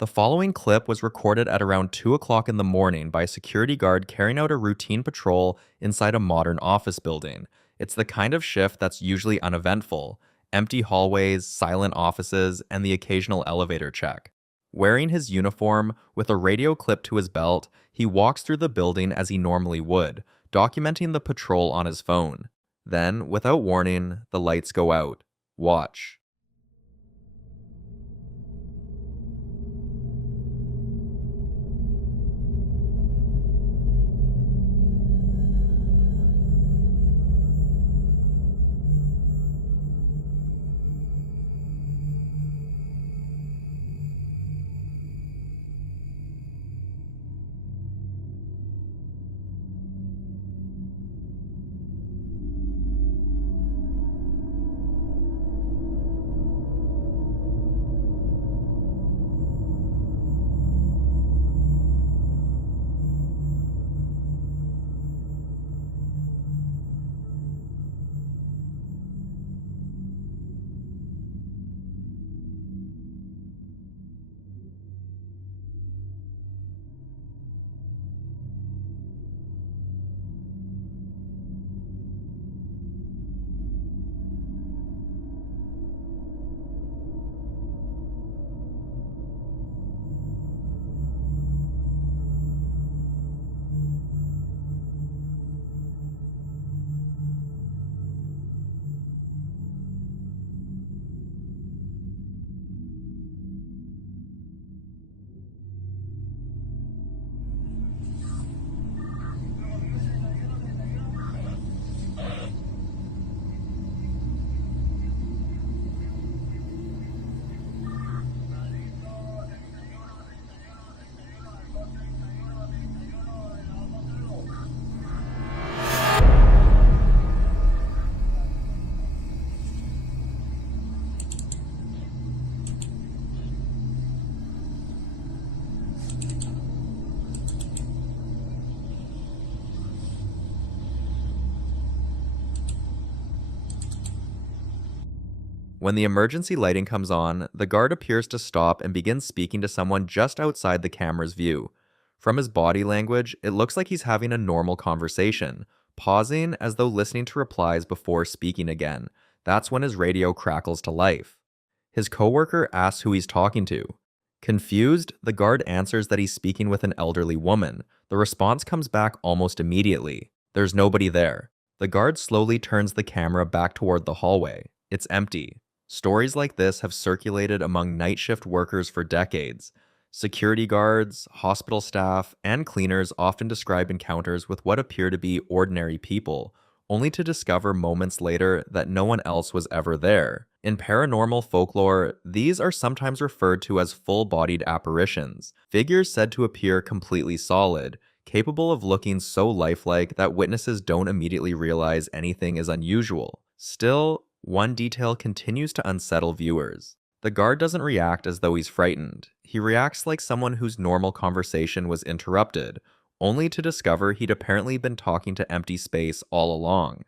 The following clip was recorded at around 2 o'clock in the morning by a security guard carrying out a routine patrol inside a modern office building. It's the kind of shift that's usually uneventful: empty hallways, silent offices, and the occasional elevator check. Wearing his uniform, with a radio clipped to his belt, he walks through the building as he normally would, documenting the patrol on his phone. Then, without warning, the lights go out. Watch. When the emergency lighting comes on, the guard appears to stop and begins speaking to someone just outside the camera's view. From his body language, it looks like he's having a normal conversation, pausing as though listening to replies before speaking again. That's when his radio crackles to life. His coworker asks who he's talking to. Confused, the guard answers that he's speaking with an elderly woman. The response comes back almost immediately. There's nobody there. The guard slowly turns the camera back toward the hallway. It's empty. Stories like this have circulated among night shift workers for decades. Security guards, hospital staff, and cleaners often describe encounters with what appear to be ordinary people, only to discover moments later that no one else was ever there. In paranormal folklore, these are sometimes referred to as full-bodied apparitions, figures said to appear completely solid, capable of looking so lifelike that witnesses don't immediately realize anything is unusual. Still, one detail continues to unsettle viewers. The guard doesn't react as though he's frightened. He reacts like someone whose normal conversation was interrupted, only to discover he'd apparently been talking to empty space all along.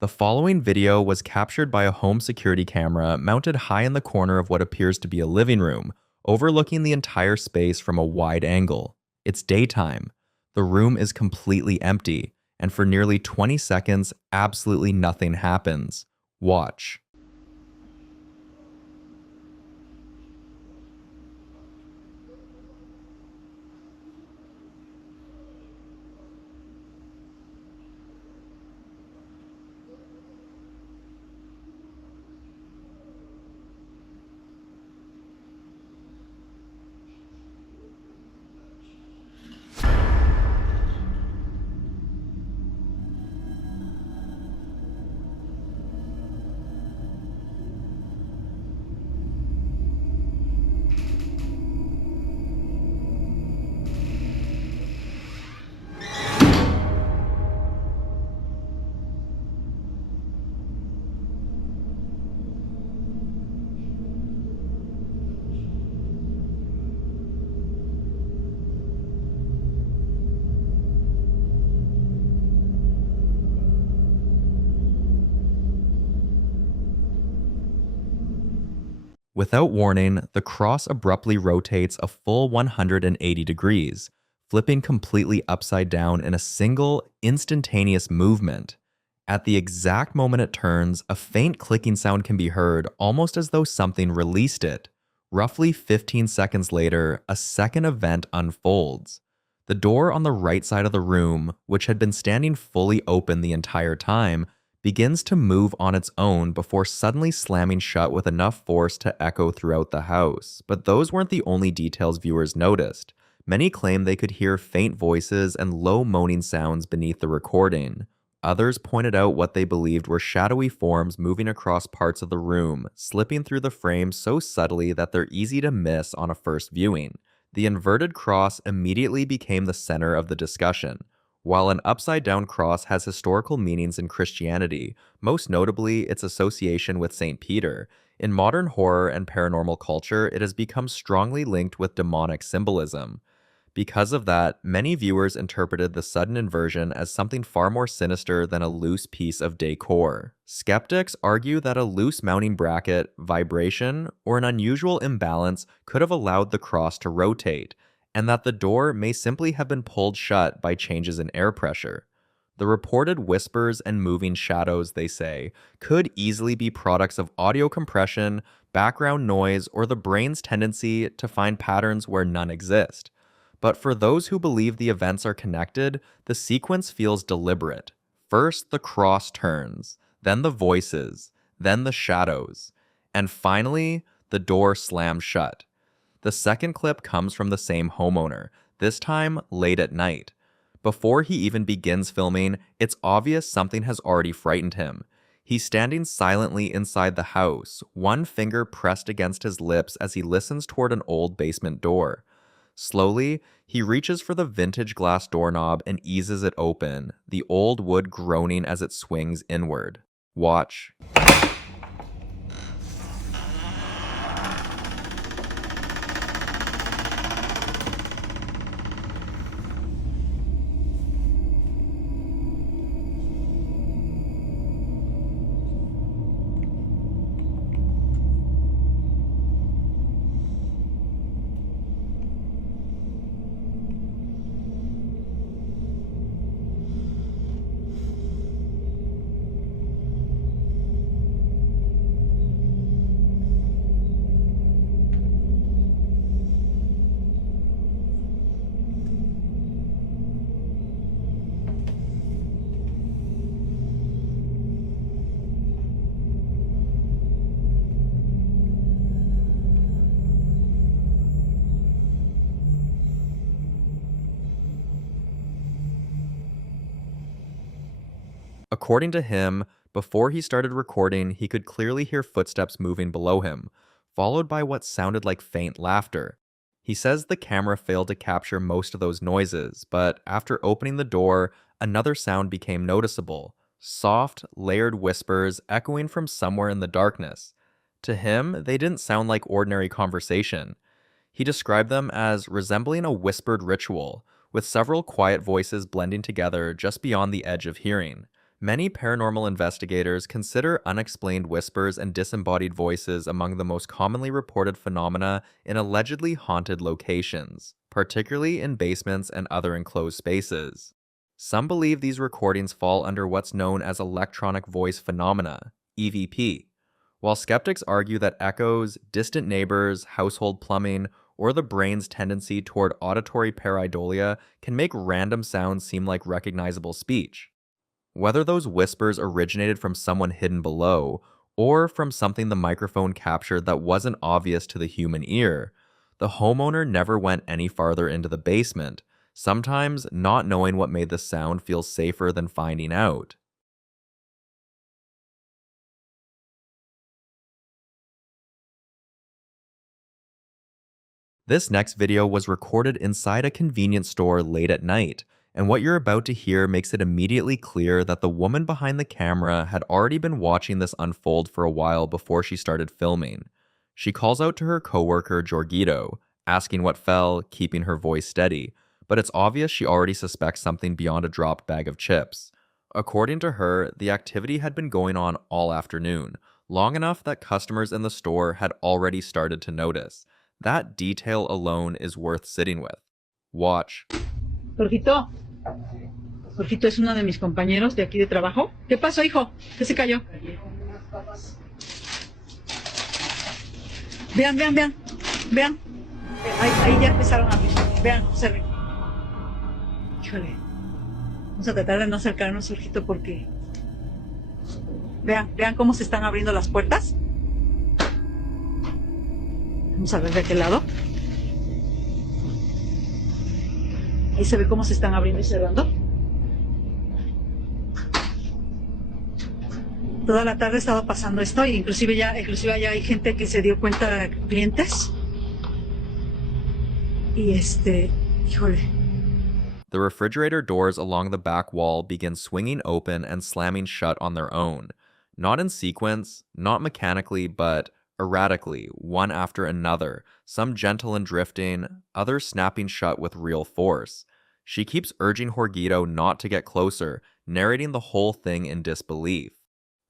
The following video was captured by a home security camera mounted high in the corner of what appears to be a living room, overlooking the entire space from a wide angle. It's daytime. The room is completely empty, and for nearly 20 seconds, absolutely nothing happens. Watch. Without warning, the cross abruptly rotates a full 180 degrees, flipping completely upside down in a single, instantaneous movement. At the exact moment it turns, a faint clicking sound can be heard, almost as though something released it. Roughly 15 seconds later, a second event unfolds. The door on the right side of the room, which had been standing fully open the entire time, begins to move on its own before suddenly slamming shut with enough force to echo throughout the house. But those weren't the only details viewers noticed. Many claim they could hear faint voices and low moaning sounds beneath the recording. Others pointed out what they believed were shadowy forms moving across parts of the room, slipping through the frame so subtly that they're easy to miss on a first viewing. The inverted cross immediately became the center of the discussion. While an upside-down cross has historical meanings in Christianity, most notably its association with St. Peter, in modern horror and paranormal culture, it has become strongly linked with demonic symbolism. Because of that, many viewers interpreted the sudden inversion as something far more sinister than a loose piece of decor. Skeptics argue that a loose mounting bracket, vibration, or an unusual imbalance could have allowed the cross to rotate, and that the door may simply have been pulled shut by changes in air pressure. The reported whispers and moving shadows, they say, could easily be products of audio compression, background noise, or the brain's tendency to find patterns where none exist. But for those who believe the events are connected, the sequence feels deliberate. First, the cross turns, then the voices, then the shadows, and finally, the door slams shut. The second clip comes from the same homeowner, this time late at night. Before he even begins filming, it's obvious something has already frightened him. He's standing silently inside the house, one finger pressed against his lips as he listens toward an old basement door. Slowly, he reaches for the vintage glass doorknob and eases it open, the old wood groaning as it swings inward. Watch. According to him, before he started recording, he could clearly hear footsteps moving below him, followed by what sounded like faint laughter. He says the camera failed to capture most of those noises, but after opening the door, another sound became noticeable. Soft, layered whispers echoing from somewhere in the darkness. To him, they didn't sound like ordinary conversation. He described them as resembling a whispered ritual, with several quiet voices blending together just beyond the edge of hearing. Many paranormal investigators consider unexplained whispers and disembodied voices among the most commonly reported phenomena in allegedly haunted locations, particularly in basements and other enclosed spaces. Some believe these recordings fall under what's known as electronic voice phenomena, EVP, while skeptics argue that echoes, distant neighbors, household plumbing, or the brain's tendency toward auditory pareidolia can make random sounds seem like recognizable speech. Whether those whispers originated from someone hidden below, or from something the microphone captured that wasn't obvious to the human ear, the homeowner never went any farther into the basement, sometimes not knowing what made the sound feel safer than finding out. This next video was recorded inside a convenience store late at night, and what you're about to hear makes it immediately clear that the woman behind the camera had already been watching this unfold for a while before she started filming. She calls out to her coworker Jorgito, asking what fell, keeping her voice steady, but it's obvious she already suspects something beyond a dropped bag of chips. According to her, the activity had been going on all afternoon, long enough that customers in the store had already started to notice. That detail alone is worth sitting with. Watch. Jorgito, Jorgito es uno de mis compañeros de aquí de trabajo. ¿Qué pasó, hijo? ¿Qué se cayó? Vean, vean, vean, vean. Ahí ya empezaron a abrir. Vean, observen. Híjole. Vamos a tratar de no acercarnos, Jorgito, porque... Vean, vean cómo se están abriendo las puertas. Vamos a ver de aquel lado. Ahí se ve cómo se están abriendo y cerrando. Toda la tarde he estado pasando esto, e inclusive ya hay gente que se dio cuenta, clientes. Y híjole. The refrigerator doors along the back wall begin swinging open and slamming shut on their own. Not in sequence, not mechanically, but erratically, one after another, some gentle and drifting, others snapping shut with real force. She keeps urging Jorgito not to get closer, narrating the whole thing in disbelief.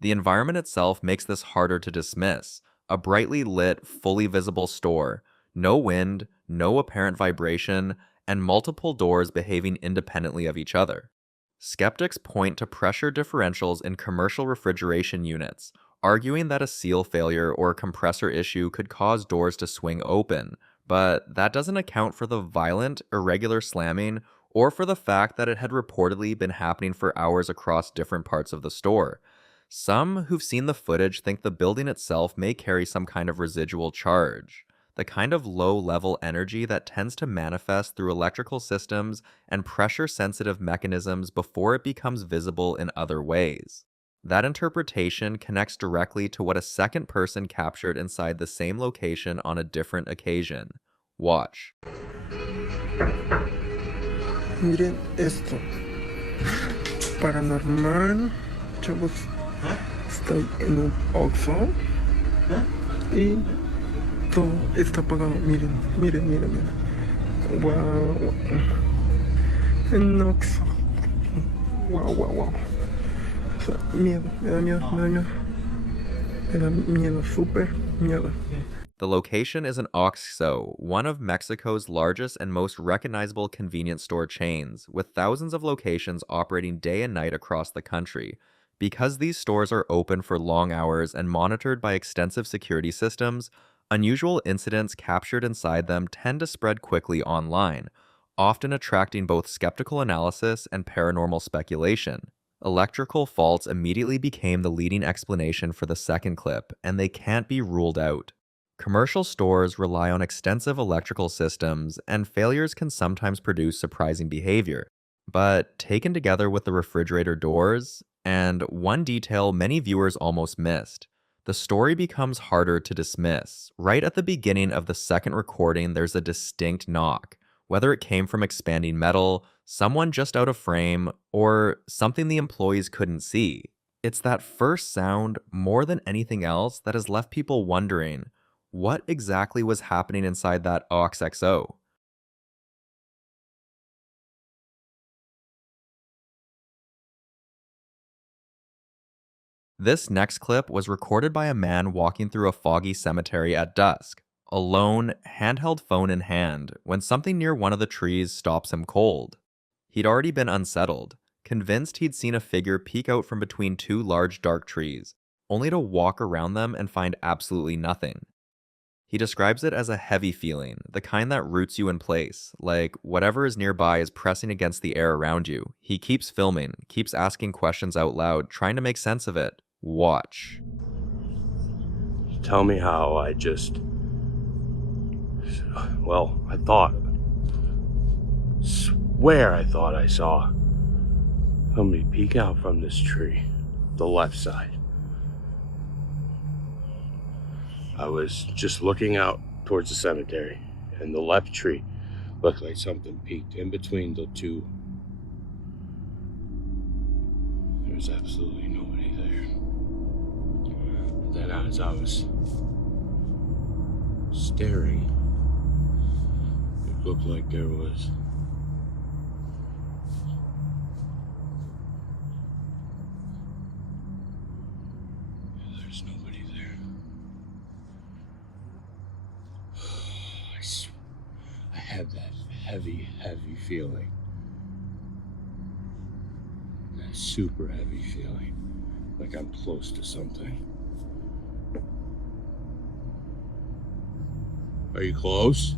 The environment itself makes this harder to dismiss. A brightly lit, fully visible store, no wind, no apparent vibration, and multiple doors behaving independently of each other. Skeptics point to pressure differentials in commercial refrigeration units, arguing that a seal failure or compressor issue could cause doors to swing open, but that doesn't account for the violent, irregular slamming or for the fact that it had reportedly been happening for hours across different parts of the store. Some who've seen the footage think the building itself may carry some kind of residual charge, the kind of low-level energy that tends to manifest through electrical systems and pressure-sensitive mechanisms before it becomes visible in other ways. That interpretation connects directly to what a second person captured inside the same location on a different occasion. Watch. Miren esto. Paranormal. Chavos. Estoy en un Oxxo. Y todo está apagado. Miren, miren, miren, miren. Wow. En Oxxo. Wow, wow, wow. O sea, miedo, me da miedo, me da miedo. Me da miedo, súper miedo. The location is an Oxxo, one of Mexico's largest and most recognizable convenience store chains, with thousands of locations operating day and night across the country. Because these stores are open for long hours and monitored by extensive security systems, unusual incidents captured inside them tend to spread quickly online, often attracting both skeptical analysis and paranormal speculation. Electrical faults immediately became the leading explanation for the second clip, and they can't be ruled out. Commercial stores rely on extensive electrical systems, and failures can sometimes produce surprising behavior. But taken together with the refrigerator doors, and one detail many viewers almost missed, the story becomes harder to dismiss. Right at the beginning of the second recording, there's a distinct knock, whether it came from expanding metal, someone just out of frame, or something the employees couldn't see. It's that first sound, more than anything else, that has left people wondering, what exactly was happening inside that Oxxo? This next clip was recorded by a man walking through a foggy cemetery at dusk, alone, handheld phone in hand, when something near one of the trees stops him cold. He'd already been unsettled, convinced he'd seen a figure peek out from between two large dark trees, only to walk around them and find absolutely nothing. He describes it as a heavy feeling, the kind that roots you in place, like whatever is nearby is pressing against the air around you. He keeps filming, keeps asking questions out loud, trying to make sense of it. Watch. Tell me how I just... Well, I swear I thought I saw somebody peek out from this tree, the left side. I was just looking out towards the cemetery, and the left tree looked like something peeked in between the two. There was absolutely nobody there. But then as I was staring, it looked like there was there's nobody there. have that heavy feeling. That super heavy feeling. Like I'm close to something. Are you close?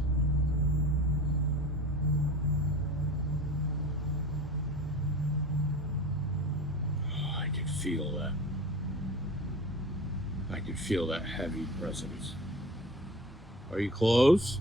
Oh, I can feel that. I can feel that heavy presence. Are you close?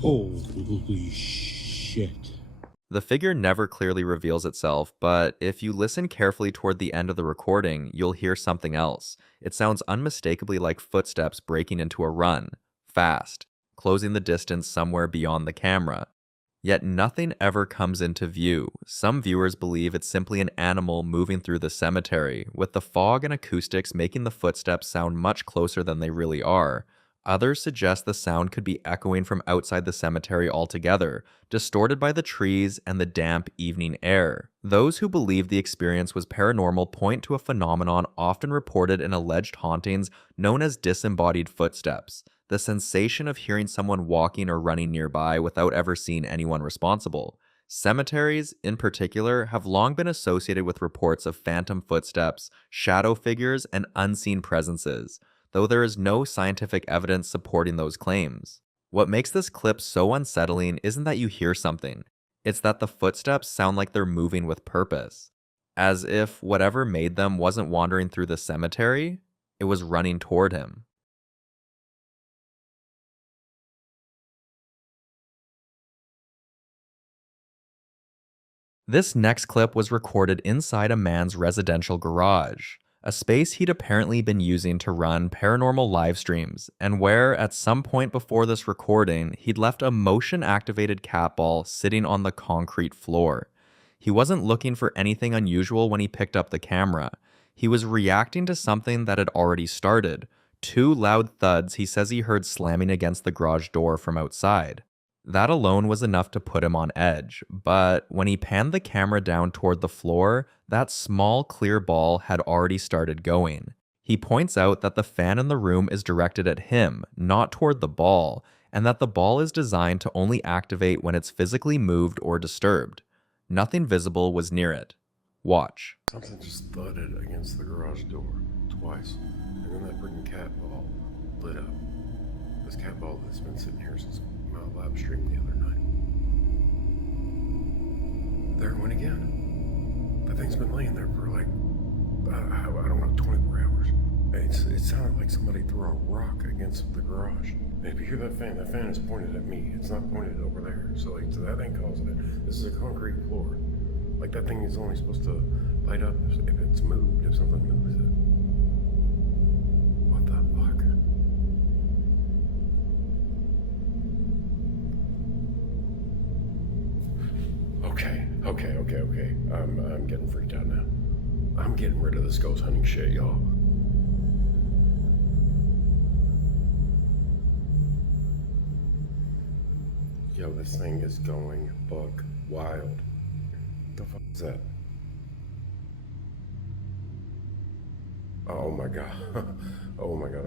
Holy shit. The figure never clearly reveals itself, but if you listen carefully toward the end of the recording, you'll hear something else. It sounds unmistakably like footsteps breaking into a run, fast, closing the distance somewhere beyond the camera. Yet nothing ever comes into view. Some viewers believe it's simply an animal moving through the cemetery, with the fog and acoustics making the footsteps sound much closer than they really are. Others suggest the sound could be echoing from outside the cemetery altogether, distorted by the trees and the damp evening air. Those who believe the experience was paranormal point to a phenomenon often reported in alleged hauntings known as disembodied footsteps, the sensation of hearing someone walking or running nearby without ever seeing anyone responsible. Cemeteries, in particular, have long been associated with reports of phantom footsteps, shadow figures, and unseen presences, though there is no scientific evidence supporting those claims. What makes this clip so unsettling isn't that you hear something, it's that the footsteps sound like they're moving with purpose, as if whatever made them wasn't wandering through the cemetery, it was running toward him. This next clip was recorded inside a man's residential garage, a space he'd apparently been using to run paranormal live streams, and where, at some point before this recording, he'd left a motion-activated cat ball sitting on the concrete floor. He wasn't looking for anything unusual when he picked up the camera. He was reacting to something that had already started. 2 loud thuds he says he heard slamming against the garage door from outside. That alone was enough to put him on edge, but when he panned the camera down toward the floor, that small clear ball had already started going. He points out that the fan in the room is directed at him, not toward the ball, and that the ball is designed to only activate when it's physically moved or disturbed. Nothing visible was near it. Watch. Something just thudded against the garage door twice, and then that freaking cat ball lit up. This cat ball that's been sitting here since my live stream the other night. There it went again. That thing's been laying there for like, I don't know, 24 hours. It sounded like somebody threw a rock against the garage. And if you hear that fan is pointed at me. It's not pointed over there. So that ain't causing it. This is a concrete floor. Like that thing is only supposed to light up if it's moved, if something moves it. What the fuck? Okay. I'm getting freaked out now. I'm getting rid of this ghost hunting shit, y'all. Yo, this thing is going buck wild. What the fuck is that? Oh my god. Oh my god.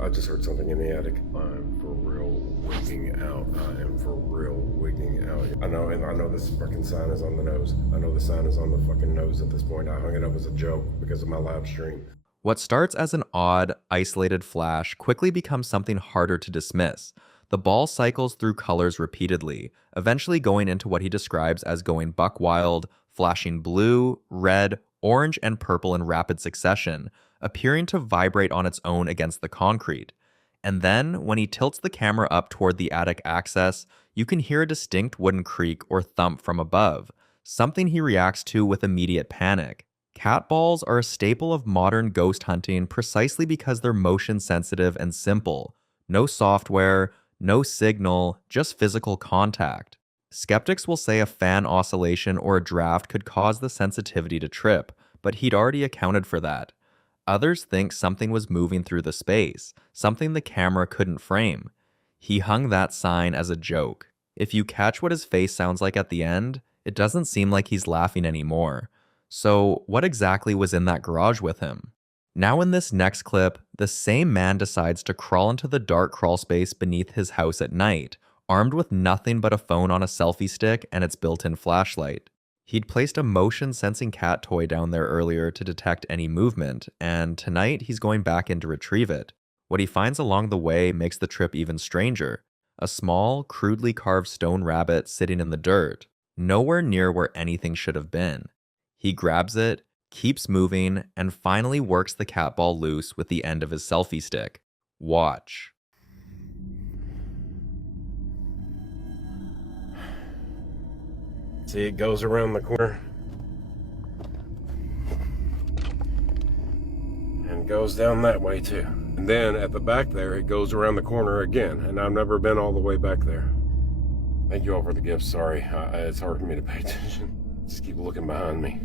I just heard something in the attic. I'm for real wigging out. I am for real wigging out. I know this fucking sign is on the nose. I know the sign is on the fucking nose at this point. I hung it up as a joke because of my live stream. What starts as an odd, isolated flash quickly becomes something harder to dismiss. The ball cycles through colors repeatedly, eventually going into what he describes as going buck wild, flashing blue, red, orange, and purple in rapid succession, appearing to vibrate on its own against the concrete. And then, when he tilts the camera up toward the attic access, you can hear a distinct wooden creak or thump from above, something he reacts to with immediate panic. Cat balls are a staple of modern ghost hunting precisely because they're motion sensitive and simple. No software, no signal, just physical contact. Skeptics will say a fan oscillation or a draft could cause the sensitivity to trip, but he'd already accounted for that. Others think something was moving through the space, something the camera couldn't frame. He hung that sign as a joke. If you catch what his face sounds like at the end, it doesn't seem like he's laughing anymore. So, what exactly was in that garage with him? Now in this next clip, the same man decides to crawl into the dark crawl space beneath his house at night, armed with nothing but a phone on a selfie stick and its built-in flashlight. He'd placed a motion-sensing cat toy down there earlier to detect any movement, and tonight he's going back in to retrieve it. What he finds along the way makes the trip even stranger. A small, crudely carved stone rabbit sitting in the dirt, nowhere near where anything should have been. He grabs it, keeps moving, and finally works the cat ball loose with the end of his selfie stick. Watch. See, it goes around the corner and goes down that way too. And then at the back there, it goes around the corner again. And I've never been all the way back there. Thank you all for the gifts. Sorry, it's hard for me to pay attention. Just keep looking behind me.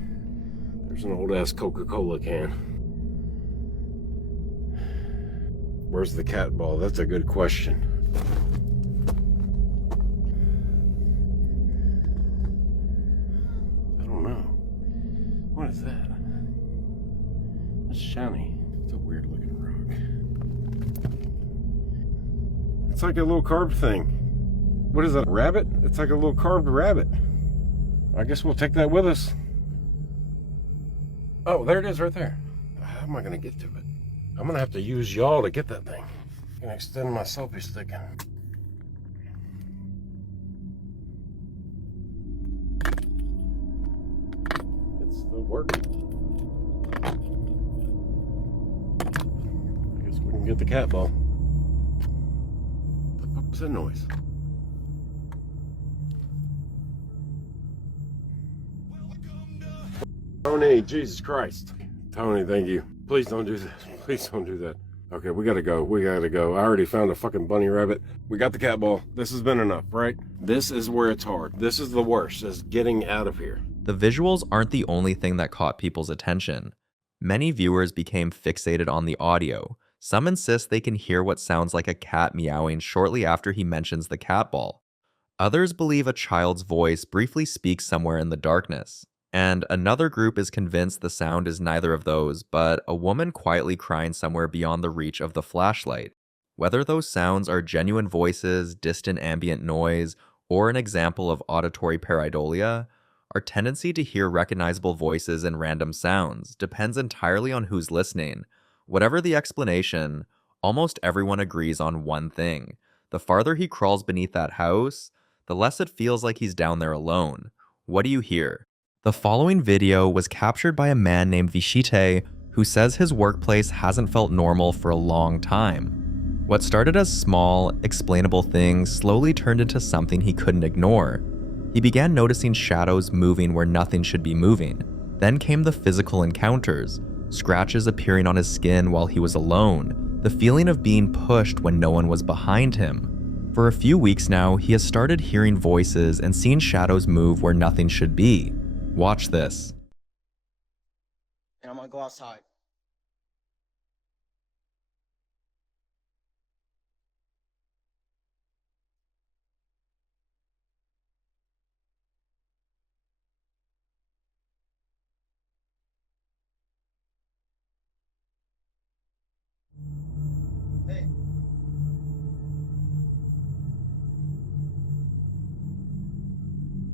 There's an old ass Coca-Cola can. Where's the cat ball? That's a good question. I don't know. What is that? That's shiny. It's a weird looking rock. It's like a little carved thing. What is that, a rabbit? It's like a little carved rabbit. I guess we'll take that with us. Oh, there it is right there. How am I going to get to it? I'm going to have to use y'all to get that thing. I'm going to extend my selfie stick in. It's still working. I guess we can get the cat ball. What the fuck was that noise? Tony, Jesus Christ. Tony, thank you. Please don't do this. Please don't do that. Okay, we gotta go. We gotta go. I already found a fucking bunny rabbit. We got the cat ball. This has been enough, right? This is where it's hard. This is the worst, is getting out of here. The visuals aren't the only thing that caught people's attention. Many viewers became fixated on the audio. Some insist they can hear what sounds like a cat meowing shortly after he mentions the cat ball. Others believe a child's voice briefly speaks somewhere in the darkness. And another group is convinced the sound is neither of those, but a woman quietly crying somewhere beyond the reach of the flashlight. Whether those sounds are genuine voices, distant ambient noise, or an example of auditory pareidolia, our tendency to hear recognizable voices and random sounds depends entirely on who's listening. Whatever the explanation, almost everyone agrees on one thing. The farther he crawls beneath that house, the less it feels like he's down there alone. What do you hear? The following video was captured by a man named Vishite who says his workplace hasn't felt normal for a long time. What started as small, explainable things slowly turned into something he couldn't ignore. He began noticing shadows moving where nothing should be moving. Then came the physical encounters, scratches appearing on his skin while he was alone, the feeling of being pushed when no one was behind him. For a few weeks now, he has started hearing voices and seeing shadows move where nothing should be. Watch this. And I'm gonna go outside. Hey.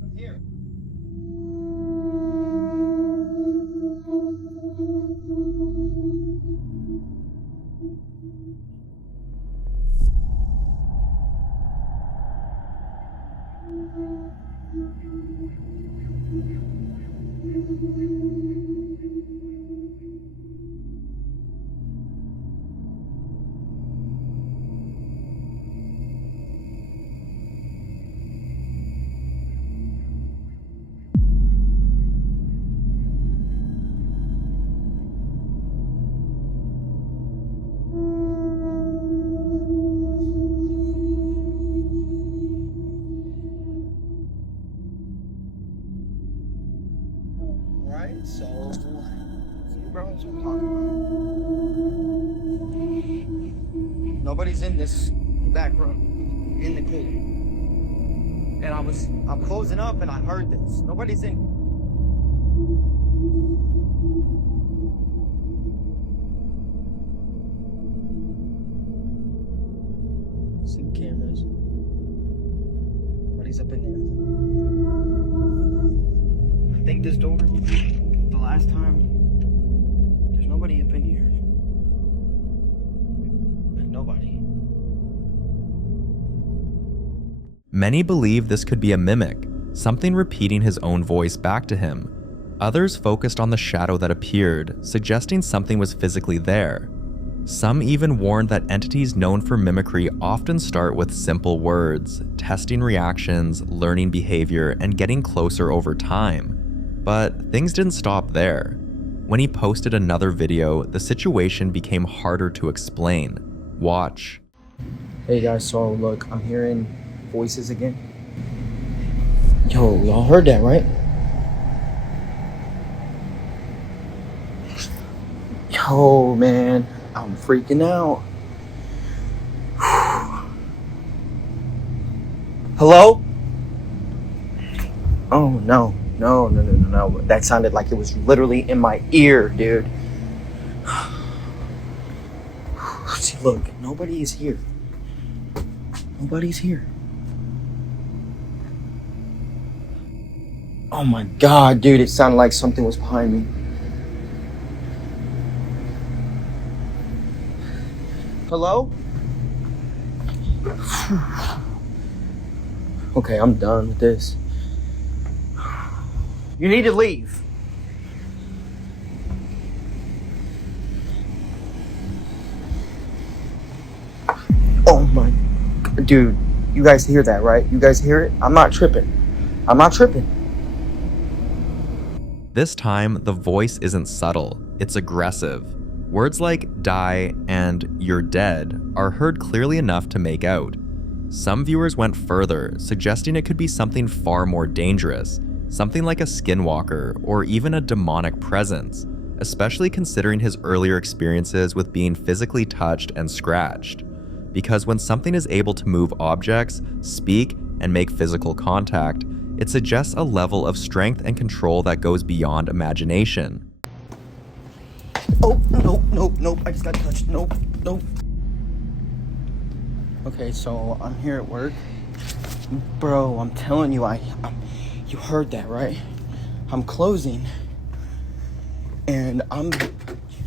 I'm here. So See, bro, that's what I'm talking about. Nobody's in this back room, in the cave. And I'm closing up and I heard this. Nobody's in. See the cameras. Nobody's up in there. I think this door, the last time, there's nobody up in here. Like, nobody. Many believe this could be a mimic, something repeating his own voice back to him. Others focused on the shadow that appeared, suggesting something was physically there. Some even warned that entities known for mimicry often start with simple words, testing reactions, learning behavior, and getting closer over time. But things didn't stop there. When he posted another video, the situation became harder to explain. Watch. Hey guys, so look, I'm hearing voices again. Yo, y'all heard that, right? Yo, man, I'm freaking out. Hello? Oh, no. No. That sounded like it was literally in my ear, dude. See, look, nobody is here. Nobody's here. Oh my god, dude, it sounded like something was behind me. Hello? Okay, I'm done with this. You need to leave. Oh my... Dude, you guys hear that, right? You guys hear it? I'm not tripping. This time, the voice isn't subtle, it's aggressive. Words like die and you're dead are heard clearly enough to make out. Some viewers went further, suggesting it could be something far more dangerous, something like a skinwalker or even a demonic presence, especially considering his earlier experiences with being physically touched and scratched. Because when something is able to move objects, speak, and make physical contact, it suggests a level of strength and control that goes beyond imagination. Oh, nope, I just got touched. Nope. Okay, so I'm here at work. Bro, I'm telling you, you heard that, right? I'm closing. And I'm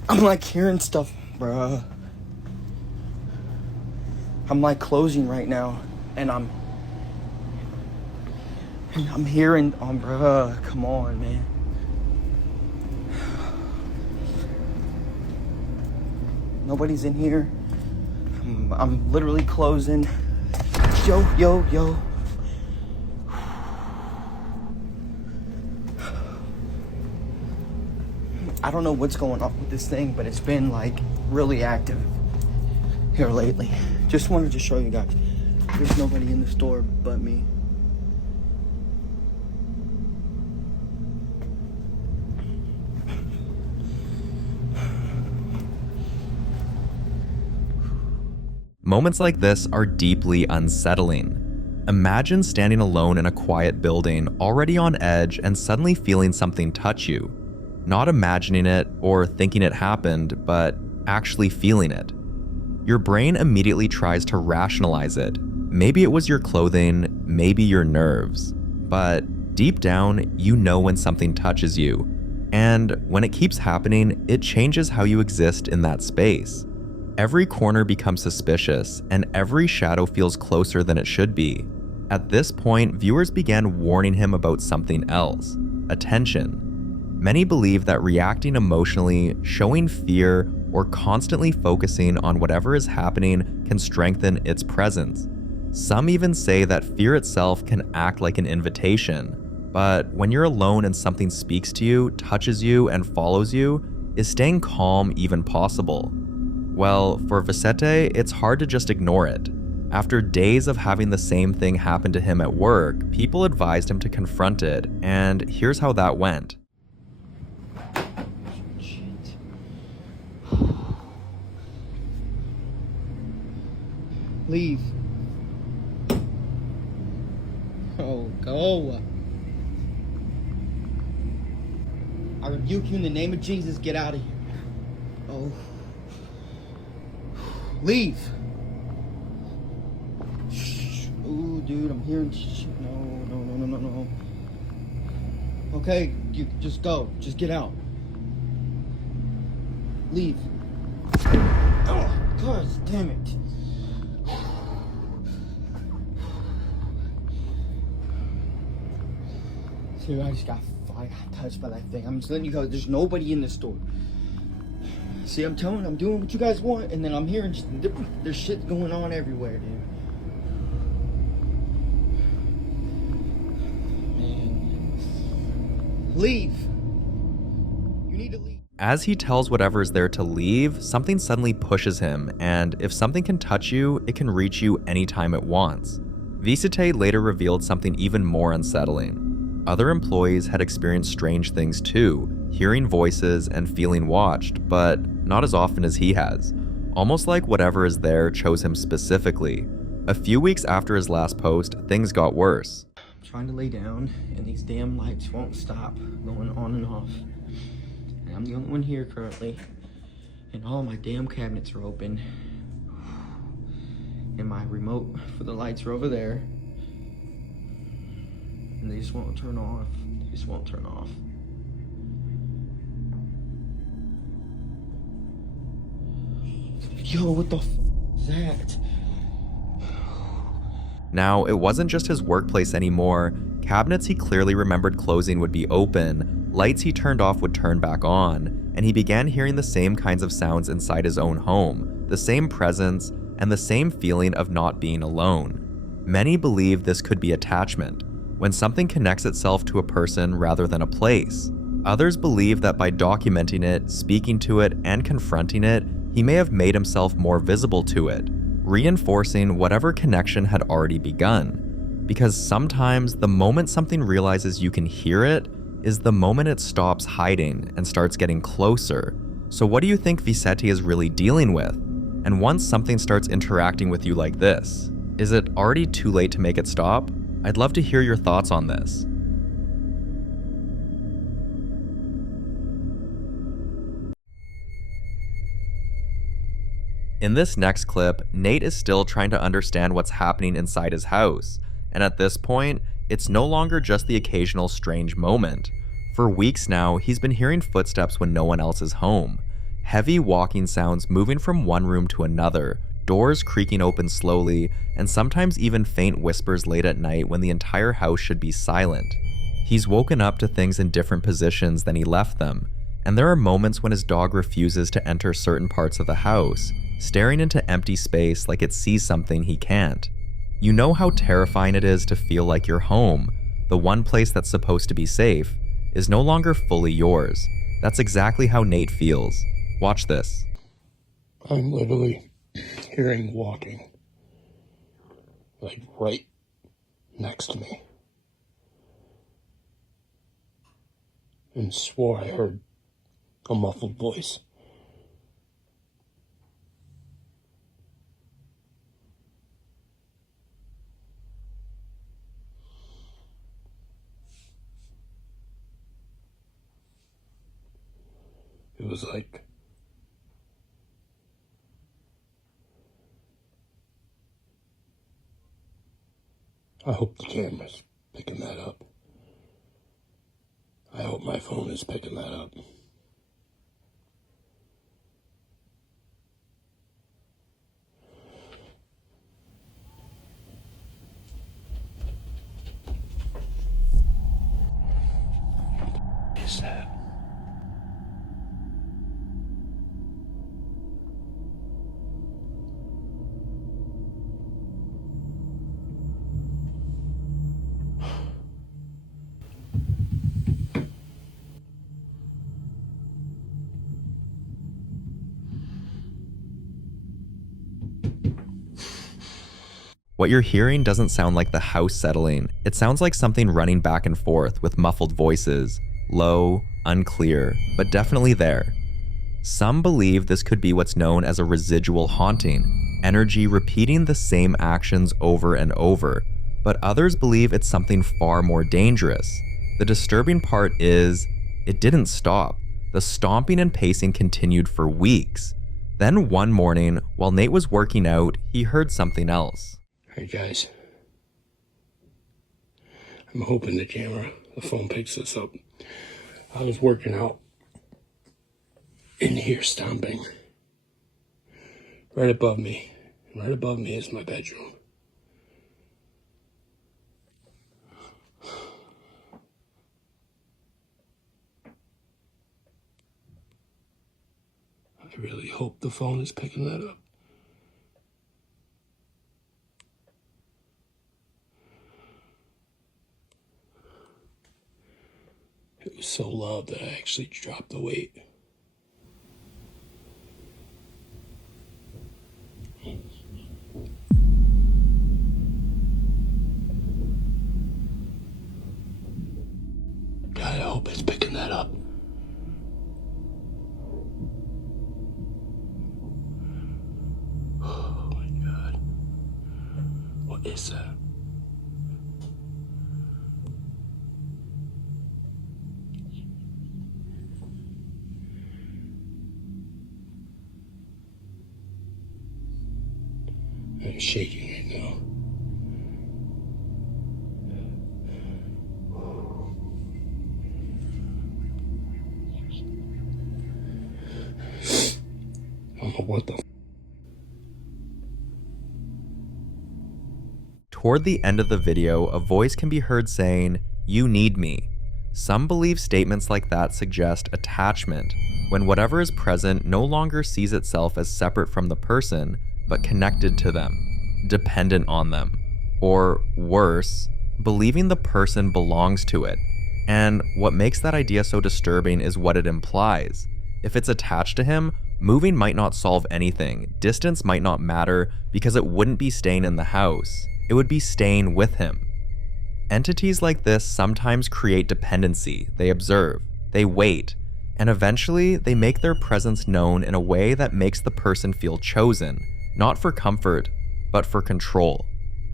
like hearing stuff, bruh. I'm like closing right now, and I'm hearing, bruh, come on, man. Nobody's in here. I'm literally closing. Yo. I don't know what's going on with this thing, but it's been like really active here lately. Just wanted to show you guys. There's nobody in the store but me. Moments like this are deeply unsettling. Imagine standing alone in a quiet building, already on edge, and suddenly feeling something touch you. Not imagining it or thinking it happened, but actually feeling it. Your brain immediately tries to rationalize it. Maybe it was your clothing, maybe your nerves. But deep down, you know when something touches you. And when it keeps happening, it changes how you exist in that space. Every corner becomes suspicious, and every shadow feels closer than it should be. At this point, viewers began warning him about something else: attention. Many believe that reacting emotionally, showing fear, or constantly focusing on whatever is happening can strengthen its presence. Some even say that fear itself can act like an invitation. But when you're alone and something speaks to you, touches you, and follows you, is staying calm even possible? Well, for Vicente, it's hard to just ignore it. After days of having the same thing happen to him at work, people advised him to confront it, and here's how that went. Shit. Leave. Oh, go. I rebuke you in the name of Jesus. Get out of here. Oh. Leave. Shh. Ooh, dude, I'm hearing shit. No. Okay, you just go. Just get out. Leave. Oh, God damn it. Dude, I got touched by that thing. I'm just letting you go. There's nobody in the store. See, I'm doing what you guys want, and then I'm hearing there's shit going on everywhere, dude. Man. Leave. You need to leave. As he tells whatever's there to leave, something suddenly pushes him, and if something can touch you, it can reach you anytime it wants. Visite later revealed something even more unsettling. Other employees had experienced strange things too, hearing voices and feeling watched, but not as often as he has. Almost like whatever is there chose him specifically. A few weeks after his last post, things got worse. I'm trying to lay down, and these damn lights won't stop going on and off. And I'm the only one here currently, and all my damn cabinets are open. And my remote for the lights are over there. And they just won't turn off. Yo, what the f is that? Now, it wasn't just his workplace anymore. Cabinets he clearly remembered closing would be open, lights he turned off would turn back on, and he began hearing the same kinds of sounds inside his own home, the same presence, and the same feeling of not being alone. Many believe this could be attachment, when something connects itself to a person rather than a place. Others believe that by documenting it, speaking to it, and confronting it, he may have made himself more visible to it, reinforcing whatever connection had already begun. Because sometimes the moment something realizes you can hear it is the moment it stops hiding and starts getting closer. So what do you think Visite is really dealing with? And once something starts interacting with you like this, is it already too late to make it stop? I'd love to hear your thoughts on this. In this next clip, Nate is still trying to understand what's happening inside his house, and at this point, it's no longer just the occasional strange moment. For weeks now, he's been hearing footsteps when no one else is home. Heavy walking sounds moving from one room to another, doors creaking open slowly, and sometimes even faint whispers late at night when the entire house should be silent. He's woken up to things in different positions than he left them, and there are moments when his dog refuses to enter certain parts of the house, staring into empty space like it sees something he can't. You know how terrifying it is to feel like your home, the one place that's supposed to be safe, is no longer fully yours. That's exactly how Nate feels. Watch this. I'm literally hearing walking, like right next to me, and swore I heard a muffled voice. It was like I hope the camera's picking that up. I hope my phone is picking that up. What is that? What you're hearing doesn't sound like the house settling. It sounds like something running back and forth with muffled voices, low, unclear, but definitely there. Some believe this could be what's known as a residual haunting, energy repeating the same actions over and over, but others believe it's something far more dangerous. The disturbing part is, it didn't stop. The stomping and pacing continued for weeks. Then one morning, while Nate was working out, he heard something else. Hey guys, I'm hoping the phone picks this up. I was working out in here stomping. Right above me is my bedroom. I really hope the phone is picking that up. It was so loud that I actually dropped the weight. God, I hope it's picking that up. Oh my God. What is that? I'm shaking right now. I don't know what the Toward the end of the video, a voice can be heard saying, "You need me." Some believe statements like that suggest attachment, when whatever is present no longer sees itself as separate from the person, but connected to them, dependent on them, or worse, believing the person belongs to it. And what makes that idea so disturbing is what it implies. If it's attached to him, moving might not solve anything, distance might not matter because it wouldn't be staying in the house, it would be staying with him. Entities like this sometimes create dependency. They observe, they wait, and eventually they make their presence known in a way that makes the person feel chosen, not for comfort, but for control.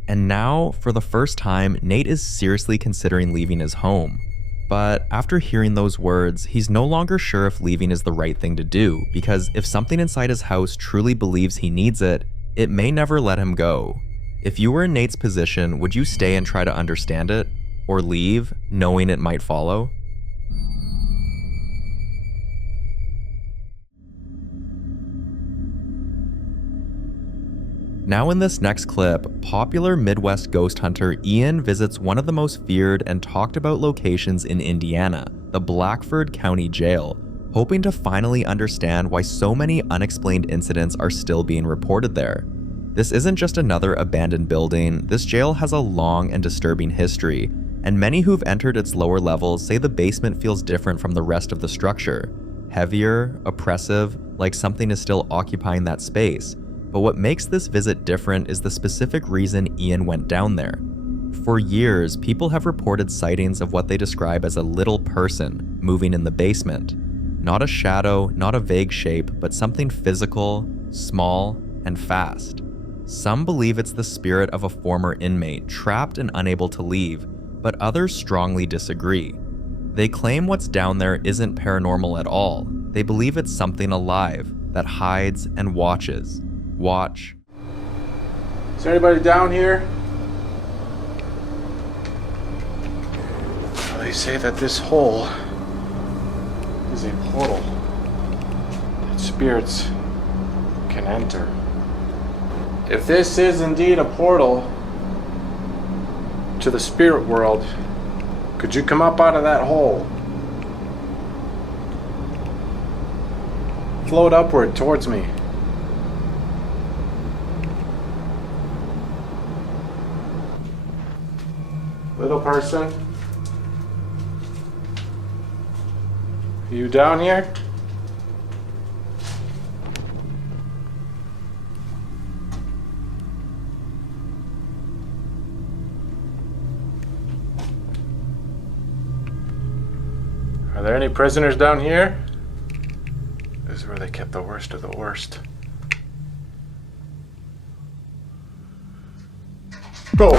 And now, for the first time, Nate is seriously considering leaving his home. But after hearing those words, he's no longer sure if leaving is the right thing to do, because if something inside his house truly believes he needs it, it may never let him go. If you were in Nate's position, would you stay and try to understand it? Or leave, knowing it might follow? Now in this next clip, popular Midwest ghost hunter Ian visits one of the most feared and talked about locations in Indiana, the Blackford County Jail, hoping to finally understand why so many unexplained incidents are still being reported there. This isn't just another abandoned building, this jail has a long and disturbing history, and many who've entered its lower levels say the basement feels different from the rest of the structure. Heavier, oppressive, like something is still occupying that space. But what makes this visit different is the specific reason Ian went down there. For years, people have reported sightings of what they describe as a little person moving in the basement. Not a shadow, not a vague shape, but something physical, small, and fast. Some believe it's the spirit of a former inmate trapped and unable to leave, but others strongly disagree. They claim what's down there isn't paranormal at all. They believe it's something alive that hides and watches. Watch. Is there anybody down here? They say that this hole is a portal that spirits can enter. If this is indeed a portal to the spirit world, could you come up out of that hole? Float upward towards me. Little person? Are you down here? Are there any prisoners down here? This is where they kept the worst of the worst. Bro.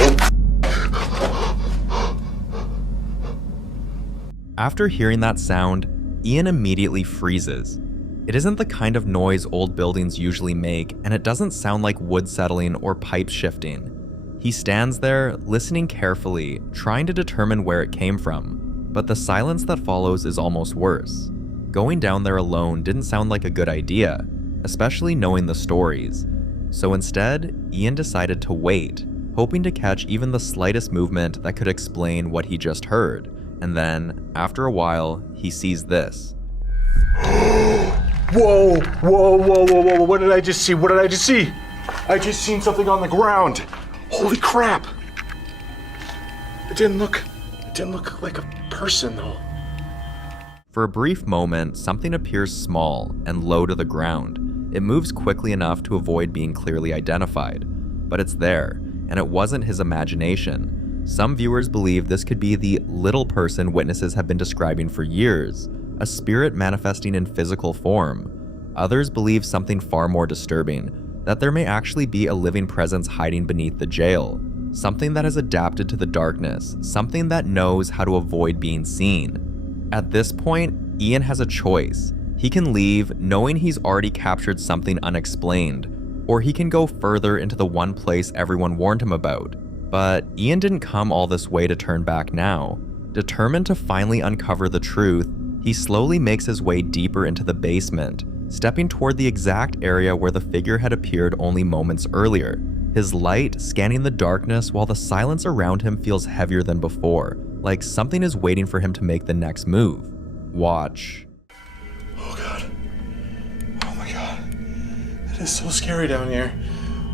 After hearing that sound, Ian immediately freezes. It isn't the kind of noise old buildings usually make, and it doesn't sound like wood settling or pipes shifting. He stands there, listening carefully, trying to determine where it came from, but the silence that follows is almost worse. Going down there alone didn't sound like a good idea, especially knowing the stories. So instead, Ian decided to wait, hoping to catch even the slightest movement that could explain what he just heard. And then, after a while, he sees this. Whoa, whoa, whoa, whoa, whoa, what did I just see? What did I just see? I just seen something on the ground. Holy crap. It didn't look like a person though. For a brief moment, something appears small and low to the ground. It moves quickly enough to avoid being clearly identified. But it's there, and it wasn't his imagination. Some viewers believe this could be the little person witnesses have been describing for years, a spirit manifesting in physical form. Others believe something far more disturbing, that there may actually be a living presence hiding beneath the jail, something that has adapted to the darkness, something that knows how to avoid being seen. At this point, Ian has a choice. He can leave knowing he's already captured something unexplained, or he can go further into the one place everyone warned him about. But Ian didn't come all this way to turn back now. Determined to finally uncover the truth, he slowly makes his way deeper into the basement, stepping toward the exact area where the figure had appeared only moments earlier, his light scanning the darkness while the silence around him feels heavier than before, like something is waiting for him to make the next move. Watch. Oh god. Oh my god. It is so scary down here.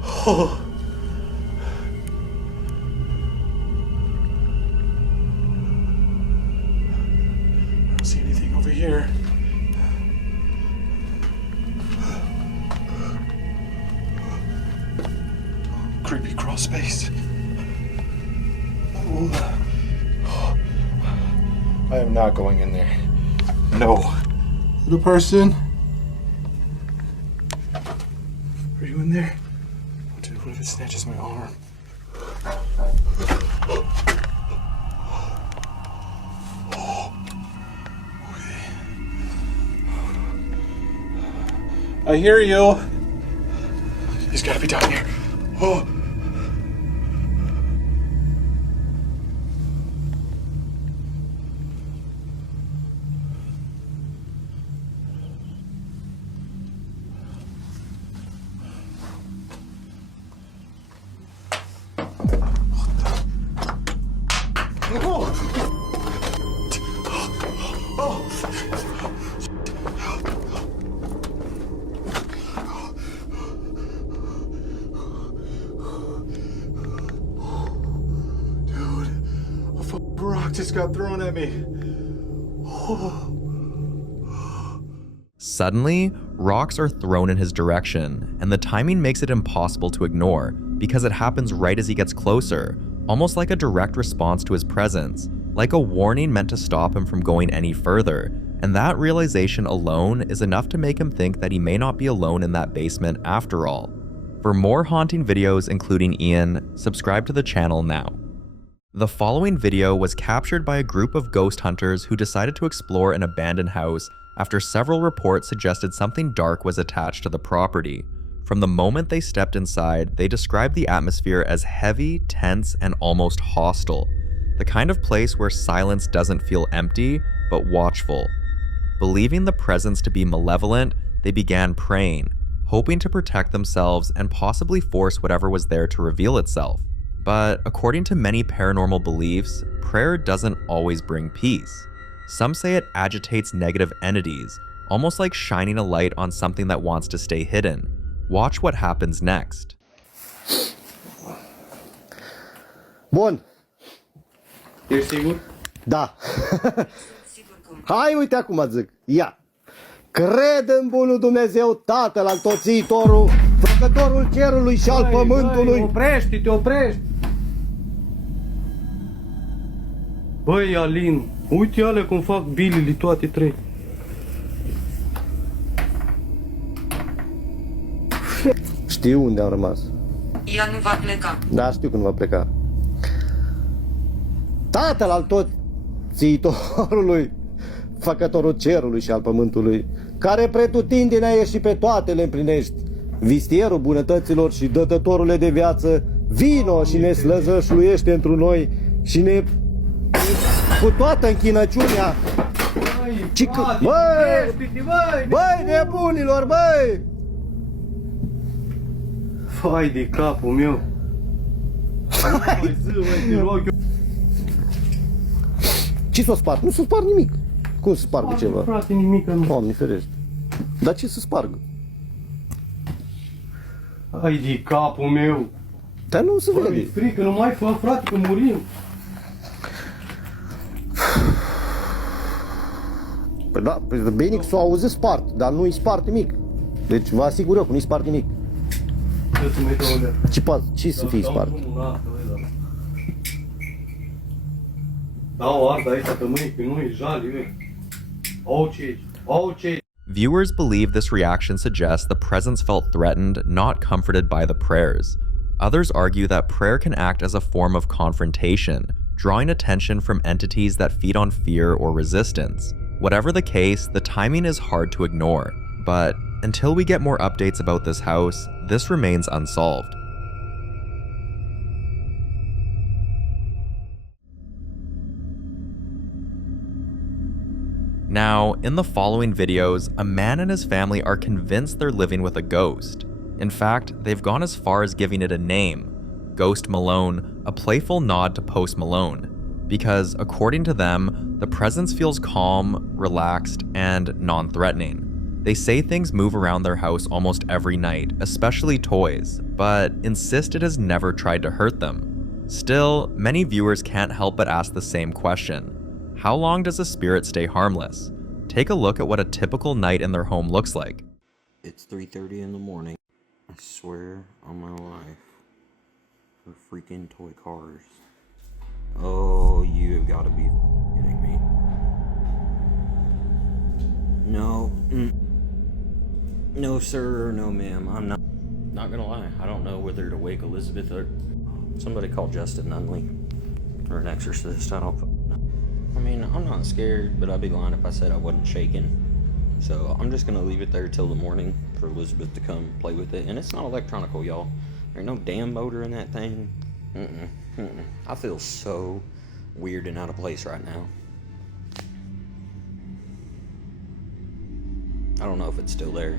Oh. I don't see anything over here. Creepy crawl space. Oh. I am not going in there. No. Little person. Are you in there? Oh, dude, what if it snatches my arm? Okay. I hear you. He's gotta be down here. Oh. Rock just got thrown at me. Suddenly, rocks are thrown in his direction, and the timing makes it impossible to ignore because it happens right as he gets closer, almost like a direct response to his presence, like a warning meant to stop him from going any further. And that realization alone is enough to make him think that he may not be alone in that basement after all. For more haunting videos including Ian, subscribe to the channel now. The following video was captured by a group of ghost hunters who decided to explore an abandoned house after several reports suggested something dark was attached to the property. From the moment they stepped inside, they described the atmosphere as heavy, tense, and almost hostile. The kind of place where silence doesn't feel empty, but watchful. Believing the presence to be malevolent, they began praying, hoping to protect themselves and possibly force whatever was there to reveal itself. But according to many paranormal beliefs, prayer doesn't always bring peace. Some say it agitates negative entities, almost like shining a light on something that wants to stay hidden. Watch what happens next. Bun. Ești sigur? Da. Hai, uite acum zic. Ia. Cred în bunul Dumnezeu Tatăl Altotțitorul, Făcătorul cerului și al pământului. Oprește-te, oprește! Băi, Alin, uite alea cum fac bilile toate trei. Știu unde am rămas. Ea nu va pleca. Da, știu când va pleca. Tatăl al tot țiitorului, făcătorul cerului și al pământului, care pretutindeni ai și pe toate le împlinești, vistierul bunătăților și dătătorule de viață, vino și ne slăzășluiește întru noi și ne cu toată închinăciunea. Băi, nebunilor, băi! Fai de capul meu! Ce s-o sparg? Nu s-o sparg nimic. Cum să spargă ceva? Frate, nimic nu. Doamne ferește. Dar ce să spargă? Hai de capul meu! Dar nu se Bă, vede. mi-e frică, nu mai fă, frate, că murim! Păi da, bine că s-o auzi spart, dar nu-i spart nimic. Deci vă asigur eu că nu-i spart nimic. Ce să fie spart? Dau arda aici pe mâini, că nu-i jali, Viewers believe this reaction suggests the presence felt threatened, not comforted by the prayers. Others argue that prayer can act as a form of confrontation, drawing attention from entities that feed on fear or resistance. Whatever the case, the timing is hard to ignore, but until we get more updates about this house, this remains unsolved. Now, in the following videos, a man and his family are convinced they're living with a ghost. In fact, they've gone as far as giving it a name, Ghost Malone, a playful nod to Post Malone, because according to them, the presence feels calm, relaxed, and non-threatening. They say things move around their house almost every night, especially toys, but insist it has never tried to hurt them. Still, many viewers can't help but ask the same question. How long does a spirit stay harmless? Take a look at what a typical night in their home looks like. It's 3:30 in the morning. I swear on my life. For freaking toy cars. Oh, you have got to be kidding me. No. No, sir. No, ma'am. I'm not gonna lie. I don't know whether to wake Elizabeth or somebody call Justin Nunley or an exorcist. I mean, I'm not scared, but I'd be lying if I said I wasn't shaking. So I'm just gonna leave it there till the morning for Elizabeth to come play with it. And it's not electronical, y'all. There ain't no damn motor in that thing. I feel so weird and out of place right now. I don't know if it's still there.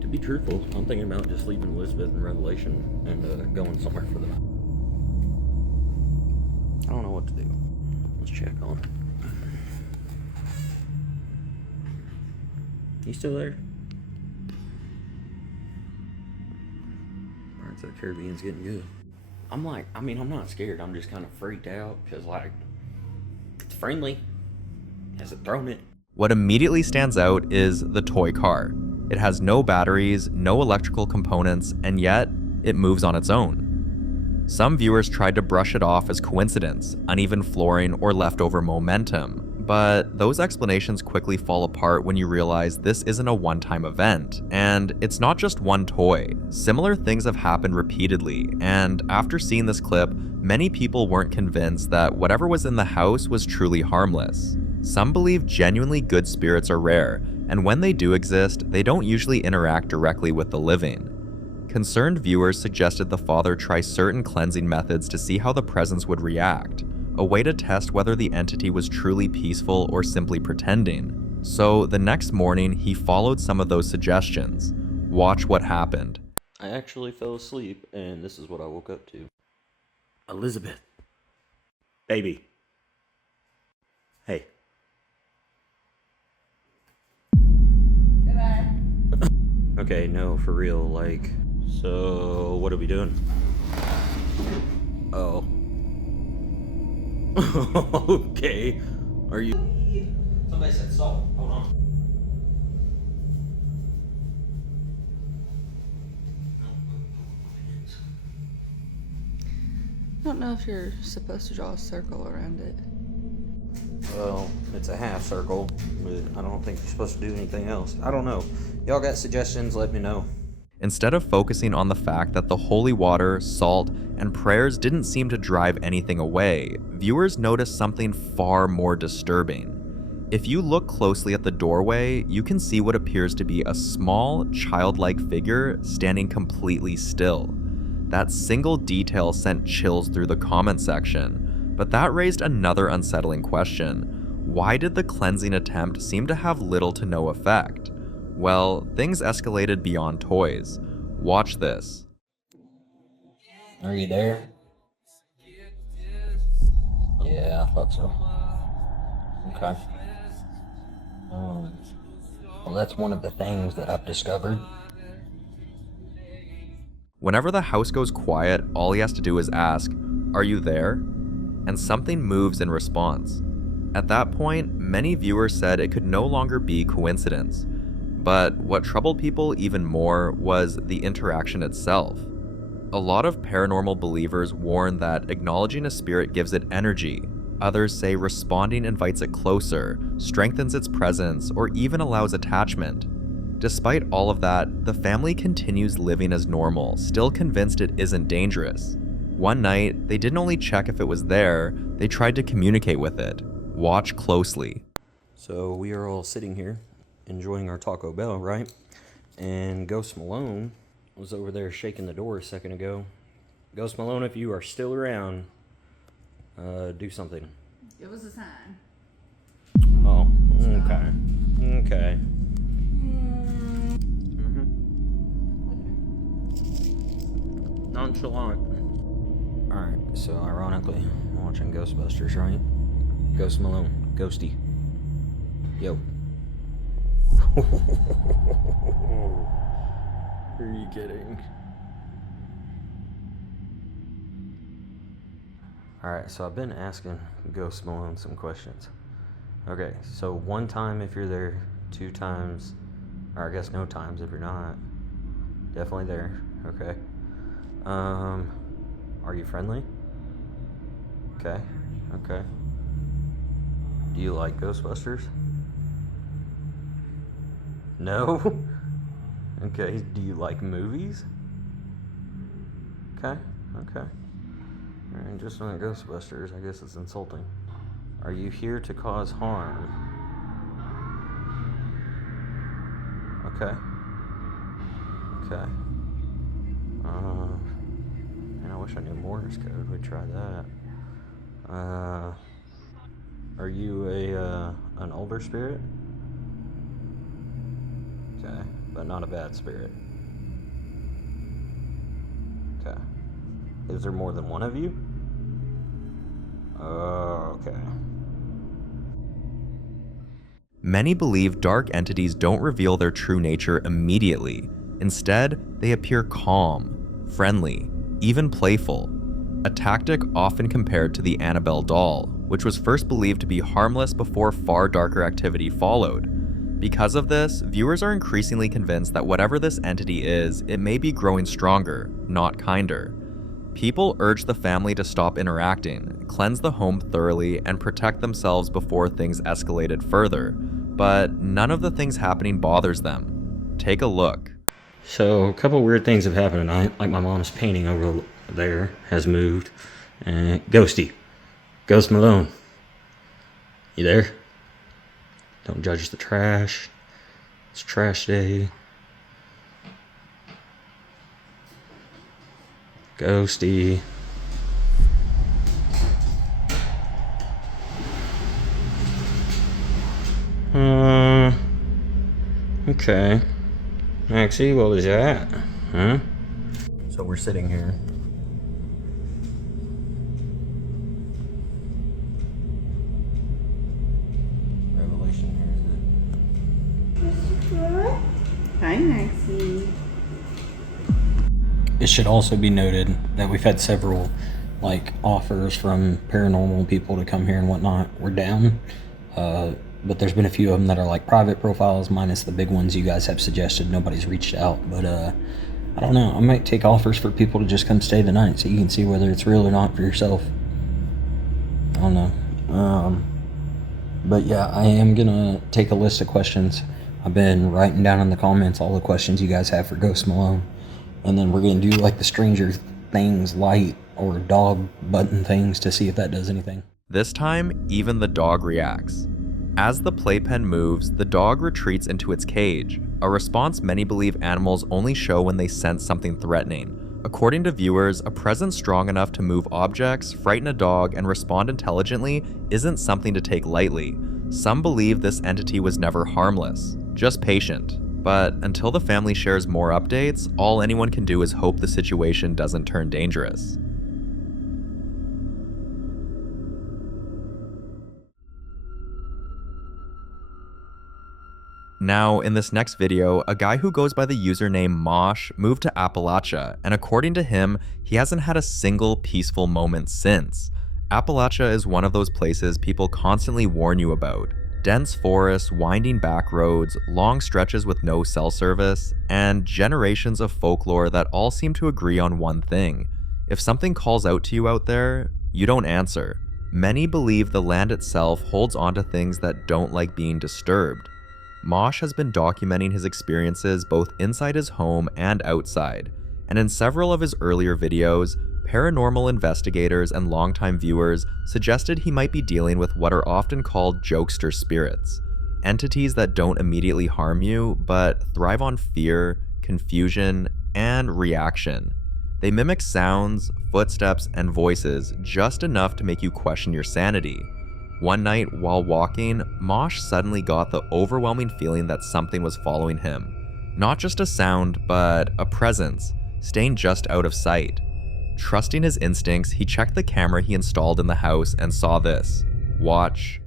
To be truthful, I'm thinking about just leaving Elizabeth in Revelation and going somewhere for the night. I don't know what to do. Let's check on it. You still there? Pirates of the Caribbean's getting good. I'm not scared. I'm just kind of freaked out because, like, it's friendly. Hasn't thrown it. What immediately stands out is the toy car. It has no batteries, no electrical components, and yet it moves on its own. Some viewers tried to brush it off as coincidence, uneven flooring, or leftover momentum, but those explanations quickly fall apart when you realize this isn't a one-time event, and it's not just one toy. Similar things have happened repeatedly, and after seeing this clip, many people weren't convinced that whatever was in the house was truly harmless. Some believe genuinely good spirits are rare, and when they do exist, they don't usually interact directly with the living. Concerned viewers suggested the father try certain cleansing methods to see how the presence would react, a way to test whether the entity was truly peaceful or simply pretending. So the next morning, he followed some of those suggestions. Watch what happened. I actually fell asleep, and this is what I woke up to. Elizabeth. Baby. Hey. Goodbye. Okay, no, for real, like, so what are we doing? Oh. Okay. Are you... Somebody said salt. Hold on. I don't know if you're supposed to draw a circle around it. Well, it's a half circle, but I don't think you're supposed to do anything else. I don't know. Y'all got suggestions, let me know. Instead of focusing on the fact that the holy water, salt, and prayers didn't seem to drive anything away, viewers noticed something far more disturbing. If you look closely at the doorway, you can see what appears to be a small, childlike figure standing completely still. That single detail sent chills through the comment section, but that raised another unsettling question. Why did the cleansing attempt seem to have little to no effect? Well, things escalated beyond toys. Watch this. Are you there? Yeah, I thought so. Okay. Well, that's one of the things that I've discovered. Whenever the house goes quiet, all he has to do is ask, "Are you there?" And something moves in response. At that point, many viewers said it could no longer be coincidence. But what troubled people even more was the interaction itself. A lot of paranormal believers warn that acknowledging a spirit gives it energy. Others say responding invites it closer, strengthens its presence, or even allows attachment. Despite all of that, the family continues living as normal, still convinced it isn't dangerous. One night, they didn't only check if it was there, they tried to communicate with it. Watch closely. So we are all sitting here, enjoying our Taco Bell, right? And Ghost Malone was over there shaking the door a second ago. Ghost Malone, if you are still around, do something. Give us a sign. Oh, okay. Okay. Nonchalant. Alright, so ironically, I'm watching Ghostbusters, right? Ghost Malone, Ghosty. Yo. Are you kidding? Alright, so I've been asking Ghost Malone some questions. Okay, so 1 time if you're there, 2 times, or I guess no times if you're not. Definitely there, okay. Are you friendly? Okay, okay. Do you like Ghostbusters? No? Okay, do you like movies? Okay, okay. Alright, just on Ghostbusters, I guess it's insulting. Are you here to cause harm? Okay. Okay. And I wish I knew Morse code. We'd try that. Are you an older spirit? Okay, but not a bad spirit. Okay. Is there more than one of you? Okay. Many believe dark entities don't reveal their true nature immediately. Instead, they appear calm, friendly, even playful. A tactic often compared to the Annabelle doll, which was first believed to be harmless before far darker activity followed. Because of this, viewers are increasingly convinced that whatever this entity is, it may be growing stronger, not kinder. People urge the family to stop interacting, cleanse the home thoroughly, and protect themselves before things escalated further. But none of the things happening bothers them. Take a look. So, a couple weird things have happened tonight. Like my mom's painting over there has moved. And Ghosty. Ghost Malone. You there? Don't judge the trash. It's trash day. Ghosty. Okay. Maxie, what was that? Huh? So we're sitting here. Revelation here, is it? Hi, Maxie. It should also be noted that we've had several offers from paranormal people to come here and whatnot. We're down, but there's been a few of them that are private profiles, minus the big ones you guys have suggested. Nobody's reached out, but I don't know. I might take offers for people to just come stay the night so you can see whether it's real or not for yourself. I don't know. But yeah, I am gonna take a list of questions. I've been writing down in the comments all the questions you guys have for Ghost Malone. And then we're gonna do like the Stranger Things light or dog button things to see if that does anything. This time, even the dog reacts. As the playpen moves, the dog retreats into its cage, a response many believe animals only show when they sense something threatening. According to viewers, a presence strong enough to move objects, frighten a dog, and respond intelligently isn't something to take lightly. Some believe this entity was never harmless, just patient. But until the family shares more updates, all anyone can do is hope the situation doesn't turn dangerous. Now, in this next video, a guy who goes by the username Mosh moved to Appalachia, and according to him, he hasn't had a single peaceful moment since. Appalachia is one of those places people constantly warn you about. Dense forests, winding back roads, long stretches with no cell service, and generations of folklore that all seem to agree on one thing. If something calls out to you out there, you don't answer. Many believe the land itself holds onto things that don't like being disturbed. Mosh has been documenting his experiences both inside his home and outside, and in several of his earlier videos, paranormal investigators and longtime viewers suggested he might be dealing with what are often called jokester spirits, entities that don't immediately harm you, but thrive on fear, confusion, and reaction. They mimic sounds, footsteps, and voices just enough to make you question your sanity. One night, while walking, Mosh suddenly got the overwhelming feeling that something was following him. Not just a sound, but a presence, staying just out of sight. Trusting his instincts, he checked the camera he installed in the house and saw this. Watch.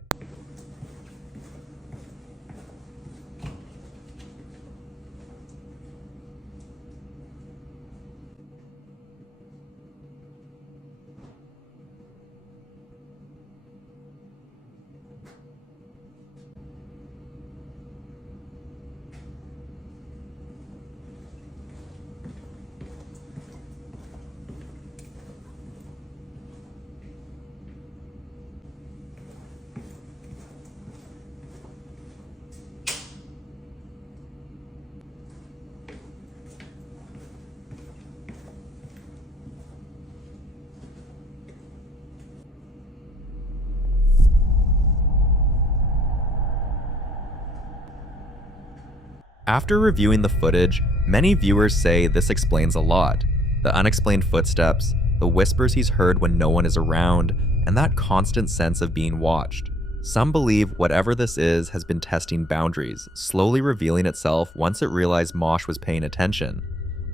After reviewing the footage, many viewers say this explains a lot. The unexplained footsteps, the whispers he's heard when no one is around, and that constant sense of being watched. Some believe whatever this is has been testing boundaries, slowly revealing itself once it realized Mosh was paying attention.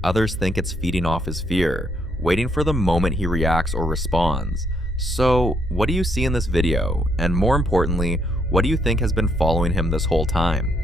Others think it's feeding off his fear, waiting for the moment he reacts or responds. So, what do you see in this video? And more importantly, what do you think has been following him this whole time?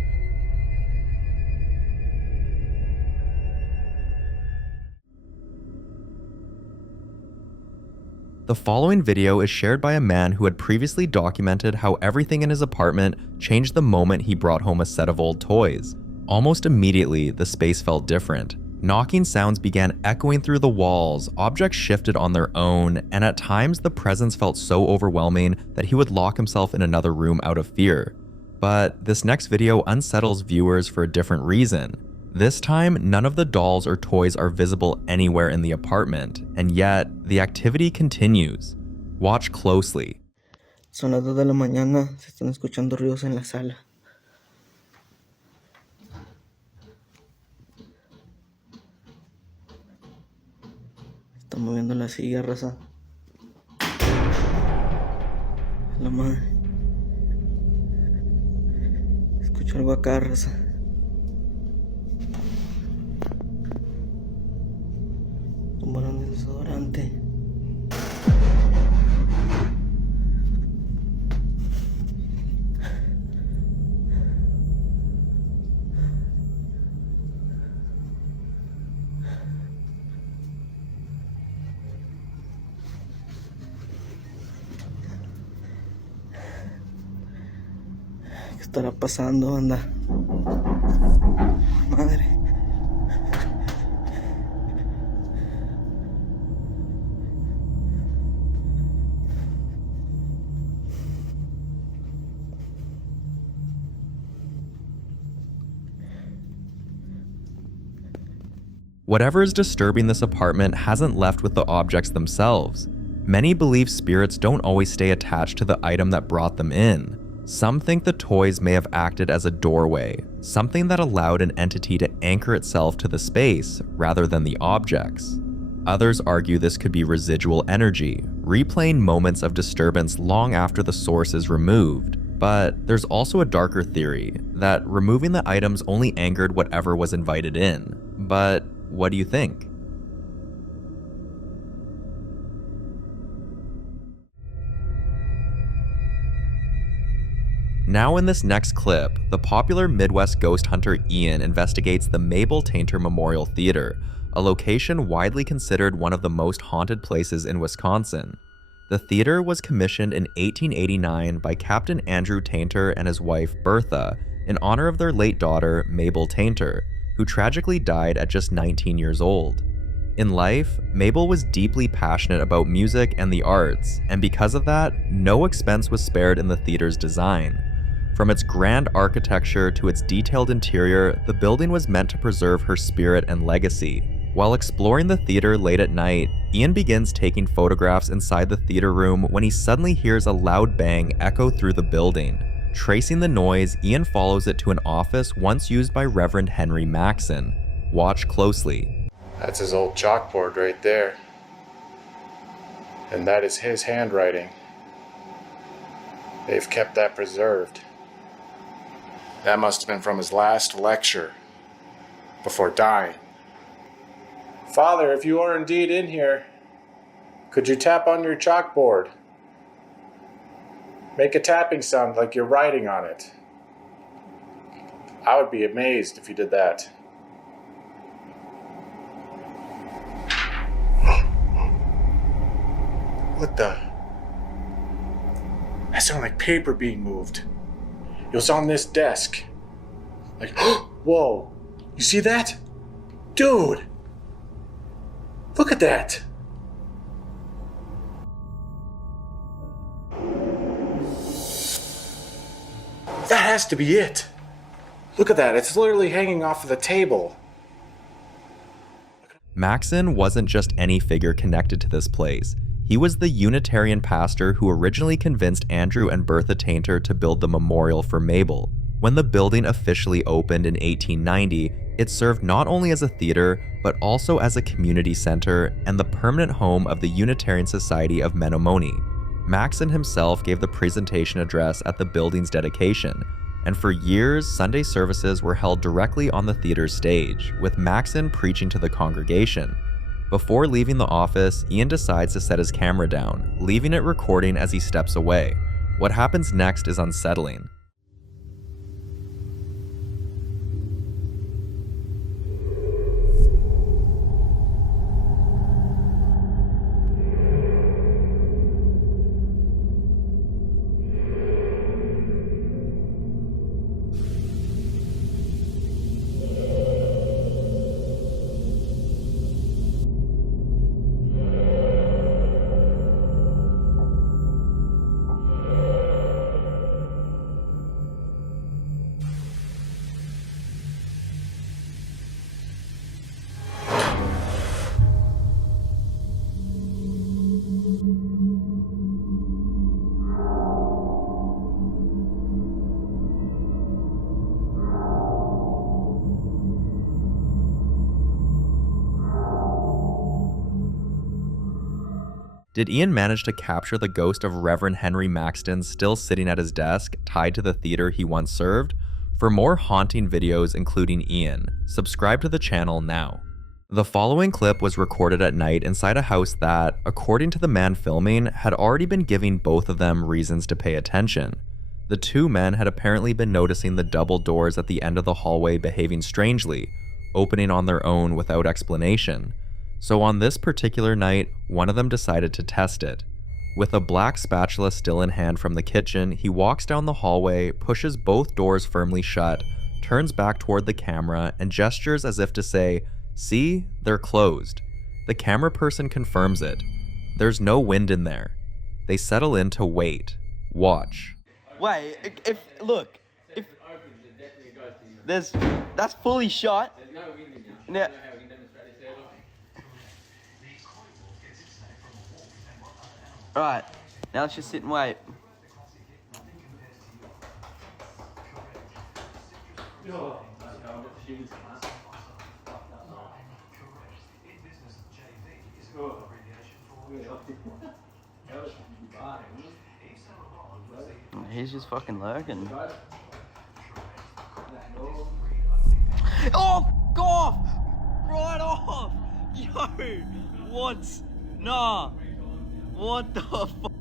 The following video is shared by a man who had previously documented how everything in his apartment changed the moment he brought home a set of old toys. Almost immediately, the space felt different. Knocking sounds began echoing through the walls, objects shifted on their own, and at times the presence felt so overwhelming that he would lock himself in another room out of fear. But this next video unsettles viewers for a different reason. This time, none of the dolls or toys are visible anywhere in the apartment, and yet the activity continues. Watch closely. Son las 2 de la mañana, se están escuchando ruidos en la sala. Están moviendo la silla, raza. La madre. Escucho algo acá, raza. Un balón de desodorante. ¿Qué estará pasando, anda? Madre. Whatever is disturbing this apartment hasn't left with the objects themselves. Many believe spirits don't always stay attached to the item that brought them in. Some think the toys may have acted as a doorway, something that allowed an entity to anchor itself to the space rather than the objects. Others argue this could be residual energy, replaying moments of disturbance long after the source is removed. But there's also a darker theory that removing the items only angered whatever was invited in. But what do you think? Now in this next clip, the popular Midwest ghost hunter Ian investigates the Mabel Tainter Memorial Theater, a location widely considered one of the most haunted places in Wisconsin. The theater was commissioned in 1889 by Captain Andrew Tainter and his wife Bertha in honor of their late daughter Mabel Tainter, who tragically died at just 19 years old. In life, Mabel was deeply passionate about music and the arts, and because of that, no expense was spared in the theater's design. From its grand architecture to its detailed interior, the building was meant to preserve her spirit and legacy. While exploring the theater late at night, Ian begins taking photographs inside the theater room when he suddenly hears a loud bang echo through the building. Tracing the noise, Ian follows it to an office once used by Reverend Henry Maxson. Watch closely. That's his old chalkboard right there. And that is his handwriting. They've kept that preserved. That must have been from his last lecture before dying. Father, if you are indeed in here, could you tap on your chalkboard? Make a tapping sound like you're writing on it. I would be amazed if you did that. What the? That sounded like paper being moved. It was on this desk. Like, whoa, you see that? Dude, look at that. That has to be it. Look at that, it's literally hanging off of the table. Maxson wasn't just any figure connected to this place. He was the Unitarian pastor who originally convinced Andrew and Bertha Tainter to build the memorial for Mabel. When the building officially opened in 1890, it served not only as a theater, but also as a community center and the permanent home of the Unitarian Society of Menomonee. Maxson himself gave the presentation address at the building's dedication, and for years, Sunday services were held directly on the theater's stage, with Maxson preaching to the congregation. Before leaving the office, Ian decides to set his camera down, leaving it recording as he steps away. What happens next is unsettling. Did Ian manage to capture the ghost of Reverend Henry Maxton still sitting at his desk, tied to the theater he once served? For more haunting videos including Ian, subscribe to the channel now. The following clip was recorded at night inside a house that, according to the man filming, had already been giving both of them reasons to pay attention. The two men had apparently been noticing the double doors at the end of the hallway behaving strangely, opening on their own without explanation. So on this particular night, one of them decided to test it. With a black spatula still in hand from the kitchen, he walks down the hallway, pushes both doors firmly shut, turns back toward the camera, and gestures as if to say, "See, they're closed." The camera person confirms it. There's no wind in there. They settle in to wait. Watch. Wait, if that's fully shut. Yeah. Alright, now let's just sit and wait. He's just fucking lurking. Oh, f off! Right off! Yo! What? Nah. What the fuck?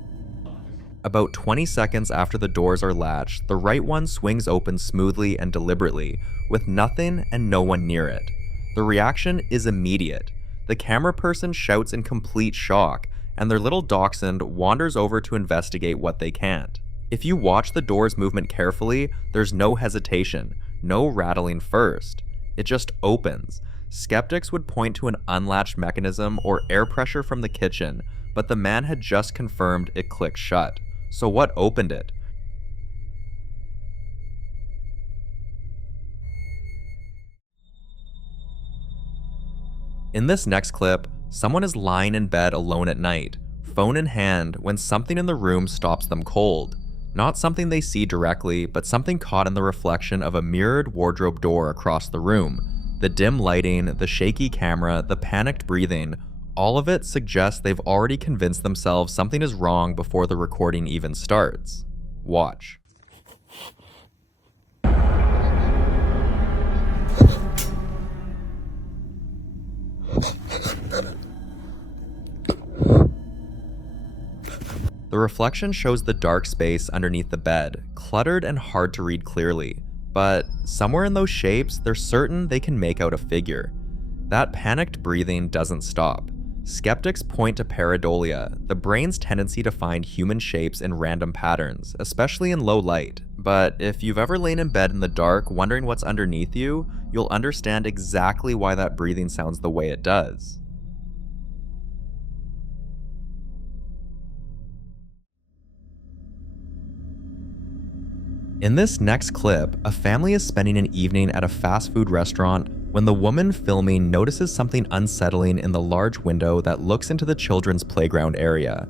About 20 seconds after the doors are latched, the right one swings open smoothly and deliberately, with nothing and no one near it. The reaction is immediate. The camera person shouts in complete shock, and their little dachshund wanders over to investigate what they can't. If you watch the door's movement carefully, there's no hesitation, no rattling first. It just opens. Skeptics would point to an unlatched mechanism or air pressure from the kitchen, but the man had just confirmed it clicked shut. So what opened it? In this next clip, someone is lying in bed alone at night, phone in hand, when something in the room stops them cold. Not something they see directly, but something caught in the reflection of a mirrored wardrobe door across the room. The dim lighting, the shaky camera, the panicked breathing, all of it suggests they've already convinced themselves something is wrong before the recording even starts. Watch. The reflection shows the dark space underneath the bed, cluttered and hard to read clearly, but somewhere in those shapes, they're certain they can make out a figure. That panicked breathing doesn't stop. Skeptics point to pareidolia, the brain's tendency to find human shapes in random patterns, especially in low light. But if you've ever lain in bed in the dark wondering what's underneath you, you'll understand exactly why that breathing sounds the way it does. In this next clip, a family is spending an evening at a fast food restaurant when the woman filming notices something unsettling in the large window that looks into the children's playground area.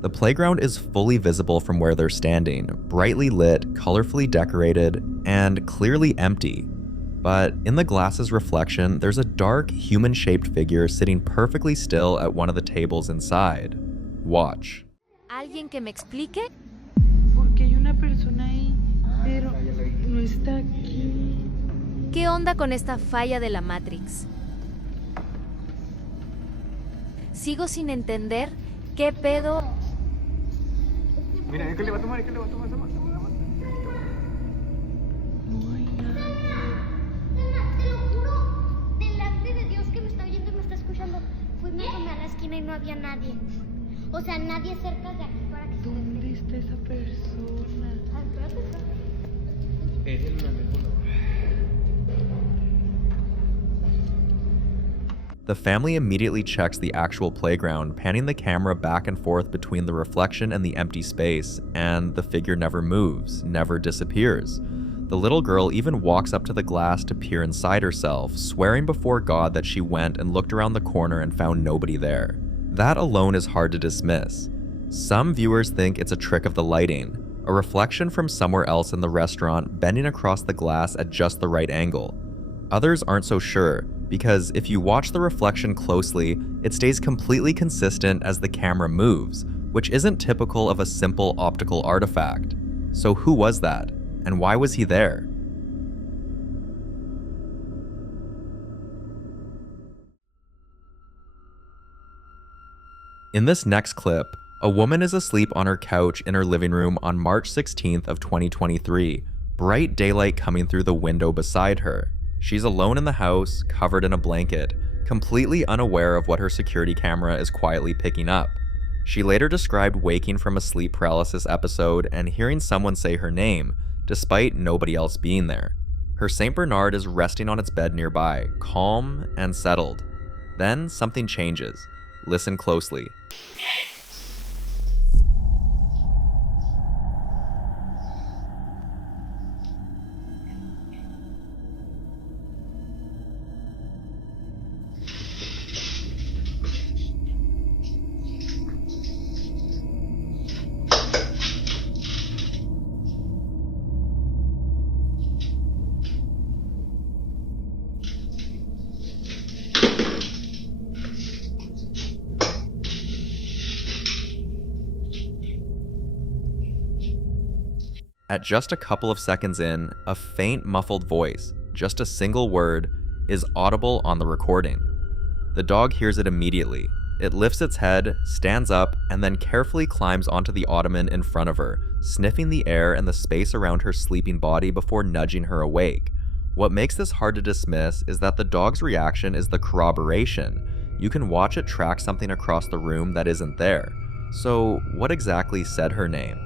The playground is fully visible from where they're standing, brightly lit, colorfully decorated, and clearly empty. But in the glass's reflection, there's a dark, human-shaped figure sitting perfectly still at one of the tables inside. Watch. ¿Alguien que me explique? Porque hay una persona ahí, pero no está aquí. ¿Qué onda con esta falla de la Matrix? Sigo sin entender qué pedo. Mira, ¿qué le va a tomar? ¿Qué le va a tomar? No hay nadie. Te lo juro, delante de Dios que me está oyendo y me está escuchando. Fuimos a la esquina y no había nadie. O sea, nadie cerca de aquí para que... ¿Dónde está esa persona? Es el manejo. The family immediately checks the actual playground, panning the camera back and forth between the reflection and the empty space, and the figure never moves, never disappears. The little girl even walks up to the glass to peer inside herself, swearing before God that she went and looked around the corner and found nobody there. That alone is hard to dismiss. Some viewers think it's a trick of the lighting, a reflection from somewhere else in the restaurant bending across the glass at just the right angle. Others aren't so sure, because if you watch the reflection closely, it stays completely consistent as the camera moves, which isn't typical of a simple optical artifact. So who was that? And why was he there? In this next clip, a woman is asleep on her couch in her living room on March 16th of 2023, bright daylight coming through the window beside her. She's alone in the house, covered in a blanket, completely unaware of what her security camera is quietly picking up. She later described waking from a sleep paralysis episode and hearing someone say her name, despite nobody else being there. Her Saint Bernard is resting on its bed nearby, calm and settled. Then something changes. Listen closely. At just a couple of seconds in, a faint muffled voice, just a single word, is audible on the recording. The dog hears it immediately. It lifts its head, stands up, and then carefully climbs onto the ottoman in front of her, sniffing the air and the space around her sleeping body before nudging her awake. What makes this hard to dismiss is that the dog's reaction is the corroboration. You can watch it track something across the room that isn't there. So, what exactly said her name?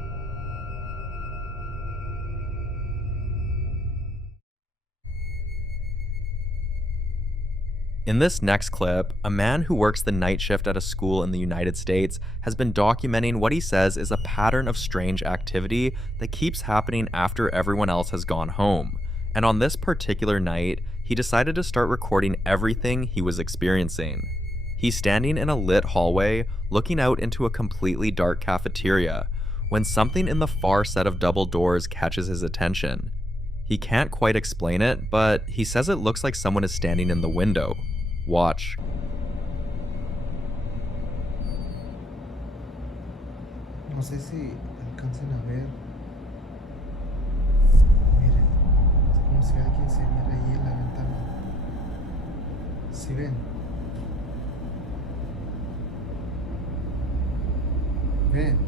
In this next clip, a man who works the night shift at a school in the United States has been documenting what he says is a pattern of strange activity that keeps happening after everyone else has gone home. And on this particular night, he decided to start recording everything he was experiencing. He's standing in a lit hallway, looking out into a completely dark cafeteria, when something in the far set of double doors catches his attention. He can't quite explain it, but he says it looks like someone is standing in the window. Watch. No sé si alcancen a ver. Miren, es como si alguien se viera ahí en la ventana. ¿Sí ven? Ven.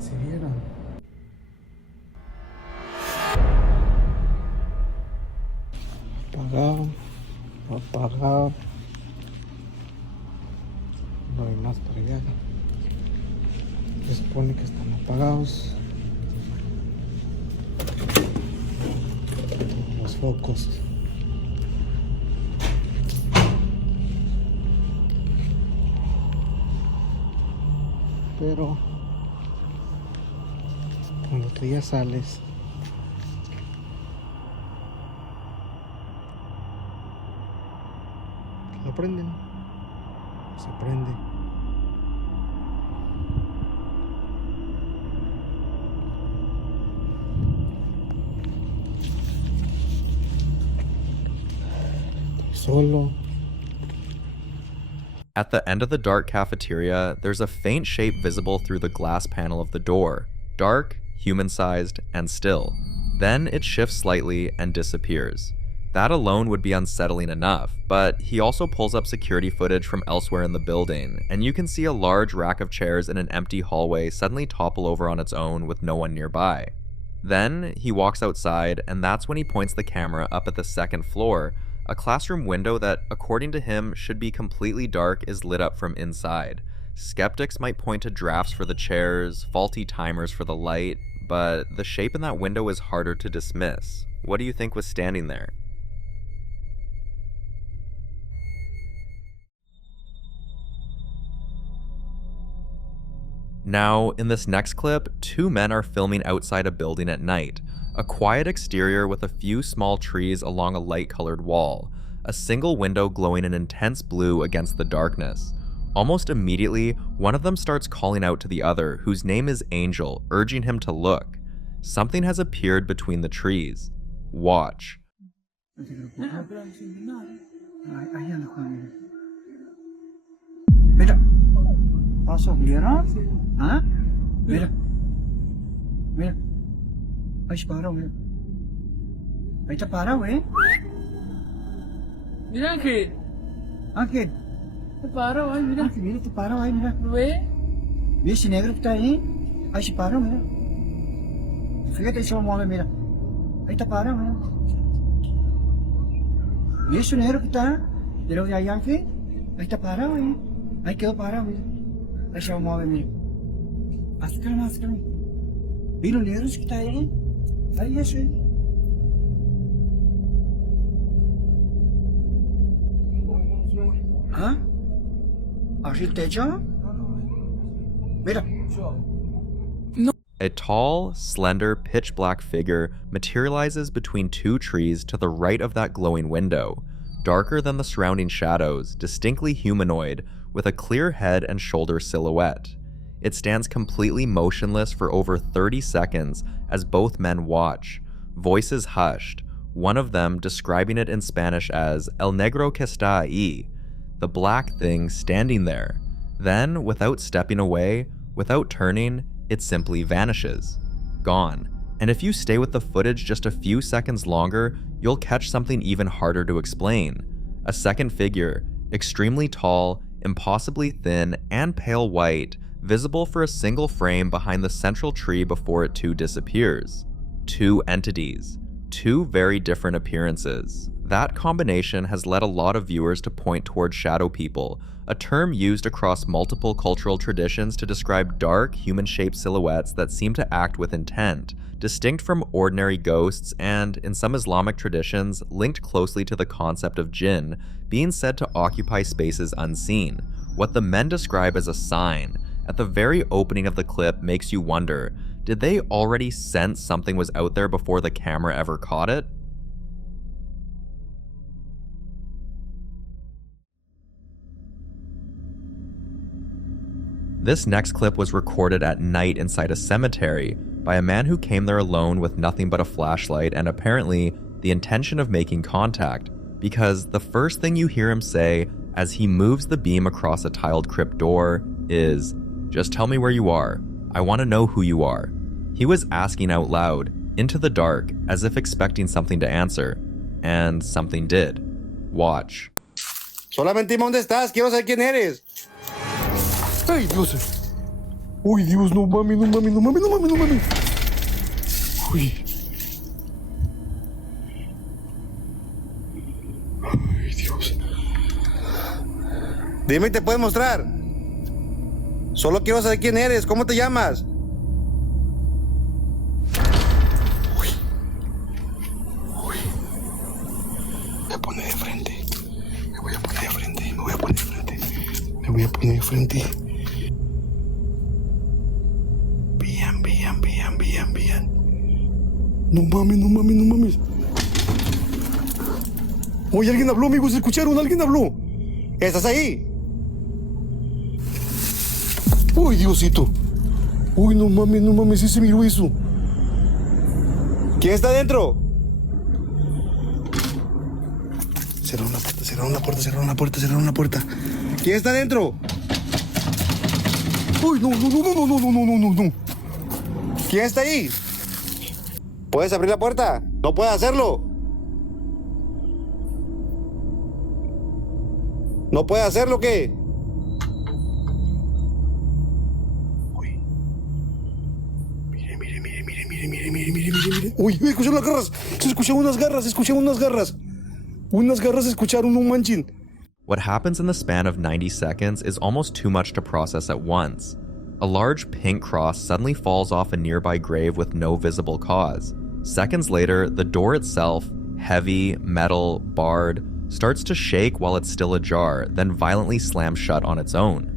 ¿Sí vieron? Apagar. No hay más para allá. Se supone que están apagados los focos. Pero cuando tú ya sales, lo prenden, se prende. Solo. At the end of the dark cafeteria, there's a faint shape visible through the glass panel of the door. Dark, human-sized, and still. Then it shifts slightly and disappears. That alone would be unsettling enough, but he also pulls up security footage from elsewhere in the building, and you can see a large rack of chairs in an empty hallway suddenly topple over on its own with no one nearby. Then, he walks outside, and that's when he points the camera up at the second floor. A classroom window that, according to him, should be completely dark is lit up from inside. Skeptics might point to drafts for the chairs, faulty timers for the light, but the shape in that window is harder to dismiss. What do you think was standing there? Now, in this next clip, two men are filming outside a building at night. A quiet exterior with a few small trees along a light-colored wall. A single window glowing an intense blue against the darkness. Almost immediately, one of them starts calling out to the other, whose name is Angel, urging him to look. Something has appeared between the trees. Watch. Mira. Pasok, mira. ¿Ah? Mira. Mira. Ay, parado, mira. Ahí está parado, ¿eh? Mira, Ángel. Ángel. Está parado, ay, mira. Ángel, mira, está parado ahí, mira. ¿Lo ves? ¿Ves ese negro que está ahí? Ahí se paró, mira. Fíjate, se va a mover, mira. Ahí está parado, mira. ¿Ves ese negro que está? De lo de ahí, Ángel. Ahí está parado, ¿eh? Ahí quedó parado, mira. Ahí se va a mover, mira. Acércalo más, acércalo. ¿Ves los negros que está ahí? Ahí eso, ¿eh? ¿Ah? ¿Arriba el techo? Mira. A tall, slender, pitch-black figure materializes between two trees to the right of that glowing window, darker than the surrounding shadows, distinctly humanoid, with a clear head and shoulder silhouette. It stands completely motionless for over 30 seconds as both men watch, voices hushed, one of them describing it in Spanish as El Negro que está ahí, the black thing standing there. Then, without stepping away, without turning, it simply vanishes. Gone. And if you stay with the footage just a few seconds longer, you'll catch something even harder to explain. A second figure, extremely tall, impossibly thin, and pale white, visible for a single frame behind the central tree before it too disappears. Two entities. Two very different appearances. That combination has led a lot of viewers to point towards shadow people, a term used across multiple cultural traditions to describe dark, human-shaped silhouettes that seem to act with intent, distinct from ordinary ghosts and, in some Islamic traditions, linked closely to the concept of jinn, being said to occupy spaces unseen, what the men describe as a sign. At the very opening of the clip makes you wonder, did they already sense something was out there before the camera ever caught it? This next clip was recorded at night inside a cemetery by a man who came there alone with nothing but a flashlight and apparently the intention of making contact, because the first thing you hear him say as he moves the beam across a tiled crypt door is, "Just tell me where you are. I want to know who you are." He was asking out loud, into the dark, as if expecting something to answer, and something did. Watch. Solamente dime dónde estás, quiero saber quién eres. Ay, Dios. Uy, Dios, no mami, no mami, no mami, no mami, no mami. Uy. Ay, Dios. Dime y te puedo mostrar. Solo quiero saber quién eres, ¿cómo te llamas? Uy. Uy. Me voy a poner de frente. Me voy a poner de frente. Me voy a poner de frente. Me voy a poner de frente. Bien. No mames, no mames, no mames. Oye, alguien habló, amigos, ¿escucharon? Alguien habló. ¿Estás ahí? Uy, Diosito. Uy, no mames, ese miró eso. ¿Quién está adentro? Cerraron la puerta. ¿Quién está adentro? Uy, no. ¿Quién está ahí? ¿Puedes abrir la puerta? No puedes hacerlo. ¿No puedes hacerlo qué? Uy. Mire. Uy, escucharon las garras. Se escucharon unas garras. Unas garras se escucharon, no manchen. What happens in the span of 90 seconds is almost too much to process at once. A large pink cross suddenly falls off a nearby grave with no visible cause. Seconds later, the door itself, heavy, metal, barred, starts to shake while it's still ajar, then violently slams shut on its own.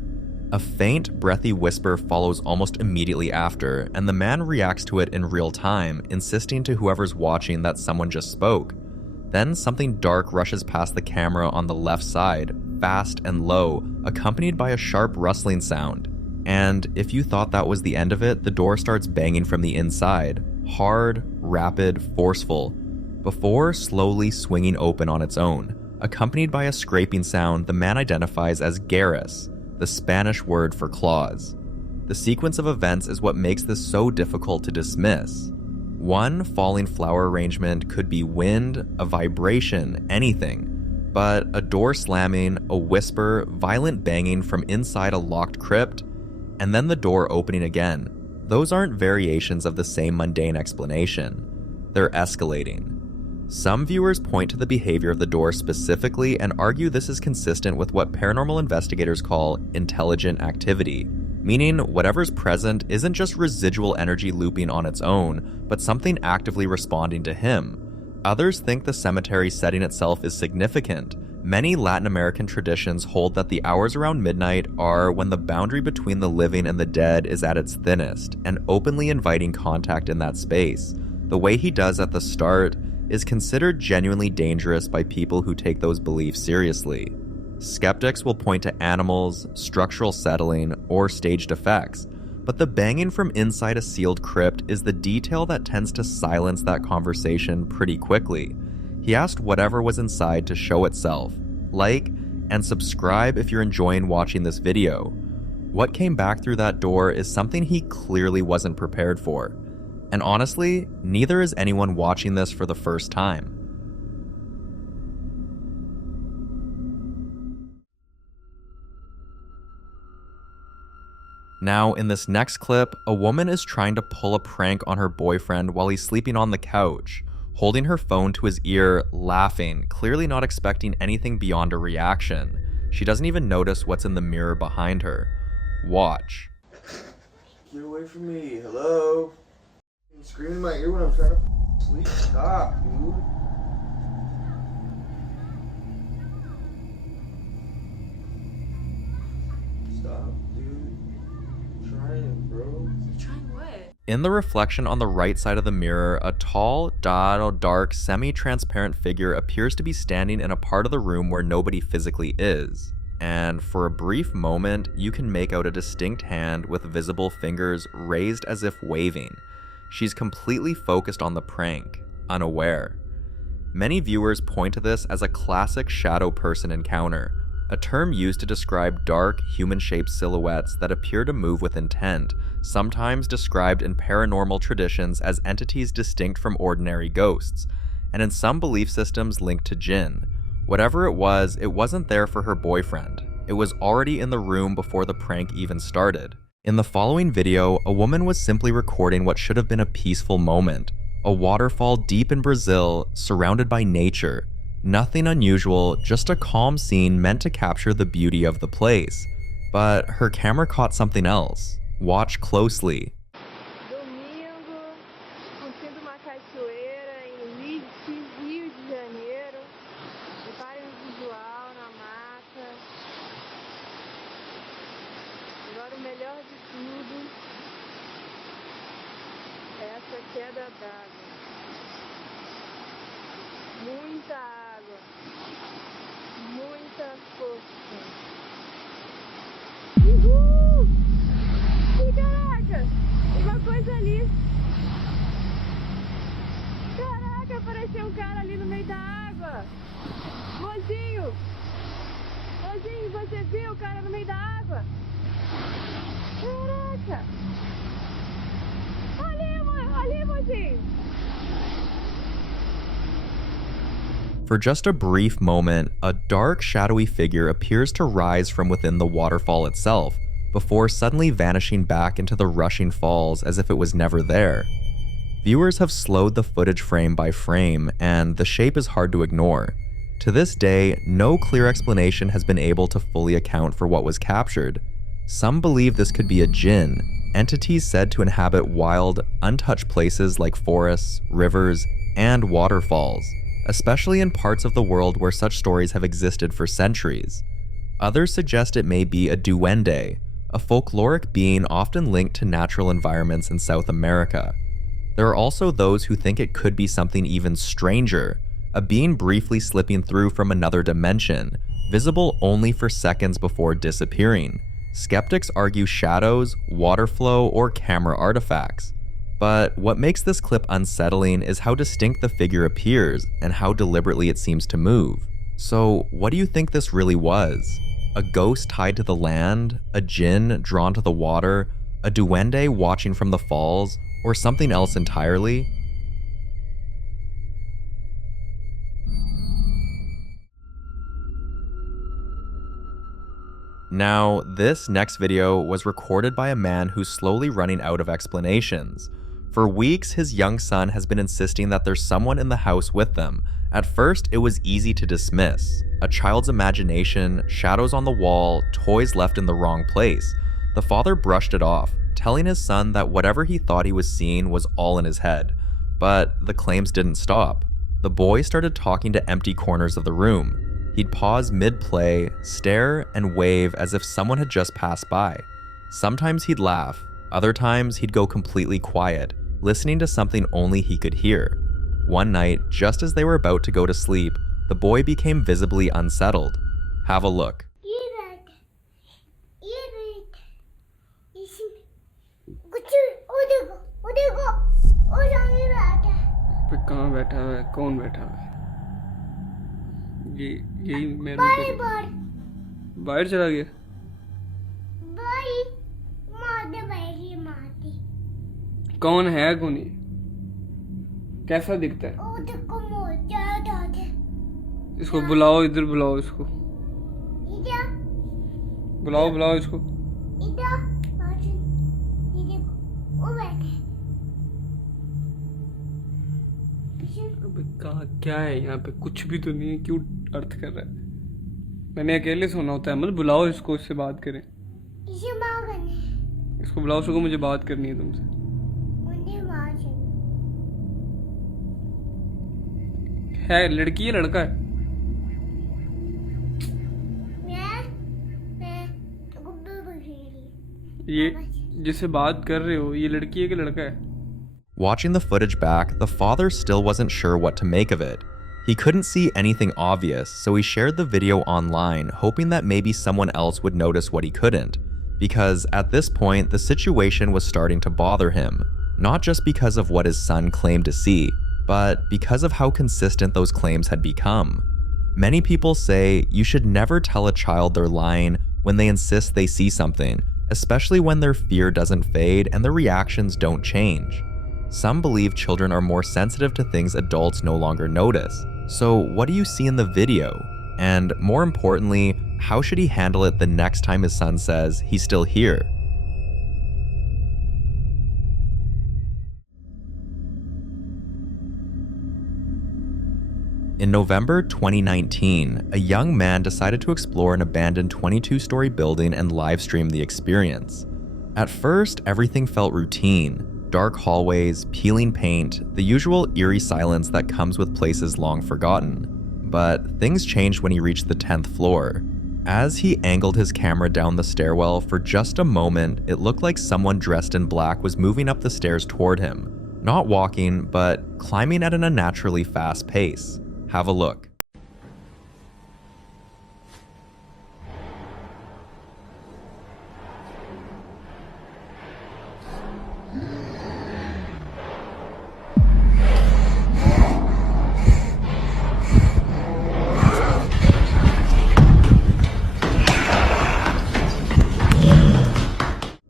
A faint, breathy whisper follows almost immediately after, and the man reacts to it in real time, insisting to whoever's watching that someone just spoke. Then something dark rushes past the camera on the left side, fast and low, accompanied by a sharp rustling sound. And if you thought that was the end of it, the door starts banging from the inside. Hard, rapid, forceful, before slowly swinging open on its own. Accompanied by a scraping sound the man identifies as Scariest, the Spanish word for claws. The sequence of events is what makes this so difficult to dismiss. One falling flower arrangement could be wind, a vibration, anything. But a door slamming, a whisper, violent banging from inside a locked crypt, and then the door opening again. Those aren't variations of the same mundane explanation. They're escalating. Some viewers point to the behavior of the door specifically and argue this is consistent with what paranormal investigators call intelligent activity, meaning whatever's present isn't just residual energy looping on its own, but something actively responding to him. Others think the cemetery setting itself is significant. Many Latin American traditions hold that the hours around midnight are when the boundary between the living and the dead is at its thinnest, and openly inviting contact in that space, the way he does at the start, is considered genuinely dangerous by people who take those beliefs seriously. Skeptics will point to animals, structural settling, or staged effects, but the banging from inside a sealed crypt is the detail that tends to silence that conversation pretty quickly. He asked whatever was inside to show itself. Like and subscribe if you're enjoying watching this video. What came back through that door is something he clearly wasn't prepared for. And honestly, neither is anyone watching this for the first time. Now, in this next clip, a woman is trying to pull a prank on her boyfriend while he's sleeping on the couch, holding her phone to his ear, laughing, clearly not expecting anything beyond a reaction. She doesn't even notice what's in the mirror behind her. Watch. Get away from me. Hello? You're screaming in my ear when I'm trying to sleep. Stop, dude. Stop, dude. I'm trying, bro. Trying what? In the reflection on the right side of the mirror, a tall, dark, semi-transparent figure appears to be standing in a part of the room where nobody physically is. And for a brief moment, you can make out a distinct hand with visible fingers raised as if waving. She's completely focused on the prank, unaware. Many viewers point to this as a classic shadow person encounter, a term used to describe dark, human-shaped silhouettes that appear to move with intent, sometimes described in paranormal traditions as entities distinct from ordinary ghosts, and in some belief systems linked to jinn. Whatever it wasn't there for her boyfriend. It was already in the room before the prank even started. In the following video, a woman was simply recording what should have been a peaceful moment. A waterfall deep in Brazil, surrounded by nature. Nothing unusual, just a calm scene meant to capture the beauty of the place. But her camera caught something else. Watch closely. Queda d'água. Muita água. Muita força. Uhul! Ih, caraca! Uma coisa ali. Caraca, apareceu um cara ali no meio da água. Mozinho! Mozinho, você viu o cara no meio da água? Caraca! For just a brief moment, a dark, shadowy figure appears to rise from within the waterfall itself, before suddenly vanishing back into the rushing falls as if it was never there. Viewers have slowed the footage frame by frame, and the shape is hard to ignore. To this day, no clear explanation has been able to fully account for what was captured. Some believe this could be a jinn, entities said to inhabit wild, untouched places like forests, rivers, and waterfalls, especially in parts of the world where such stories have existed for centuries. Others suggest it may be a duende, a folkloric being often linked to natural environments in South America. There are also those who think it could be something even stranger, a being briefly slipping through from another dimension, visible only for seconds before disappearing. Skeptics argue shadows, water flow, or camera artifacts. But what makes this clip unsettling is how distinct the figure appears and how deliberately it seems to move. So, what do you think this really was? A ghost tied to the land? A jinn drawn to the water? A duende watching from the falls? Or something else entirely? Now, this next video was recorded by a man who's slowly running out of explanations. For weeks, his young son has been insisting that there's someone in the house with them. At first, it was easy to dismiss. A child's imagination, shadows on the wall, toys left in the wrong place. The father brushed it off, telling his son that whatever he thought he was seeing was all in his head. But the claims didn't stop. The boy started talking to empty corners of the room. He'd pause mid-play, stare, and wave as if someone had just passed by. Sometimes he'd laugh, other times he'd go completely quiet, listening to something only he could hear. One night, just as they were about to go to sleep, the boy became visibly unsettled. Have a look. पे कहाँ बैठा है कौन बैठा है यही मैं बाहर चला गया। कौन है कौन? कैसा दिखता है? इसको बुलाओ, इधर बुलाओ इसको, बुलाओ इसको। कहा क्या है यहाँ पे? कुछ भी तो नहीं है, क्यों अर्थ कर रहा है? मैंने अकेले सोना होता है। मतलब बुलाओ इसको, इससे बात करें। इसको बुलाओ, उसको मुझे बात करनी है तुमसे। है लड़की है लड़का है? ये जिससे बात कर रहे हो, ये लड़की है कि लड़का है? Watching the footage back, the father still wasn't sure what to make of it. He couldn't see anything obvious, so he shared the video online, hoping that maybe someone else would notice what he couldn't. Because at this point, the situation was starting to bother him, not just because of what his son claimed to see, but because of how consistent those claims had become. Many people say you should never tell a child they're lying when they insist they see something, especially when their fear doesn't fade and their reactions don't change. Some believe children are more sensitive to things adults no longer notice. So what do you see in the video? And more importantly, how should he handle it the next time his son says he's still here? In November 2019, a young man decided to explore an abandoned 22-story building and livestream the experience. At first, everything felt routine. Dark hallways, peeling paint, the usual eerie silence that comes with places long forgotten. But things changed when he reached the 10th floor. As he angled his camera down the stairwell for just a moment, it looked like someone dressed in black was moving up the stairs toward him. Not walking, but climbing at an unnaturally fast pace. Have a look.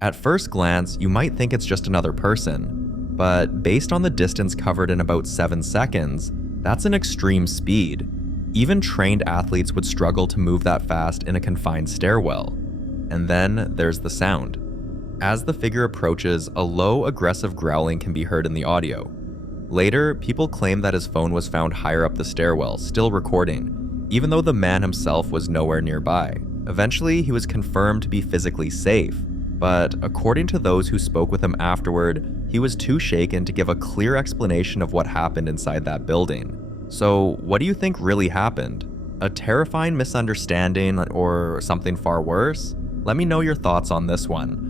At first glance, you might think it's just another person, but based on the distance covered in about 7 seconds, that's an extreme speed. Even trained athletes would struggle to move that fast in a confined stairwell. And then there's the sound. As the figure approaches, a low, aggressive growling can be heard in the audio. Later, people claim that his phone was found higher up the stairwell, still recording, even though the man himself was nowhere nearby. Eventually, he was confirmed to be physically safe, but according to those who spoke with him afterward, he was too shaken to give a clear explanation of what happened inside that building. So, what do you think really happened? A terrifying misunderstanding or something far worse? Let me know your thoughts on this one.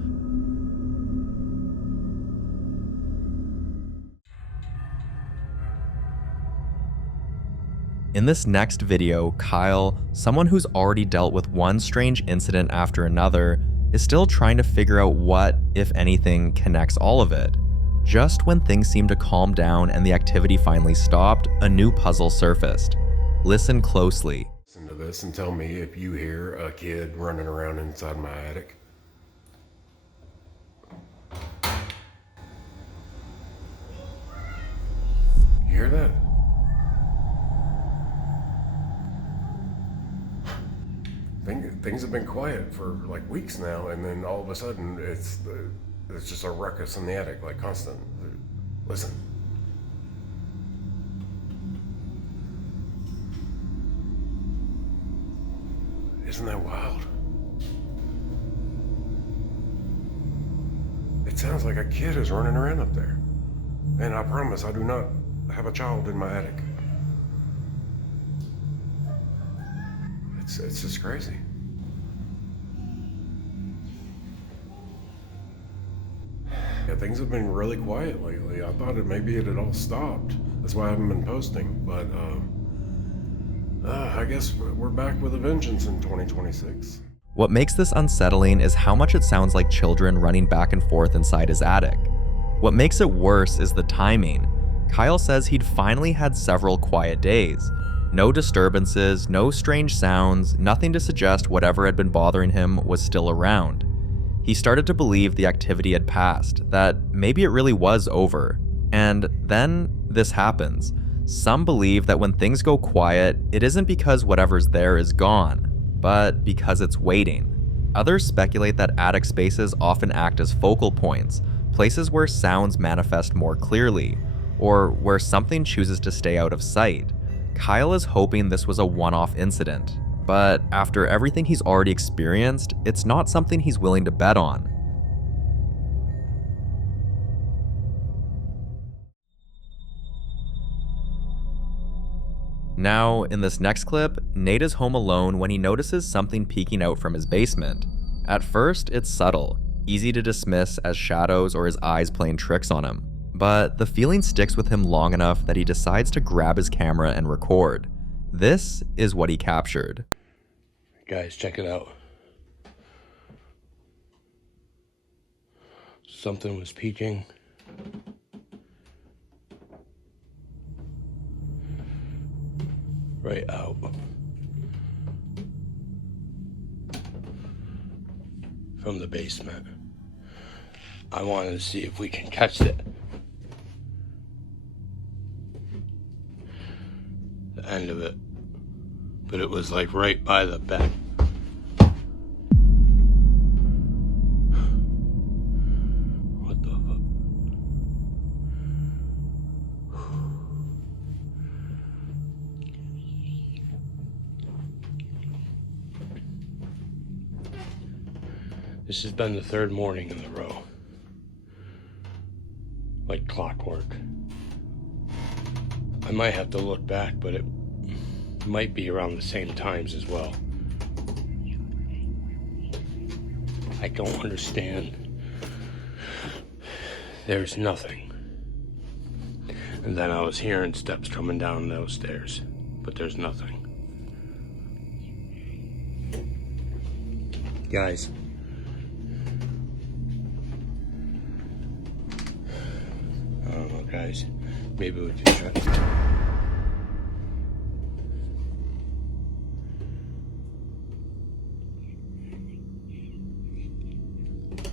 In this next video, Kyle, someone who's already dealt with one strange incident after another, is still trying to figure out what, if anything, connects all of it. Just when things seemed to calm down and the activity finally stopped, a new puzzle surfaced. Listen closely. Listen to this and tell me if you hear a kid running around inside my attic. You hear that? Things have been quiet for like weeks now, and then all of a sudden it's just a ruckus in the attic, like constant. Listen. Isn't that wild? It sounds like a kid is running around up there. And I promise I do not have a child in my attic. It's just crazy. Yeah, things have been really quiet lately. I thought maybe it had all stopped. That's why I haven't been posting. But I guess we're back with a vengeance in 2026. What makes this unsettling is how much it sounds like children running back and forth inside his attic. What makes it worse is the timing. Kyle says he'd finally had several quiet days, No disturbances, no strange sounds, nothing to suggest whatever had been bothering him was still around. He started to believe the activity had passed, that maybe it really was over. And then this happens. Some believe that when things go quiet, it isn't because whatever's there is gone, but because it's waiting. Others speculate that attic spaces often act as focal points, places where sounds manifest more clearly, or where something chooses to stay out of sight. Kyle is hoping this was a one-off incident, but after everything he's already experienced, it's not something he's willing to bet on. Now, in this next clip, Nate is home alone when he notices something peeking out from his basement. At first, it's subtle, easy to dismiss as shadows or his eyes playing tricks on him. But the feeling sticks with him long enough that he decides to grab his camera and record. This is what he captured. Guys, check it out. Something was peeking. Right out. From the basement. I wanted to see if we can catch it. The end of it. But it was like right by the bed. What the fuck? This has been the third morning in a row. Like clockwork. I might have to look back, but it might be around the same times as well. I don't understand. There's nothing. And then I was hearing steps coming down those stairs, but there's nothing. Guys. I don't know, guys. Maybe we can try.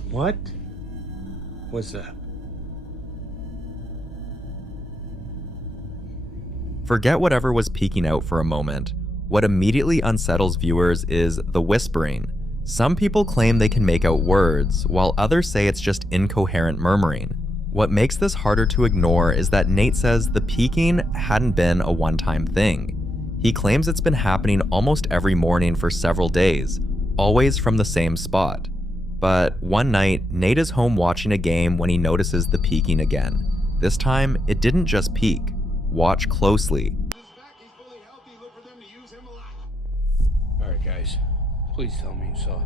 What? What's that? Forget whatever was peeking out for a moment. What immediately unsettles viewers is the whispering. Some people claim they can make out words, while others say it's just incoherent murmuring. What makes this harder to ignore is that Nate says the peeking hadn't been a one-time thing. He claims it's been happening almost every morning for several days, always from the same spot. But one night, Nate is home watching a game when he notices the peeking again. This time, it didn't just peek. Watch closely. Alright guys, please tell me you saw.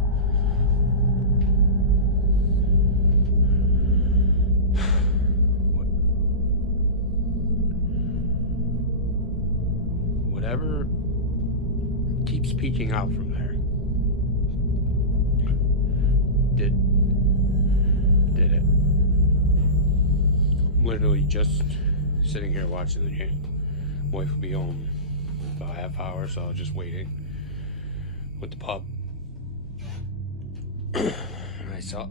Whatever keeps peeking out from there. Did it. I'm literally just sitting here watching the game. Wife will be home in about a half hour, so I was just waiting with the pup. And I saw.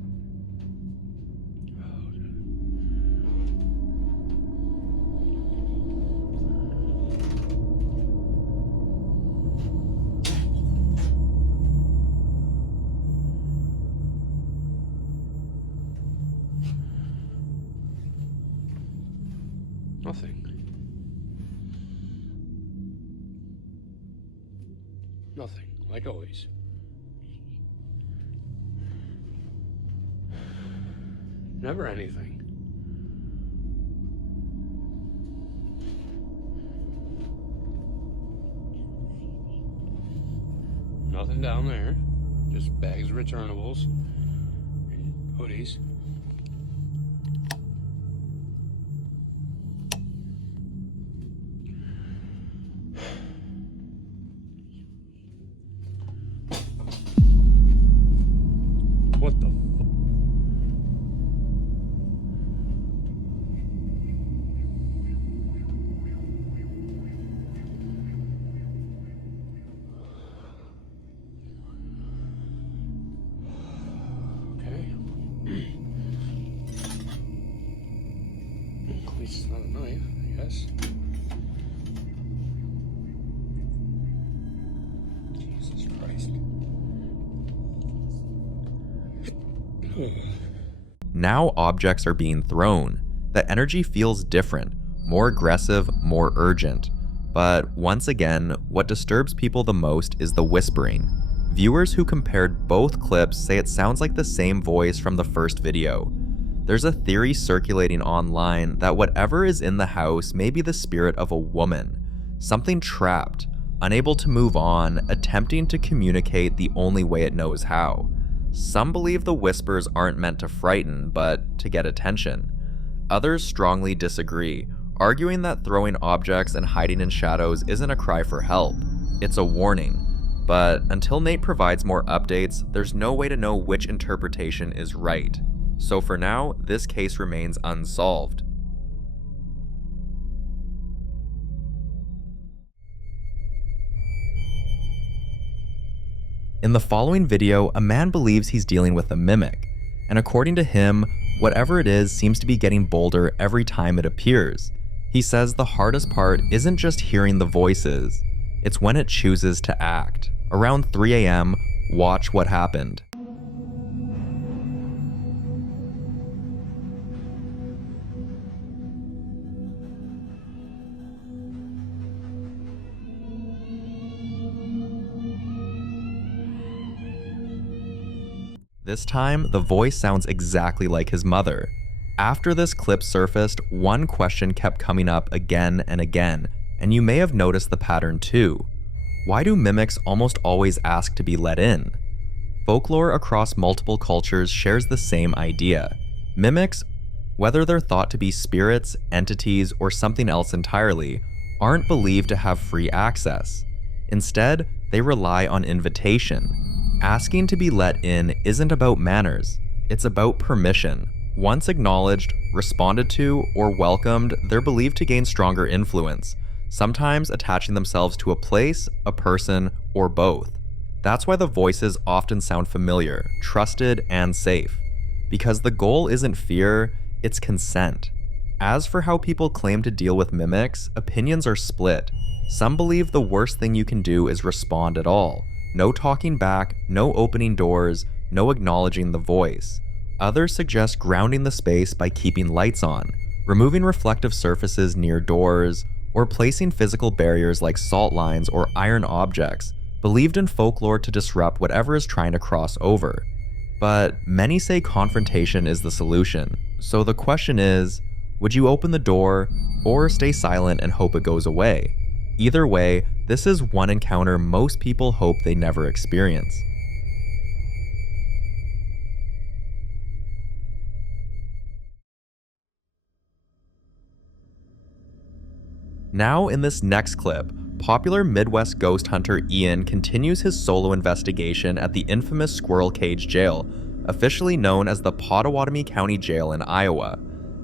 Nothing. Nothing, like always. Never anything. Nothing down there. Just bags of returnables. And hoodies. What the fuck? Now objects are being thrown. The energy feels different, more aggressive, more urgent. But once again, what disturbs people the most is the whispering. Viewers who compared both clips say it sounds like the same voice from the first video. There's a theory circulating online that whatever is in the house may be the spirit of a woman, something trapped, unable to move on, attempting to communicate the only way it knows how. Some believe the whispers aren't meant to frighten, but to get attention. Others strongly disagree, arguing that throwing objects and hiding in shadows isn't a cry for help, it's a warning. But until Nate provides more updates, there's no way to know which interpretation is right. So for now, this case remains unsolved. In the following video, a man believes he's dealing with a mimic, and according to him, whatever it is seems to be getting bolder every time it appears. He says the hardest part isn't just hearing the voices, it's when it chooses to act. Around 3 a.m., watch what happened. This time, the voice sounds exactly like his mother. After this clip surfaced, one question kept coming up again and again, and you may have noticed the pattern too. Why do mimics almost always ask to be let in? Folklore across multiple cultures shares the same idea. Mimics, whether they're thought to be spirits, entities, or something else entirely, aren't believed to have free access. Instead, they rely on invitation. Asking to be let in isn't about manners, it's about permission. Once acknowledged, responded to, or welcomed, they're believed to gain stronger influence, sometimes attaching themselves to a place, a person, or both. That's why the voices often sound familiar, trusted, and safe. Because the goal isn't fear, it's consent. As for how people claim to deal with mimics, opinions are split. Some believe the worst thing you can do is respond at all. No talking back, no opening doors, no acknowledging the voice. Others suggest grounding the space by keeping lights on, removing reflective surfaces near doors, or placing physical barriers like salt lines or iron objects, believed in folklore to disrupt whatever is trying to cross over. But many say confrontation is the solution. So the question is, would you open the door or stay silent and hope it goes away? Either way, this is one encounter most people hope they never experience. Now in this next clip, popular Midwest ghost hunter Ian continues his solo investigation at the infamous Squirrel Cage Jail, officially known as the Pottawatomie County Jail in Iowa.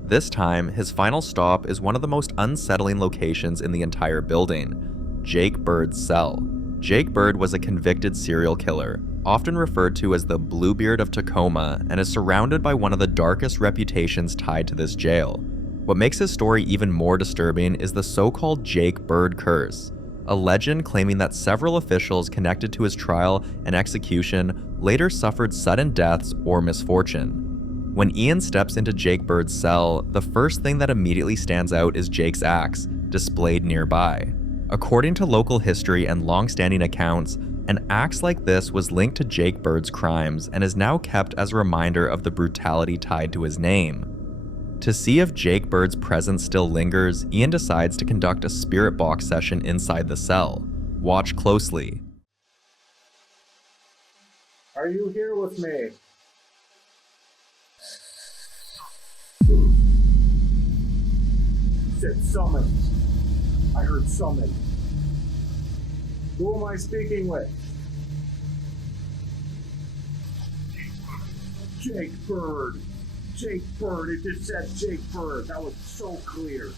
This time, his final stop is one of the most unsettling locations in the entire building, Jake Bird's cell. Jake Bird was a convicted serial killer, often referred to as the Bluebeard of Tacoma, and is surrounded by one of the darkest reputations tied to this jail. What makes his story even more disturbing is the so-called Jake Bird curse, a legend claiming that several officials connected to his trial and execution later suffered sudden deaths or misfortune. When Ian steps into Jake Bird's cell, the first thing that immediately stands out is Jake's axe, displayed nearby. According to local history and long-standing accounts, an axe like this was linked to Jake Bird's crimes and is now kept as a reminder of the brutality tied to his name. To see if Jake Bird's presence still lingers, Ian decides to conduct a spirit box session inside the cell. Watch closely. Are you here with me? Said summon. I heard summon. Who am I speaking with? Jake Bird. Jake Bird. It just said Jake Bird. That was so clear.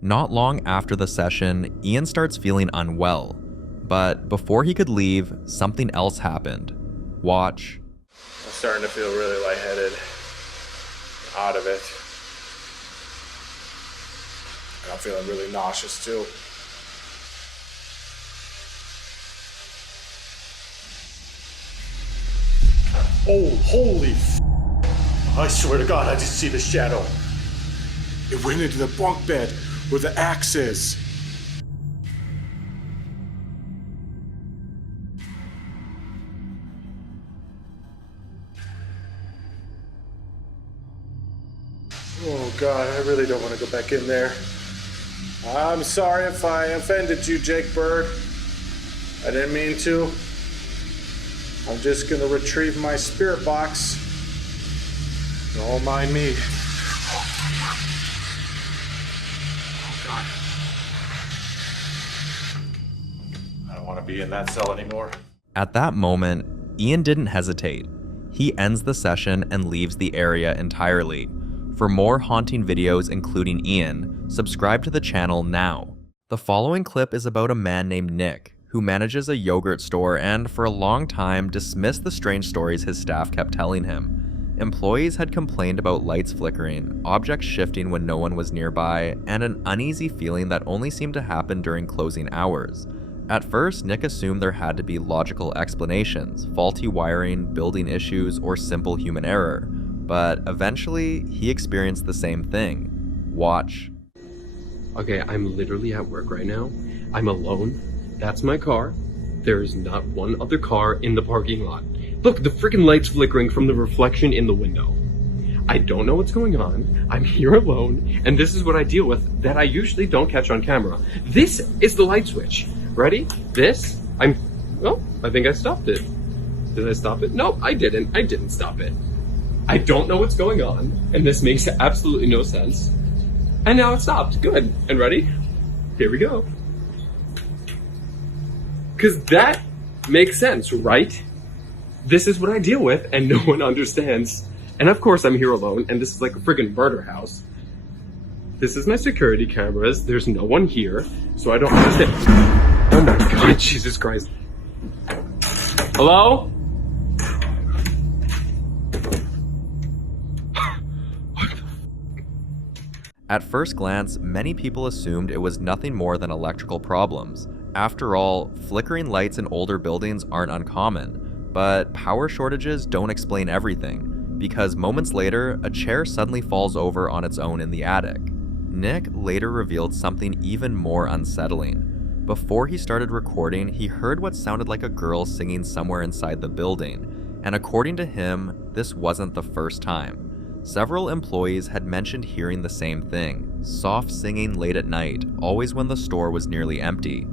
Not long after the session, Ian starts feeling unwell. But before he could leave, something else happened. Watch. I'm starting to feel really lightheaded. Out of it. And I'm feeling really nauseous too. Oh, holy f***. I swear to God, I just see the shadow. It went into the bunk bed where the axe is. Oh God, I really don't want to go back in there. I'm sorry if I offended you, Jake Bird. I didn't mean to. I'm just gonna retrieve my spirit box. Don't mind me. Oh God. I don't want to be in that cell anymore. At that moment, Ian didn't hesitate. He ends the session and leaves the area entirely. For more haunting videos including Ian, subscribe to the channel now. The following clip is about a man named Nick, who manages a yogurt store and for a long time dismissed the strange stories his staff kept telling him. Employees had complained about lights flickering, objects shifting when no one was nearby, and an uneasy feeling that only seemed to happen during closing hours. At first, Nick assumed there had to be logical explanations, faulty wiring, building issues, or simple human error. But eventually, he experienced the same thing. Watch. Okay, I'm literally at work right now. I'm alone. That's my car. There is not one other car in the parking lot. Look, the freaking light's flickering from the reflection in the window. I don't know what's going on. I'm here alone, and this is what I deal with that I usually don't catch on camera. This is the light switch. Ready? This? Oh, I think I stopped it. Did I stop it? No, I didn't. I didn't stop it. I don't know what's going on, and this makes absolutely no sense. And now it stopped. Good. And ready? Here we go. Because that makes sense, right? This is what I deal with, and no one understands. And of course I'm here alone, and this is like a friggin' murder house. This is my security cameras. There's no one here, so I don't understand. Oh my God, Jesus Christ. Hello? At first glance, many people assumed it was nothing more than electrical problems. After all, flickering lights in older buildings aren't uncommon, but power shortages don't explain everything, because moments later, a chair suddenly falls over on its own in the attic. Nick later revealed something even more unsettling. Before he started recording, he heard what sounded like a girl singing somewhere inside the building, and according to him, this wasn't the first time. Several employees had mentioned hearing the same thing, soft singing late at night, always when the store was nearly empty.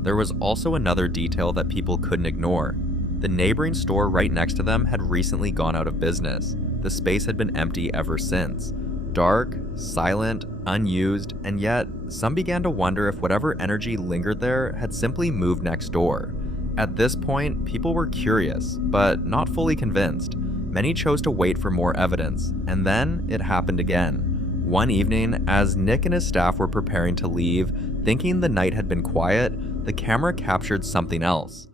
There was also another detail that people couldn't ignore. The neighboring store right next to them had recently gone out of business. The space had been empty ever since. Dark, silent, unused, and yet some began to wonder if whatever energy lingered there had simply moved next door. At this point, people were curious, but not fully convinced. Many chose to wait for more evidence, and then it happened again. One evening, as Nick and his staff were preparing to leave, thinking the night had been quiet, the camera captured something else.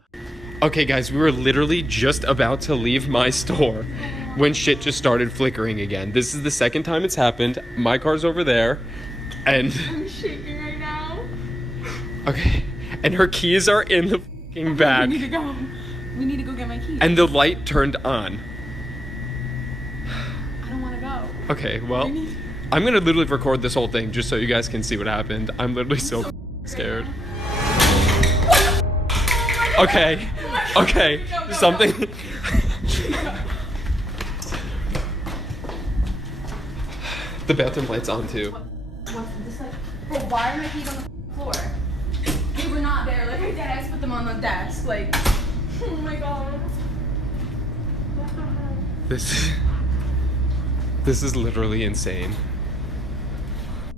Okay guys, we were literally just about to leave my store when shit just started flickering again. This is the second time it's happened. My car's over there, and... I'm shaking right now. Okay, and her keys are in the fucking bag. We need to go. We need to go get my keys. And the light turned on. I don't want to go. Okay, well, I'm gonna literally record this whole thing just so you guys can see what happened. I'm literally so scared. Okay, okay, something. The bathroom light's on too. What's this like? Bro, why are my keys on the floor? They were not there. Like, I deadass put them on the desk. Like, oh my God. This is literally insane.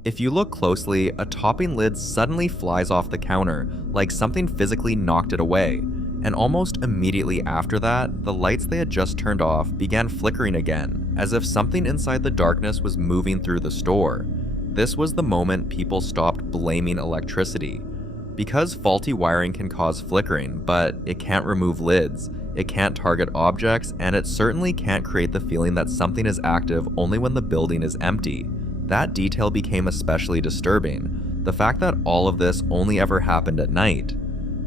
If you look closely, a topping lid suddenly flies off the counter, like something physically knocked it away. And almost immediately after that, the lights they had just turned off began flickering again, as if something inside the darkness was moving through the store. This was the moment people stopped blaming electricity. Because faulty wiring can cause flickering, but it can't remove lids, it can't target objects, and it certainly can't create the feeling that something is active only when the building is empty. That detail became especially disturbing, the fact that all of this only ever happened at night.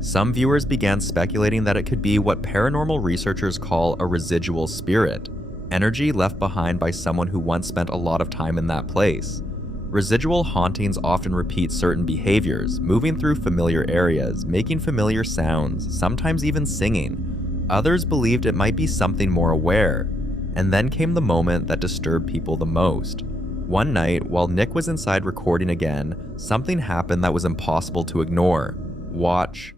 Some viewers began speculating that it could be what paranormal researchers call a residual spirit, energy left behind by someone who once spent a lot of time in that place. Residual hauntings often repeat certain behaviors, moving through familiar areas, making familiar sounds, sometimes even singing. Others believed it might be something more aware. And then came the moment that disturbed people the most. One night, while Nick was inside recording again, something happened that was impossible to ignore. Watch.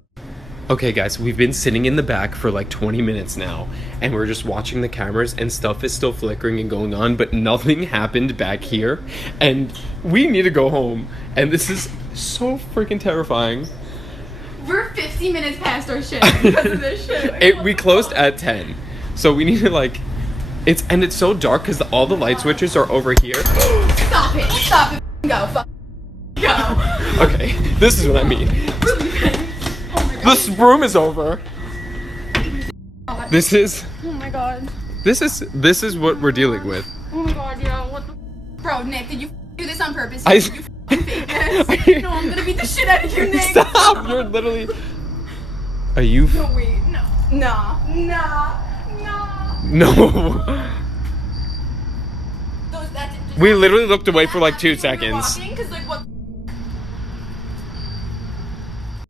Okay guys, we've been sitting in the back for like 20 minutes now, and we're just watching the cameras and stuff is still flickering and going on, but nothing happened back here, and we need to go home, and this is so freaking terrifying. We're 50 minutes past our shift because of this shit. We closed at 10, so we need to like, it's so dark because all the light switches are over here. Stop it, go, go. Okay, this is what I mean. This room is over. This is. Oh my god. This is what we're dealing with. Oh my god, yeah. What the? Bro, Nick, did you do this on purpose? I- Did you fake this? No, I'm gonna beat the shit out of you, Nick. Stop! You're literally. Are you? No, wait, no. Nah. No. That didn't just We literally looked away for like 2 seconds. walking, 'cause, like, what?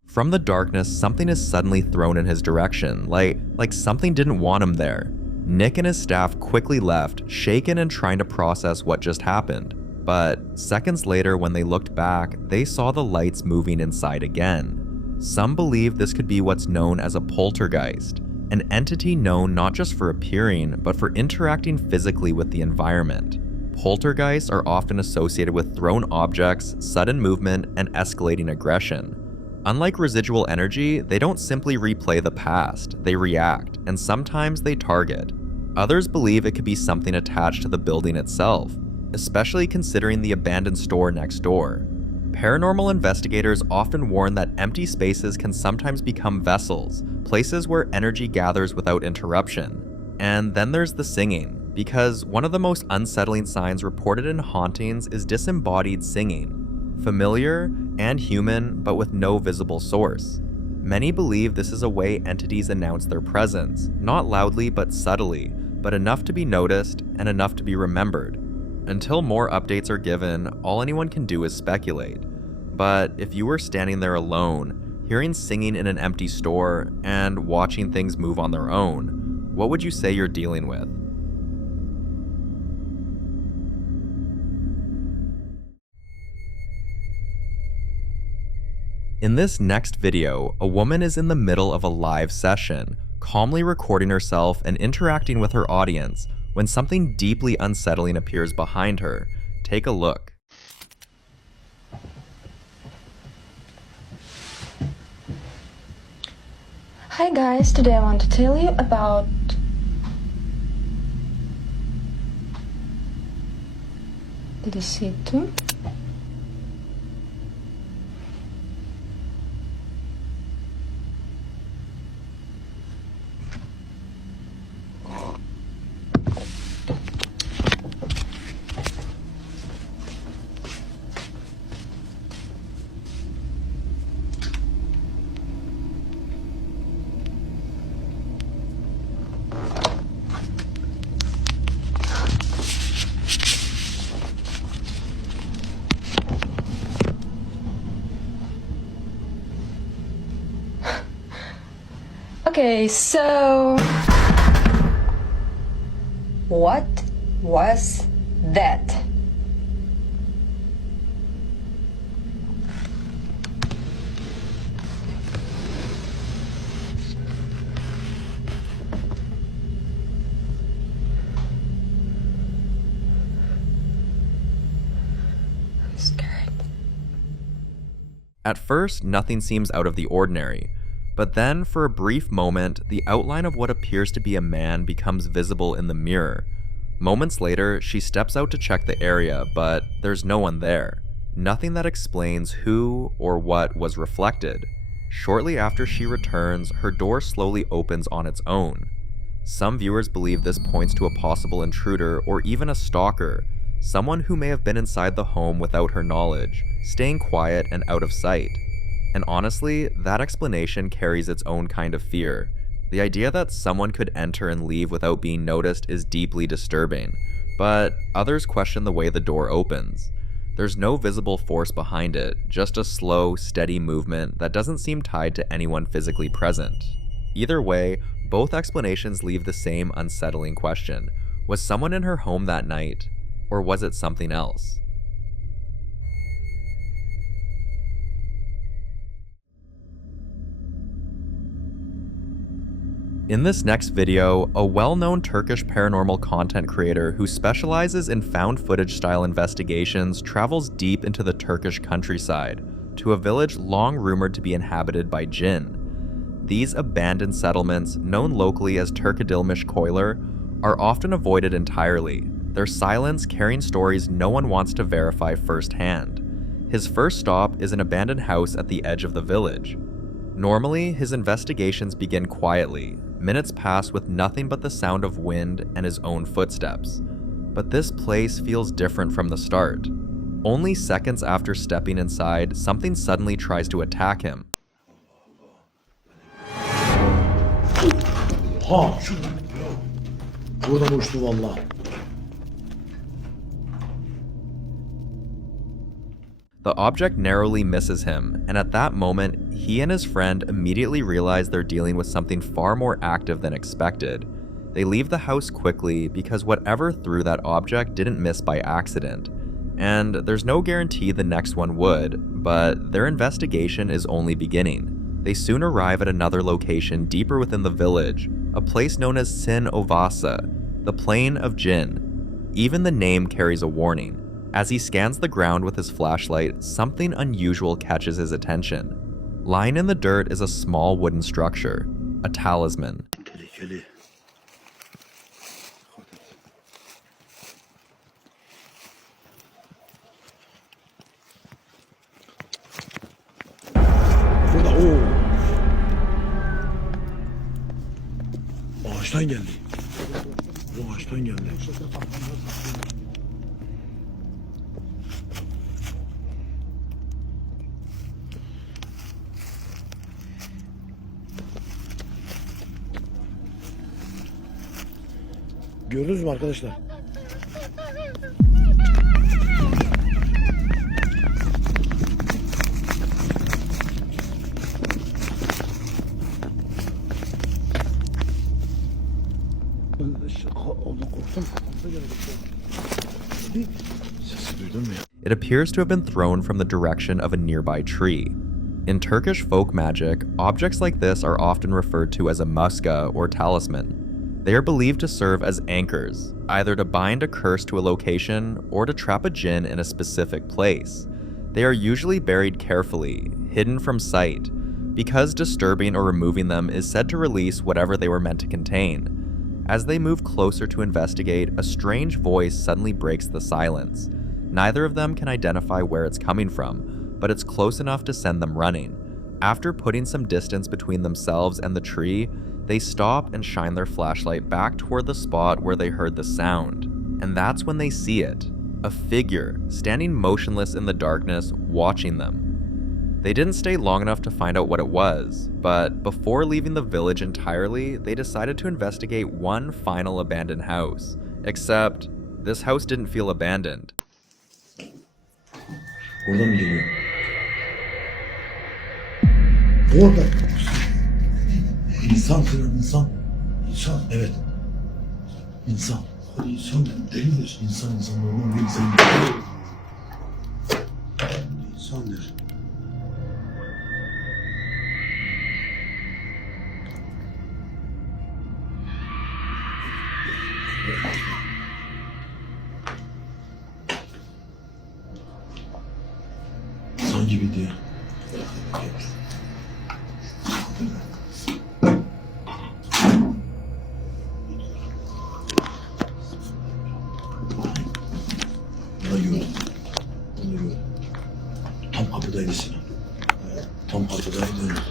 From the darkness, something is suddenly thrown in his direction, like something didn't want him there. Nick and his staff quickly left, shaken and trying to process what just happened. But seconds later, when they looked back, they saw the lights moving inside again. Some believe this could be what's known as a poltergeist, an entity known not just for appearing, but for interacting physically with the environment. Poltergeists are often associated with thrown objects, sudden movement, and escalating aggression. Unlike residual energy, they don't simply replay the past, they react, and sometimes they target. Others believe it could be something attached to the building itself, especially considering the abandoned store next door. Paranormal investigators often warn that empty spaces can sometimes become vessels, places where energy gathers without interruption. And then there's the singing, because one of the most unsettling signs reported in hauntings is disembodied singing. Familiar and human, but with no visible source. Many believe this is a way entities announce their presence, not loudly but subtly, but enough to be noticed and enough to be remembered. Until more updates are given, all anyone can do is speculate. But if you were standing there alone, hearing singing in an empty store, and watching things move on their own, what would you say you're dealing with? In this next video, a woman is in the middle of a live session, calmly recording herself and interacting with her audience when something deeply unsettling appears behind her. Take a look. Hi guys, today I want to tell you about Dito. Okay, so what was that? I'm scared. At first, nothing seems out of the ordinary. But then, for a brief moment, the outline of what appears to be a man becomes visible in the mirror. Moments later, she steps out to check the area, but there's no one there. Nothing that explains who or what was reflected. Shortly after she returns, her door slowly opens on its own. Some viewers believe this points to a possible intruder or even a stalker, someone who may have been inside the home without her knowledge, staying quiet and out of sight. And honestly, that explanation carries its own kind of fear. The idea that someone could enter and leave without being noticed is deeply disturbing, but others question the way the door opens. There's no visible force behind it, just a slow, steady movement that doesn't seem tied to anyone physically present. Either way, both explanations leave the same unsettling question. Was someone in her home that night, or was it something else? In this next video, a well-known Turkish paranormal content creator who specializes in found footage style investigations travels deep into the Turkish countryside to a village long rumored to be inhabited by jinn. These abandoned settlements, known locally as Turkadilmiş Koylar, are often avoided entirely, their silence carrying stories no one wants to verify firsthand. His first stop is an abandoned house at the edge of the village. Normally, his investigations begin quietly. Minutes pass with nothing but the sound of wind and his own footsteps. But this place feels different from the start. Only seconds after stepping inside, something suddenly tries to attack him. Buradan uçtu valla. The object narrowly misses him, and at that moment, he and his friend immediately realize they're dealing with something far more active than expected. They leave the house quickly because whatever threw that object didn't miss by accident. And there's no guarantee the next one would, but their investigation is only beginning. They soon arrive at another location deeper within the village, a place known as Sin Ovasa, the Plain of Jinn. Even the name carries a warning. As he scans the ground with his flashlight, something unusual catches his attention. Lying in the dirt is a small wooden structure, a talisman. Burada o. Ağaçtan geldi. Bu ağaçtan geldi. Gördünüz mü arkadaşlar? It appears to have been thrown from the direction of a nearby tree. In Turkish folk magic, objects like this are often referred to as a muska or talisman. They are believed to serve as anchors, either to bind a curse to a location or to trap a jinn in a specific place. They are usually buried carefully, hidden from sight, because disturbing or removing them is said to release whatever they were meant to contain. As they move closer to investigate, a strange voice suddenly breaks the silence. Neither of them can identify where it's coming from, but it's close enough to send them running. After putting some distance between themselves and the tree, they stop and shine their flashlight back toward the spot where they heard the sound. And that's when they see it. A figure, standing motionless in the darkness, watching them. They didn't stay long enough to find out what it was, but before leaving the village entirely, they decided to investigate one final abandoned house. Except, this house didn't feel abandoned. Oradan mı geliyor? Orada. İnsan kıran insan. İnsan, evet. İnsan. Hadi insan delidir. İnsan normal bir insan. İnsandır. İnsan gibi diye. Tam kapıdaydı Sinan. Tam kapıdaydı.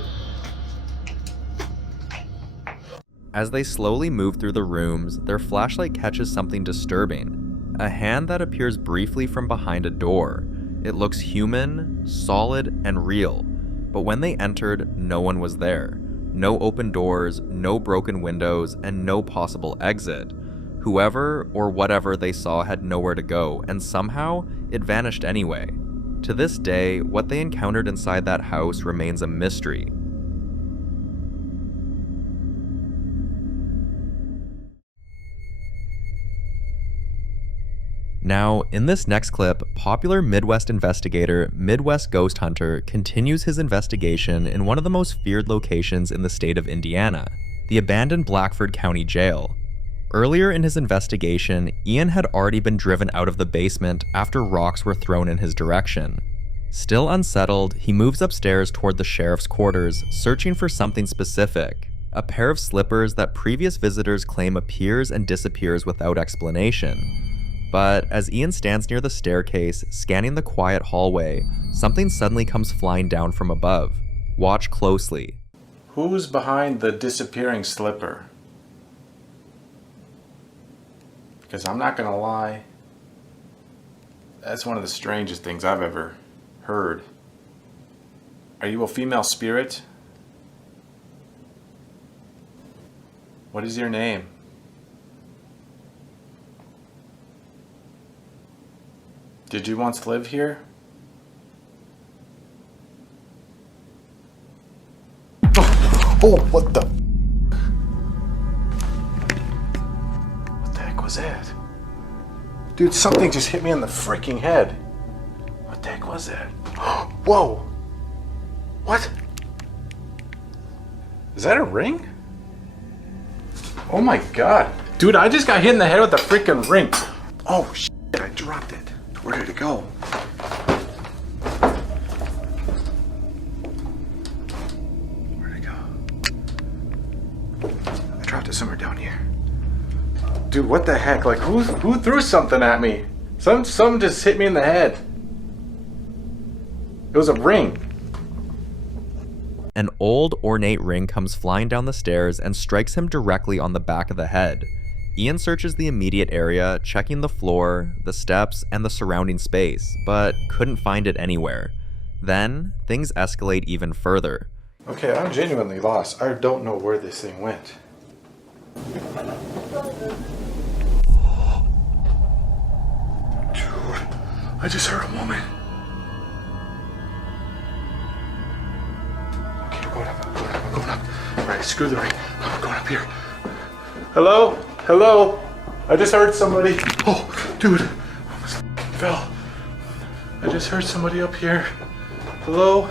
As they slowly move through the rooms, their flashlight catches something disturbing. A hand that appears briefly from behind a door. It looks human, solid, and real. but when they entered, no one was there. No open doors, no broken windows, and no possible exit. Whoever or whatever they saw had nowhere to go, and somehow it vanished anyway. To this day, what they encountered inside that house remains a mystery. Now, in this next clip, popular Midwest investigator Midwest Ghost Hunter continues his investigation in one of the most feared locations in the state of Indiana, the abandoned Blackford County Jail. Earlier in his investigation, Ian had already been driven out of the basement after rocks were thrown in his direction. Still unsettled, he moves upstairs toward the sheriff's quarters, searching for something specific. A pair of slippers that previous visitors claim appears and disappears without explanation. But as Ian stands near the staircase, scanning the quiet hallway, something suddenly comes flying down from above. Watch closely. Who's behind the disappearing slipper? Because I'm not gonna lie, that's one of the strangest things I've ever heard. Are you a female spirit? What is your name? Did you once live here? Oh, what the? What the heck was that? Dude, something just hit me in the freaking head. What the heck was that? Whoa! What? Is that a ring? Oh my god. Dude, I just got hit in the head with a freaking ring. Oh shit, I dropped it. Where did it go? Where'd it go? I dropped it somewhere down here. Dude, what the heck? Like, who threw something at me? Something just hit me in the head. It was a ring. An old, ornate ring comes flying down the stairs and strikes him directly on the back of the head. Ian searches the immediate area, checking the floor, the steps, and the surrounding space, but couldn't find it anywhere. Then, things escalate even further. Okay, I'm genuinely lost. I don't know where this thing went. Dude, I just heard a woman. Okay, I'm going up. Alright, screw the ring. I'm going up here. Hello? Hello? I just heard somebody. Oh, dude. I almost fell. I just heard somebody up here. Hello?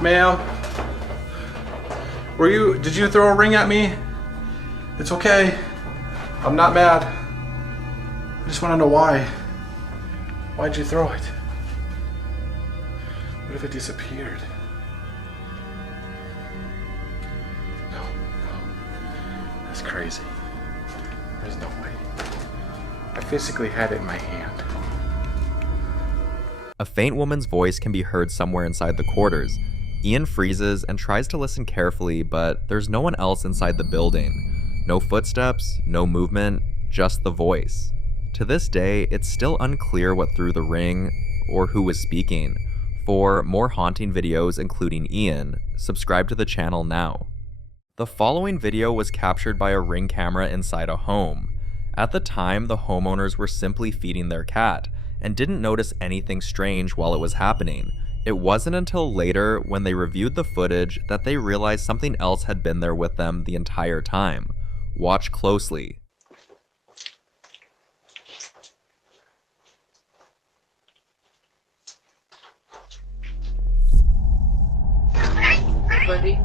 Ma'am? Did you throw a ring at me? It's okay. I'm not mad. I just want to know why. Why'd you throw it? What if it disappeared? No. That's crazy. There's no way. I physically had it in my hand. A faint woman's voice can be heard somewhere inside the quarters. Ian freezes and tries to listen carefully, but there's no one else inside the building. No footsteps, no movement, just the voice. To this day, it's still unclear what threw the ring or who was speaking. For more haunting videos including Ian, subscribe to the channel now. The following video was captured by a Ring camera inside a home. At the time, the homeowners were simply feeding their cat and didn't notice anything strange while it was happening. It wasn't until later, when they reviewed the footage, that they realized something else had been there with them the entire time. Watch closely. Buddy.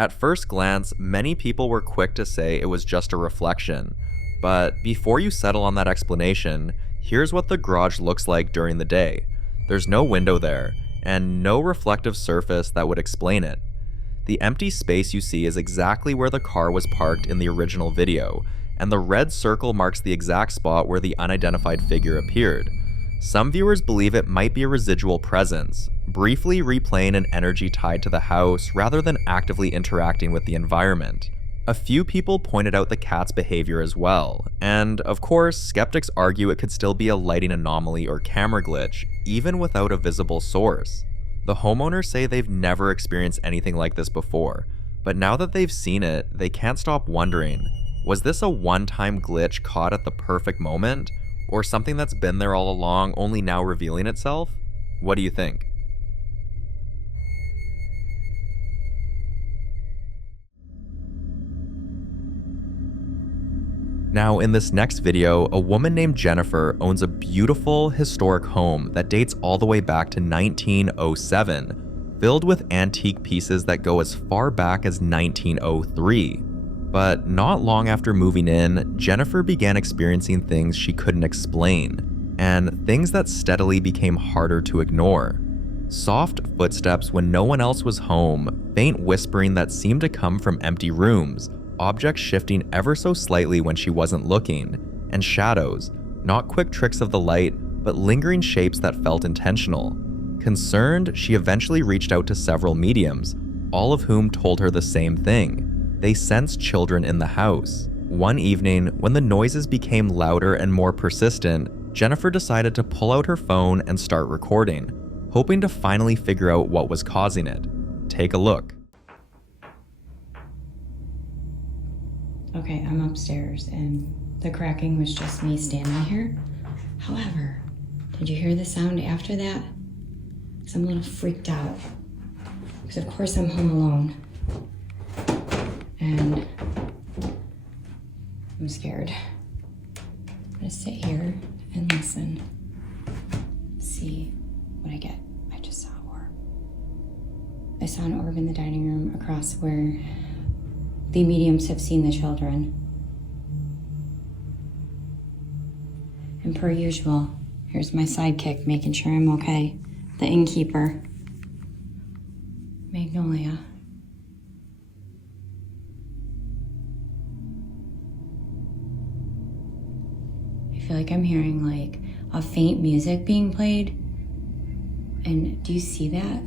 At first glance, many people were quick to say it was just a reflection. But before you settle on that explanation, here's what the garage looks like during the day. There's no window there, and no reflective surface that would explain it. The empty space you see is exactly where the car was parked in the original video, and the red circle marks the exact spot where the unidentified figure appeared. Some viewers believe it might be a residual presence, briefly replaying an energy tied to the house rather than actively interacting with the environment. A few people pointed out the cat's behavior as well, and of course, skeptics argue it could still be a lighting anomaly or camera glitch, even without a visible source. The homeowners say they've never experienced anything like this before, but now that they've seen it, they can't stop wondering, was this a one-time glitch caught at the perfect moment, or something that's been there all along only now revealing itself? What do you think? Now, in this next video, a woman named Jennifer owns a beautiful, historic home that dates all the way back to 1907, filled with antique pieces that go as far back as 1903. But not long after moving in, Jennifer began experiencing things she couldn't explain, and things that steadily became harder to ignore. Soft footsteps when no one else was home, faint whispering that seemed to come from empty rooms, objects shifting ever so slightly when she wasn't looking, and shadows, not quick tricks of the light, but lingering shapes that felt intentional. Concerned, she eventually reached out to several mediums, all of whom told her the same thing. They sensed children in the house. One evening, when the noises became louder and more persistent, Jennifer decided to pull out her phone and start recording, hoping to finally figure out what was causing it. Take a look. Okay, I'm upstairs and the cracking was just me standing here. However, did you hear the sound after that? Because I'm a little freaked out. Because of course I'm home alone. And I'm scared. I'm gonna sit here and listen. See what I get. I just saw an orb. I saw an orb in the dining room across where the mediums have seen the children. And per usual, here's my sidekick making sure I'm okay. The innkeeper. Magnolia. I feel like I'm hearing like a faint music being played. And do you see that?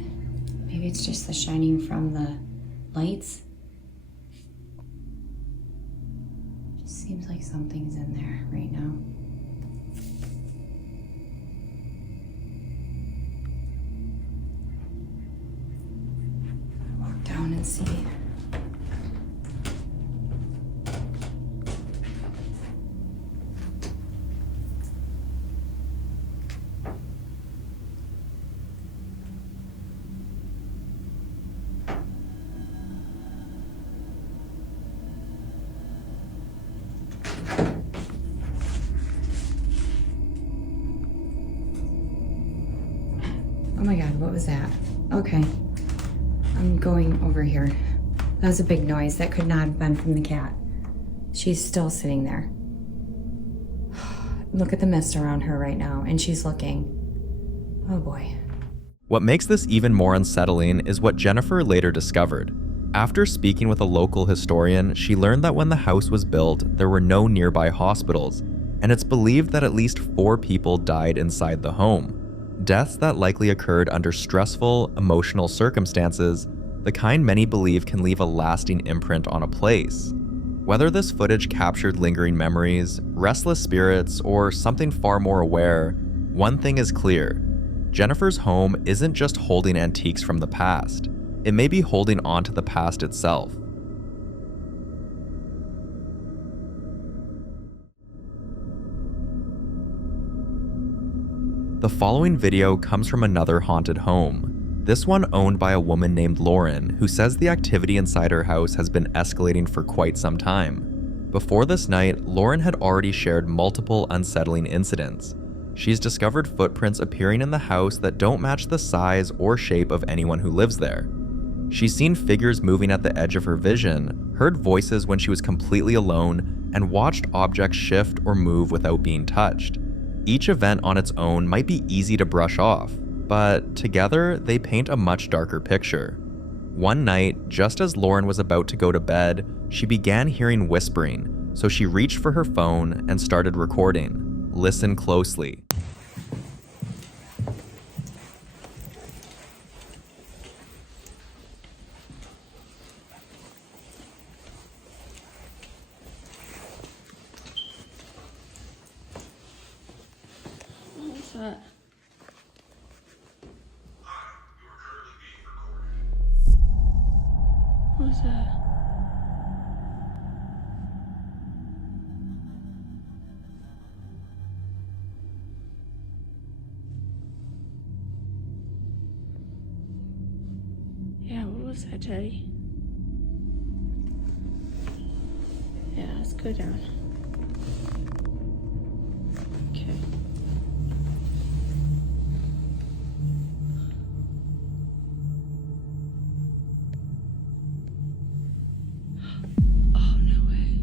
Maybe it's just the shining from the lights. Just seems like something's in there right now. I'll walk down and see. Oh my God, what was that? Okay, I'm going over here. That was a big noise. That could not have been from the cat. She's still sitting there. Look at the mist around her right now, and she's looking. Oh boy. What makes this even more unsettling is what Jennifer later discovered. After speaking with a local historian, she learned that when the house was built, there were no nearby hospitals, and it's believed that at least 4 people died inside the home. Deaths that likely occurred under stressful, emotional circumstances, the kind many believe can leave a lasting imprint on a place. Whether this footage captured lingering memories, restless spirits, or something far more aware, one thing is clear. Jennifer's home isn't just holding antiques from the past. It may be holding on to the past itself. The following video comes from another haunted home. This one owned by a woman named Lauren, who says the activity inside her house has been escalating for quite some time. Before this night, Lauren had already shared multiple unsettling incidents. She's discovered footprints appearing in the house that don't match the size or shape of anyone who lives there. She's seen figures moving at the edge of her vision, heard voices when she was completely alone, and watched objects shift or move without being touched. Each event on its own might be easy to brush off, But together, they paint a much darker picture. One night, just as Lauren was about to go to bed, she began hearing whispering, so she reached for her phone and started recording. Listen closely. What's that? What's that? Yeah, what was that, Teddy? Yeah, let's go down. Okay. Oh, no way.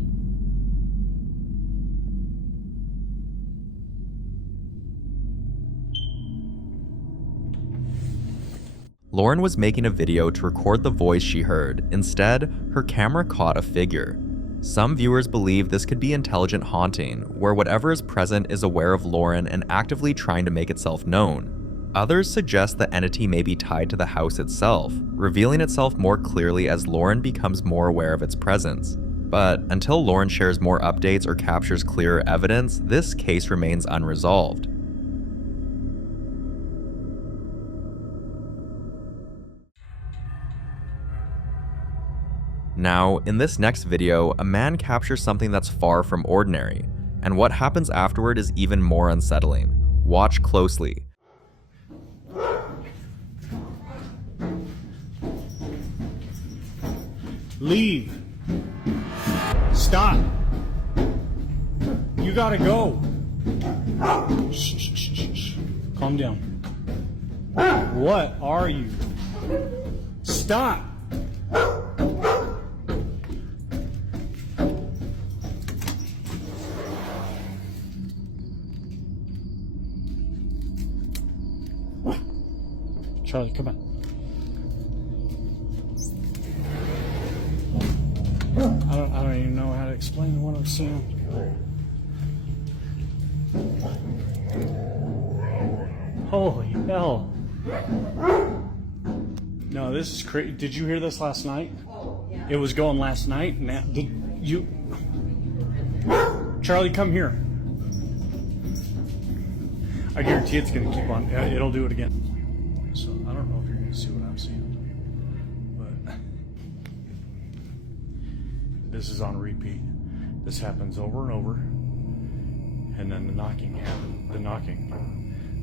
Lauren was making a video to record the voice she heard. Instead, her camera caught a figure. Some viewers believe this could be intelligent haunting, where whatever is present is aware of Lauren and actively trying to make itself known. Others suggest the entity may be tied to the house itself, revealing itself more clearly as Lauren becomes more aware of its presence. But until Lauren shares more updates or captures clearer evidence, this case remains unresolved. Now, in this next video, a man captures something that's far from ordinary, and what happens afterward is even more unsettling. Watch closely. Leave. Stop. You gotta go. Shh, shh, shh, shh, shh. Calm down. What are you? Stop. Charlie, come on. I don't even know how to explain what I'm seeing. Holy hell. No, this is crazy. Did you hear this last night? Yeah. It was going last night. Now, did you... Charlie, come here. I guarantee it's going to keep on. It'll do it again. So I don't know if you're going to see what I'm seeing, but this is on repeat. This happens over and over, and then the knocking happens. The knocking,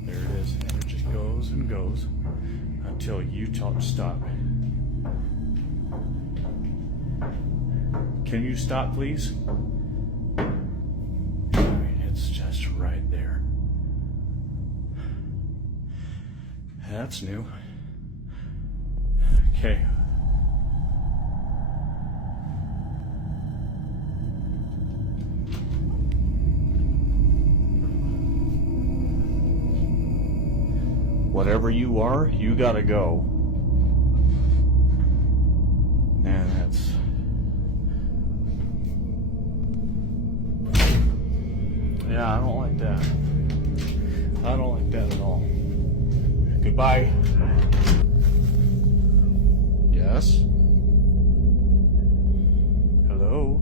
there it is, and it just goes and goes until you tell it to stop. Can you stop, please? I mean, it's just right there. That's new. Okay. Whatever you are, you gotta go. And that's... Yeah, I don't like that. I don't like that at all. Goodbye. Yes? Hello?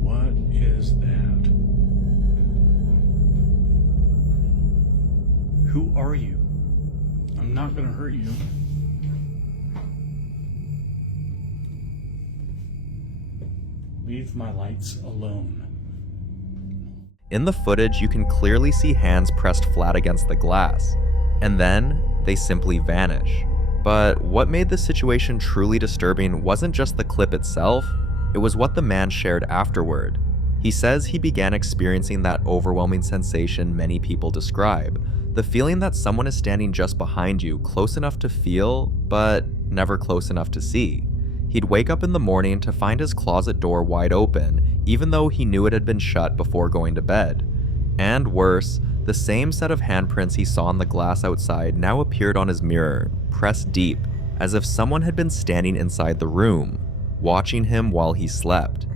What is that? Who are you? I'm not gonna hurt you. Leave my lights alone. In the footage, you can clearly see hands pressed flat against the glass, and then they simply vanish. But what made this situation truly disturbing wasn't just the clip itself, it was what the man shared afterward. He says he began experiencing that overwhelming sensation many people describe, the feeling that someone is standing just behind you, close enough to feel, but never close enough to see. He'd wake up in the morning to find his closet door wide open, even though he knew it had been shut before going to bed. And worse, the same set of handprints he saw on the glass outside now appeared on his mirror, pressed deep, as if someone had been standing inside the room, watching him while he slept.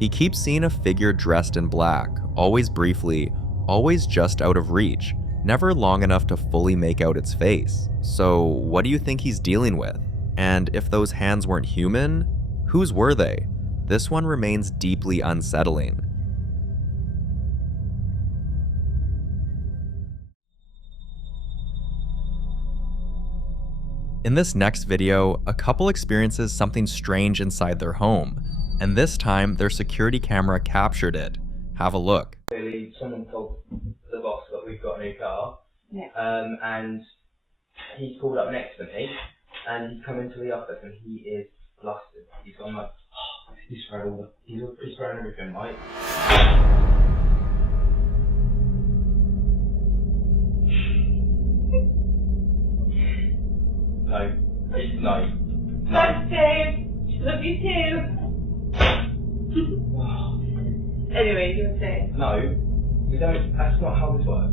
He keeps seeing a figure dressed in black, always briefly, always just out of reach, never long enough to fully make out its face. So what do you think he's dealing with? And if those hands weren't human, whose were they? This one remains deeply unsettling. In this next video, a couple experiences something strange inside their home, and this time their security camera captured it. Have a look. Really, someone told the boss that we've got a new car, and he's pulled up next to me, and he's come into the office, and he is flustered. He's gone like, he's spread everything, right? No. That's Dave. Love you too. Anyway, you were saying. No, we don't. That's not how this works.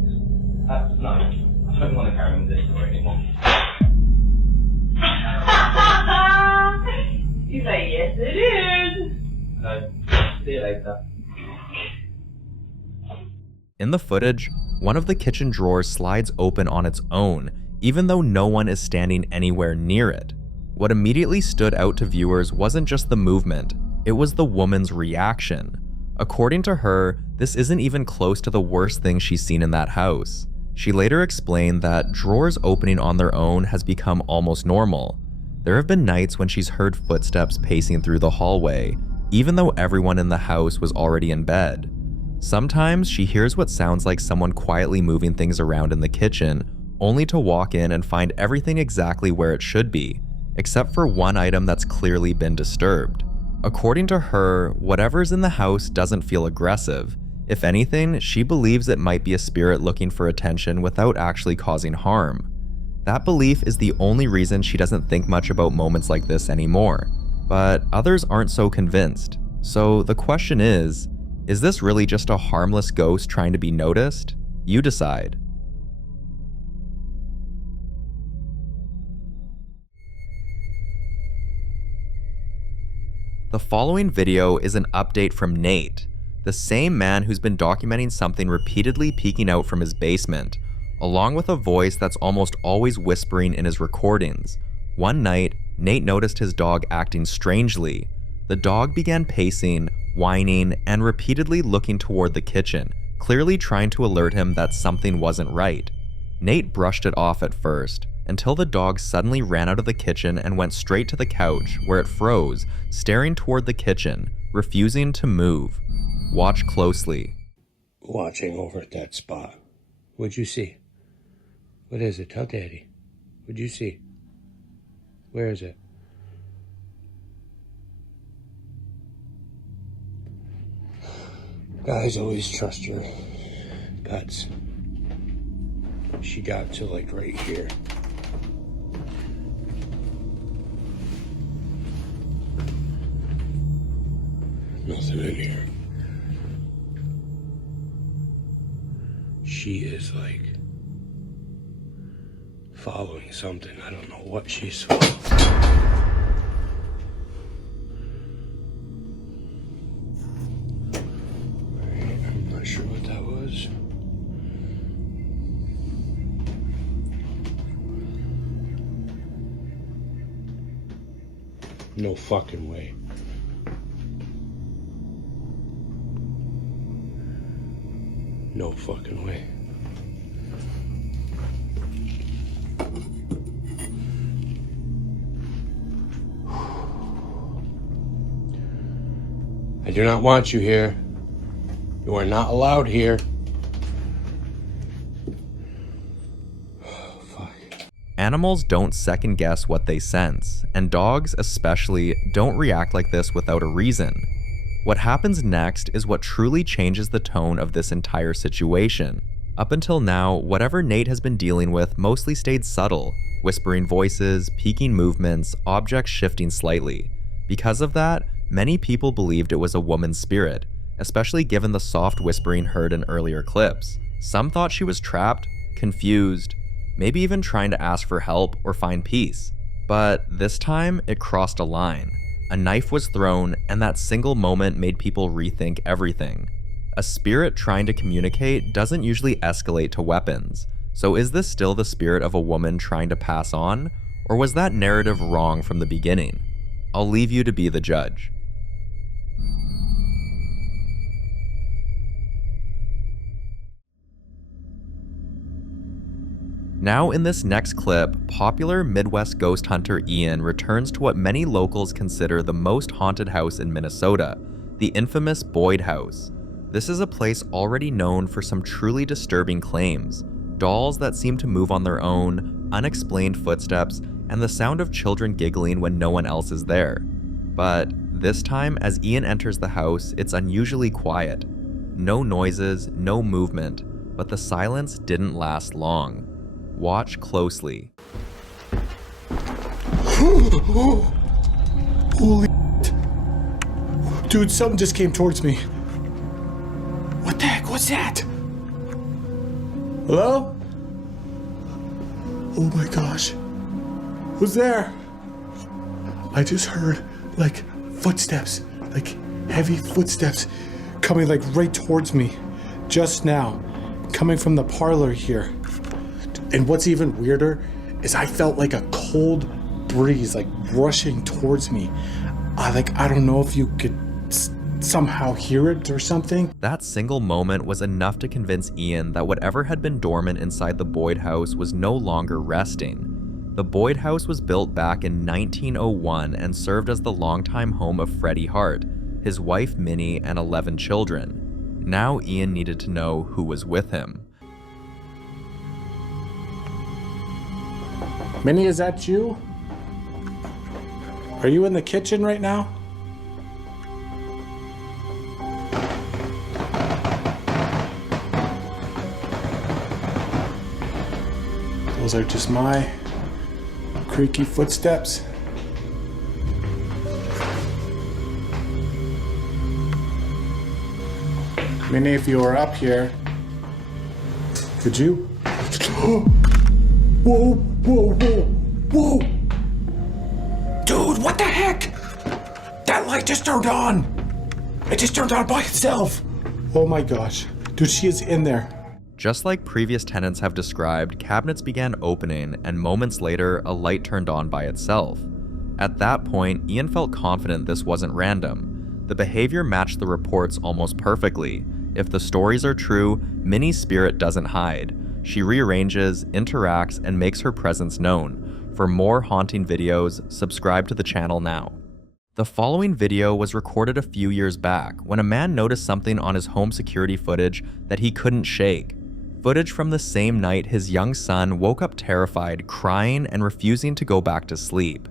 No, I don't want to carry on with this story anymore. He's like, yes, it is. No, see you later. In the footage, one of the kitchen drawers slides open on its own, even though no one is standing anywhere near it. What immediately stood out to viewers wasn't just the movement, it was the woman's reaction. According to her, this isn't even close to the worst thing she's seen in that house. She later explained that drawers opening on their own has become almost normal. There have been nights when she's heard footsteps pacing through the hallway, even though everyone in the house was already in bed. Sometimes she hears what sounds like someone quietly moving things around in the kitchen, only to walk in and find everything exactly where it should be, except for one item that's clearly been disturbed. According to her, whatever's in the house doesn't feel aggressive. If anything, she believes it might be a spirit looking for attention without actually causing harm. That belief is the only reason she doesn't think much about moments like this anymore. But others aren't so convinced. So the question is this really just a harmless ghost trying to be noticed? You decide. The following video is an update from Nate, the same man who's been documenting something repeatedly peeking out from his basement, along with a voice that's almost always whispering in his recordings. One night, Nate noticed his dog acting strangely. The dog began pacing, whining, and repeatedly looking toward the kitchen, clearly trying to alert him that something wasn't right. Nate brushed it off at first, until the dog suddenly ran out of the kitchen and went straight to the couch, where it froze, staring toward the kitchen, refusing to move. Watch closely. Watching over at that spot. What'd you see? What is it? Tell Daddy. What'd you see? Where is it? Guys, always trust your guts. She got to like right here. Nothing in here. She is like following something. I don't know what she's following. Alright, I'm not sure what that was. No fucking way. No fucking way. I do not want you here. You are not allowed here. Animals don't second guess what they sense, and dogs especially don't react like this without a reason. What happens next is what truly changes the tone of this entire situation. Up until now, whatever Nate has been dealing with mostly stayed subtle, whispering voices, peeking movements, objects shifting slightly. Because of that, many people believed it was a woman's spirit, especially given the soft whispering heard in earlier clips. Some thought she was trapped, confused, maybe even trying to ask for help or find peace. But this time, it crossed a line. A knife was thrown, and that single moment made people rethink everything. A spirit trying to communicate doesn't usually escalate to weapons, so is this still the spirit of a woman trying to pass on, or was that narrative wrong from the beginning? I'll leave you to be the judge. Now in this next clip, popular Midwest ghost hunter Ian returns to what many locals consider the most haunted house in Minnesota, the infamous Boyd House. This is a place already known for some truly disturbing claims, dolls that seem to move on their own, unexplained footsteps, and the sound of children giggling when no one else is there. But this time, as Ian enters the house, it's unusually quiet. No noises, no movement, but the silence didn't last long. Watch closely. Holy dude, something just came towards me. What the heck was that? Hello? Oh my gosh. Who's there? I just heard like footsteps, like heavy footsteps coming like right towards me just now, coming from the parlor here. And what's even weirder is I felt like a cold breeze like rushing towards me. I don't know if you could somehow hear it or something. That single moment was enough to convince Ian that whatever had been dormant inside the Boyd house was no longer resting. The Boyd house was built back in 1901 and served as the longtime home of Freddie Hart, his wife Minnie, and 11 children. Now Ian needed to know who was with him. Minnie, is that you? Are you in the kitchen right now? Those are just my creaky footsteps. Minnie, if you were up here, could you? Whoa, whoa, whoa, whoa! Dude, what the heck? That light just turned on! It just turned on by itself! Oh my gosh. Dude, she is in there. Just like previous tenants have described, cabinets began opening, and moments later, a light turned on by itself. At that point, Ian felt confident this wasn't random. The behavior matched the reports almost perfectly. If the stories are true, Minnie's spirit doesn't hide. She rearranges, interacts, and makes her presence known. For more haunting videos, subscribe to the channel now. The following video was recorded a few years back when a man noticed something on his home security footage that he couldn't shake. Footage from the same night his young son woke up terrified, crying, and refusing to go back to sleep.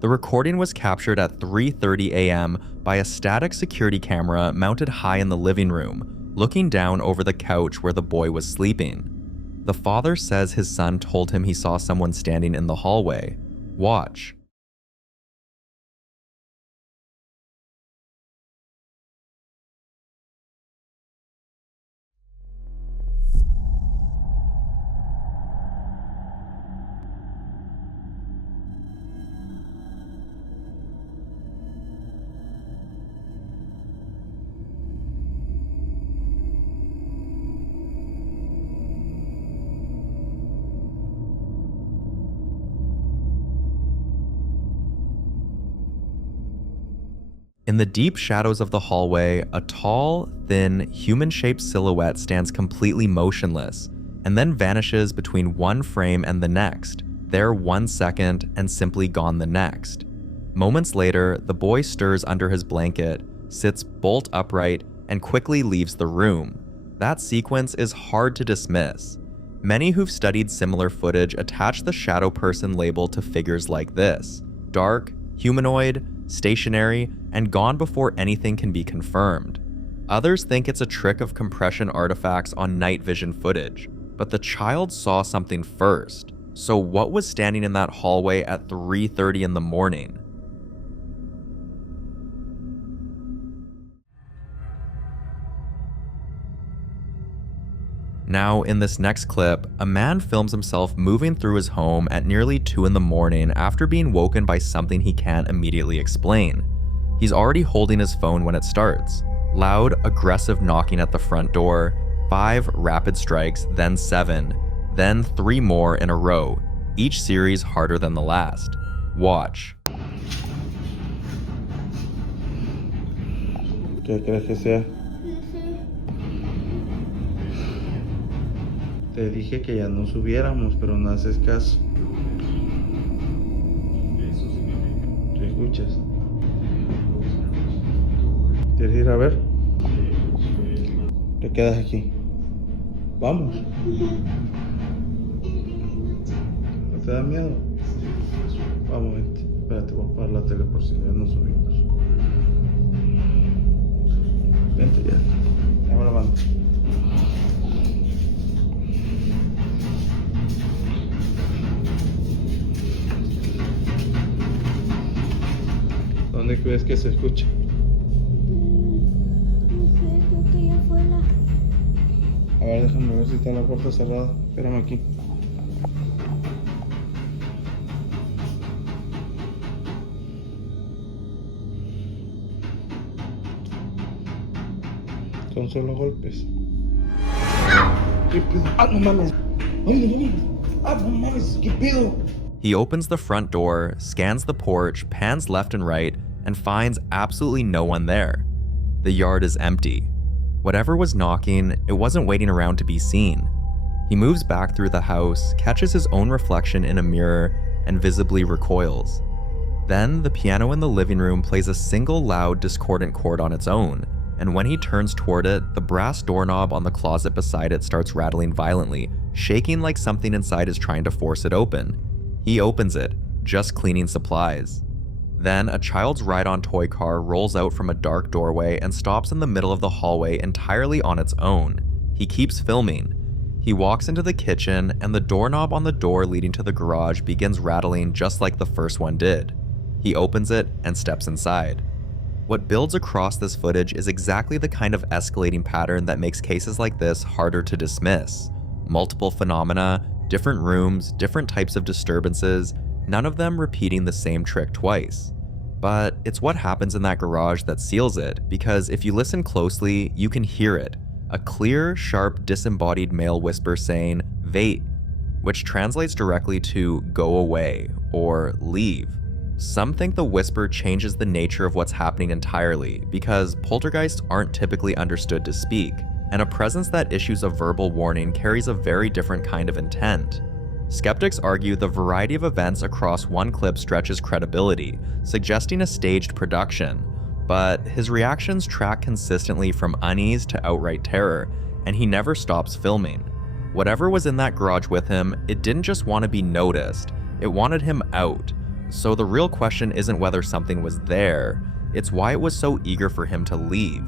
The recording was captured at 3:30 a.m. by a static security camera mounted high in the living room, looking down over the couch where the boy was sleeping. The father says his son told him he saw someone standing in the hallway. Watch. In the deep shadows of the hallway, a tall, thin, human-shaped silhouette stands completely motionless, and then vanishes between one frame and the next, there 1 second and simply gone the next. Moments later, the boy stirs under his blanket, sits bolt upright, and quickly leaves the room. That sequence is hard to dismiss. Many who've studied similar footage attach the shadow person label to figures like this: dark, humanoid, stationary, and gone before anything can be confirmed. Others think it's a trick of compression artifacts on night vision footage, but the child saw something first. So what was standing in that hallway at 3:30 in the morning? Now, in this next clip, a man films himself moving through his home at nearly 2 in the morning after being woken by something he can't immediately explain. He's already holding his phone when it starts. Loud, aggressive knocking at the front door, 5 rapid strikes, then 7, then 3 more in a row, each series harder than the last. Watch. ¿Qué crees que sea? Te dije que ya no subiéramos, pero no haces caso. ¿Te escuchas? ¿Quieres ir a ver? Te quedas aquí. Vamos. ¿No te da miedo? Vamos, vente. Espérate, voy a apagar la tele por si ya no subimos. Vente ya. Dame la mano. ¿Dónde crees que se escucha? No sé, creo que allá afuera. A ver, déjame ver si está la puerta cerrada. Espérame aquí. Son solo golpes. ¿Qué pedo? ¡Ah, no mames! ¡Ay, no mames! ¡Ah, no mames! ¿Qué pedo? He opens the front door, scans the porch, pans left and right, and finds absolutely no one there. The yard is empty. Whatever was knocking, it wasn't waiting around to be seen. He moves back through the house, catches his own reflection in a mirror, and visibly recoils. Then, the piano in the living room plays a single loud, discordant chord on its own, and when he turns toward it, the brass doorknob on the closet beside it starts rattling violently, shaking like something inside is trying to force it open. He opens it, just cleaning supplies. Then, a child's ride-on toy car rolls out from a dark doorway and stops in the middle of the hallway entirely on its own. He keeps filming. He walks into the kitchen, and the doorknob on the door leading to the garage begins rattling just like the first one did. He opens it and steps inside. What builds across this footage is exactly the kind of escalating pattern that makes cases like this harder to dismiss. Multiple phenomena, different rooms, different types of disturbances, none of them repeating the same trick twice. But it's what happens in that garage that seals it, because if you listen closely, you can hear it. A clear, sharp, disembodied male whisper saying, "Vait," which translates directly to "go away" or "leave." Some think the whisper changes the nature of what's happening entirely, because poltergeists aren't typically understood to speak, and a presence that issues a verbal warning carries a very different kind of intent. Skeptics argue the variety of events across one clip stretches credibility, suggesting a staged production, but his reactions track consistently from unease to outright terror, and he never stops filming. Whatever was in that garage with him, it didn't just want to be noticed, it wanted him out. So the real question isn't whether something was there, it's why it was so eager for him to leave.